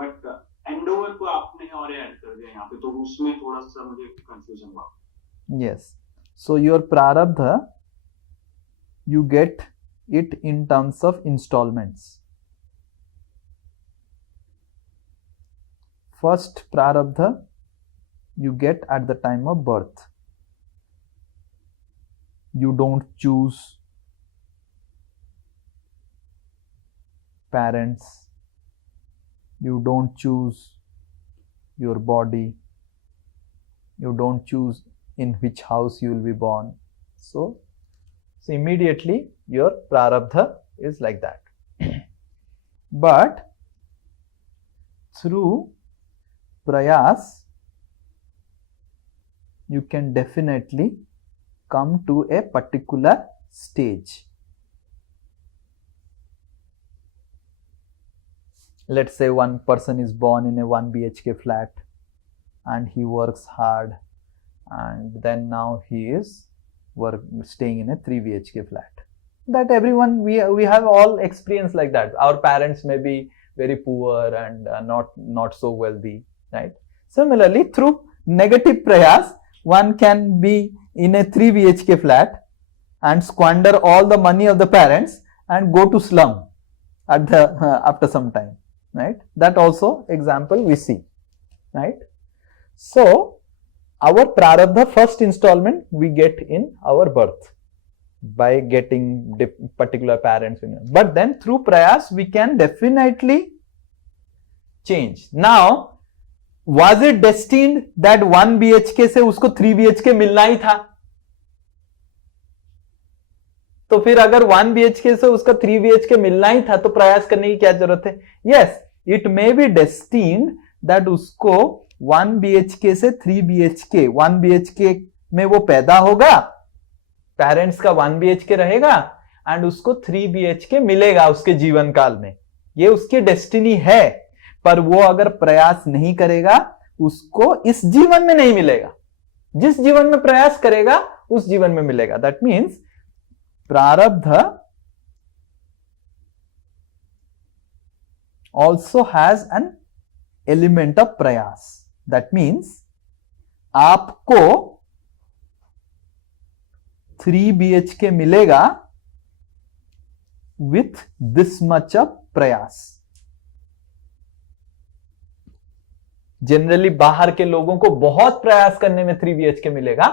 बट एंडोवर को आपने और ऐड कर दिया यहाँ पे, तो उसमें थोड़ा सा मुझे कंफ्यूजन हुआ। Yes. So your prarabdha, you get it in terms of installments. First prarabdha you get at the time of birth. You don't choose parents. You don't choose your body. You don't choose in which house you will be born. So immediately your prarabdha is like that. But through prayas you can definitely come to a particular stage. Let's say one person is born in a 1 BHK flat and he works hard, and then now he is staying in a 3 BHK flat. That everyone, we have all experience like that. Our parents may be very poor and not so wealthy, right? Similarly, through negative prayas, one can be in a 3 BHK flat and squander all the money of the parents and go to slum at the after some time, right? That also example we see, right? So our prarabdha first installment we get in our birth by getting particular parents, but then through prayas we can definitely change. Now was it destined that 1 BHK से उसको 3 BHK मिलना ही था? तो फिर अगर 1 BHK से उसका 3 BHK मिलना ही था तो प्रयास करने की क्या जरूरत है? Yes, it may be destined that उसको 1 BHK से 3 BHK, 1 BHK में वो पैदा होगा, पेरेंट्स का 1 BHK रहेगा एंड उसको 3 BHK मिलेगा उसके जीवन काल में, ये उसकी डेस्टिनी है। पर वो अगर प्रयास नहीं करेगा उसको इस जीवन में नहीं मिलेगा, जिस जीवन में प्रयास करेगा उस जीवन में मिलेगा। That means prarabdha also has an element of prayas. That means आपको 3 BHK मिलेगा with this much of प्रयास। जनरली बाहर के लोगों को बहुत प्रयास करने में 3 BHK मिलेगा,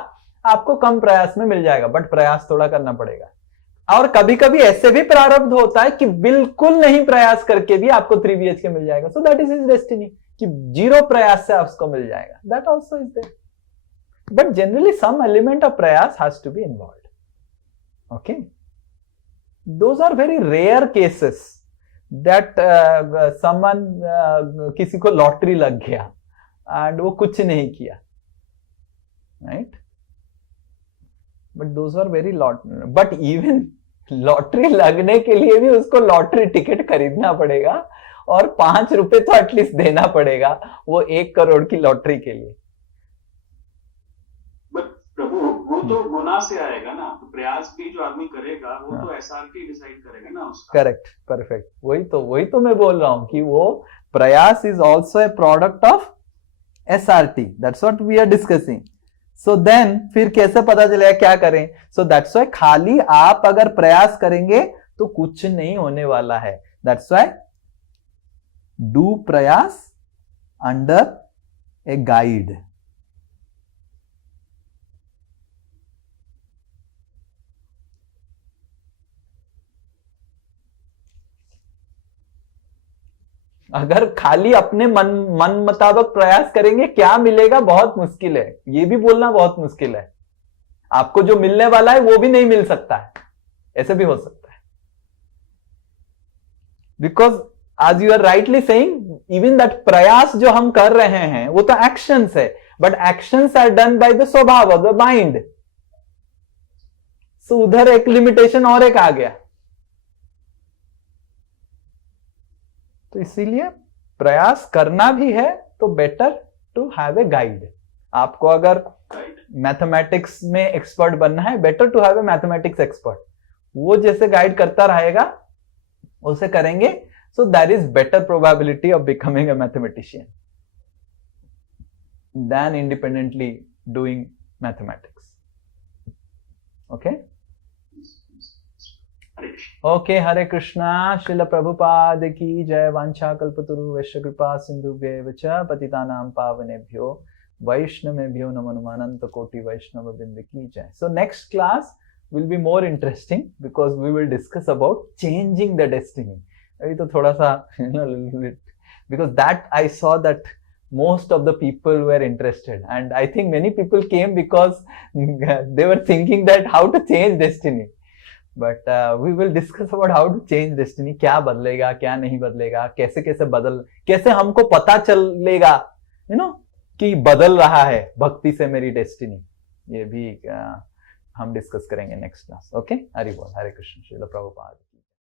आपको कम प्रयास में मिल जाएगा, बट प्रयास थोड़ा करना पड़ेगा। और कभी कभी ऐसे भी प्रारब्ध होता है कि बिल्कुल नहीं प्रयास करके भी आपको 3 BHK मिल जाएगा। So that is his destiny कि 0 प्रयास से आपको मिल जाएगा। That also is there, but generally some element of प्रयास has to be involved. Okay, those are very rare cases that someone किसी को लॉटरी लग गया एंड वो कुछ नहीं किया, right? But those are very but even lottery लगने के लिए भी उसको लॉटरी टिकट खरीदना पड़ेगा और 5 रुपए तो एटलीस्ट देना पड़ेगा वो 1 करोड़ की लॉटरी के लिए। बट प्रभु वो तो गुनाह से आएगा ना, तो प्रयास भी जो आदमी करेगा वो तो एसआरटी डिसाइड करेगा ना उसका। करेक्ट, परफेक्ट, वही तो मैं बोल रहा हूं कि वो प्रयास is also a product of SRT. That's what we are discussing. So then फिर कैसे पता चलेगा क्या करें? सो दैट्स वाई खाली आप अगर प्रयास करेंगे तो कुछ नहीं होने वाला है। दैट्स वाई डू प्रयास अंडर ए गाइड। अगर खाली अपने मन मुताबिक प्रयास करेंगे क्या मिलेगा बहुत मुश्किल है, ये भी बोलना बहुत मुश्किल है। आपको जो मिलने वाला है वो भी नहीं मिल सकता है, ऐसे भी हो सकता है। Because as you are rightly saying, even that प्रयास जो हम कर रहे हैं वो तो एक्शंस है, but actions are done by the swabhav of the mind. So उधर एक लिमिटेशन और एक आ गया। तो इसीलिए प्रयास करना भी है तो better to have a guide. आपको अगर मैथमेटिक्स में एक्सपर्ट बनना है, better to have a mathematics expert. वो जैसे गाइड करता रहेगा उसे करेंगे, so there is better probability of becoming a mathematician than independently doing mathematics. Okay okay, Hare Krishna. Srila Prabhupada की जय। वांछा कल्पतरु वैश्य कृपा सिंधुभ्यैव च पतितानां पावनेभ्यो वैष्णवेभ्यो नमो नमः। अनंत कोटि वैष्णव वृंद की जय। So next class will be more interesting because we will discuss about changing the destiny. अभी तो थोड़ा सा little bit, because that I saw that most of the people were interested and I think many people came because they were thinking that how to change destiny. But we will discuss about how to change destiny. क्या बदलेगा, क्या नहीं बदलेगा, कैसे हमको पता चलेगा कि बदल रहा है भक्ति से मेरी डेस्टिनी। ये भी हम डिस्कस करेंगे नेक्स्ट क्लास। ओके, हरि बोल, हरे कृष्ण, श्रील प्रभुपाद।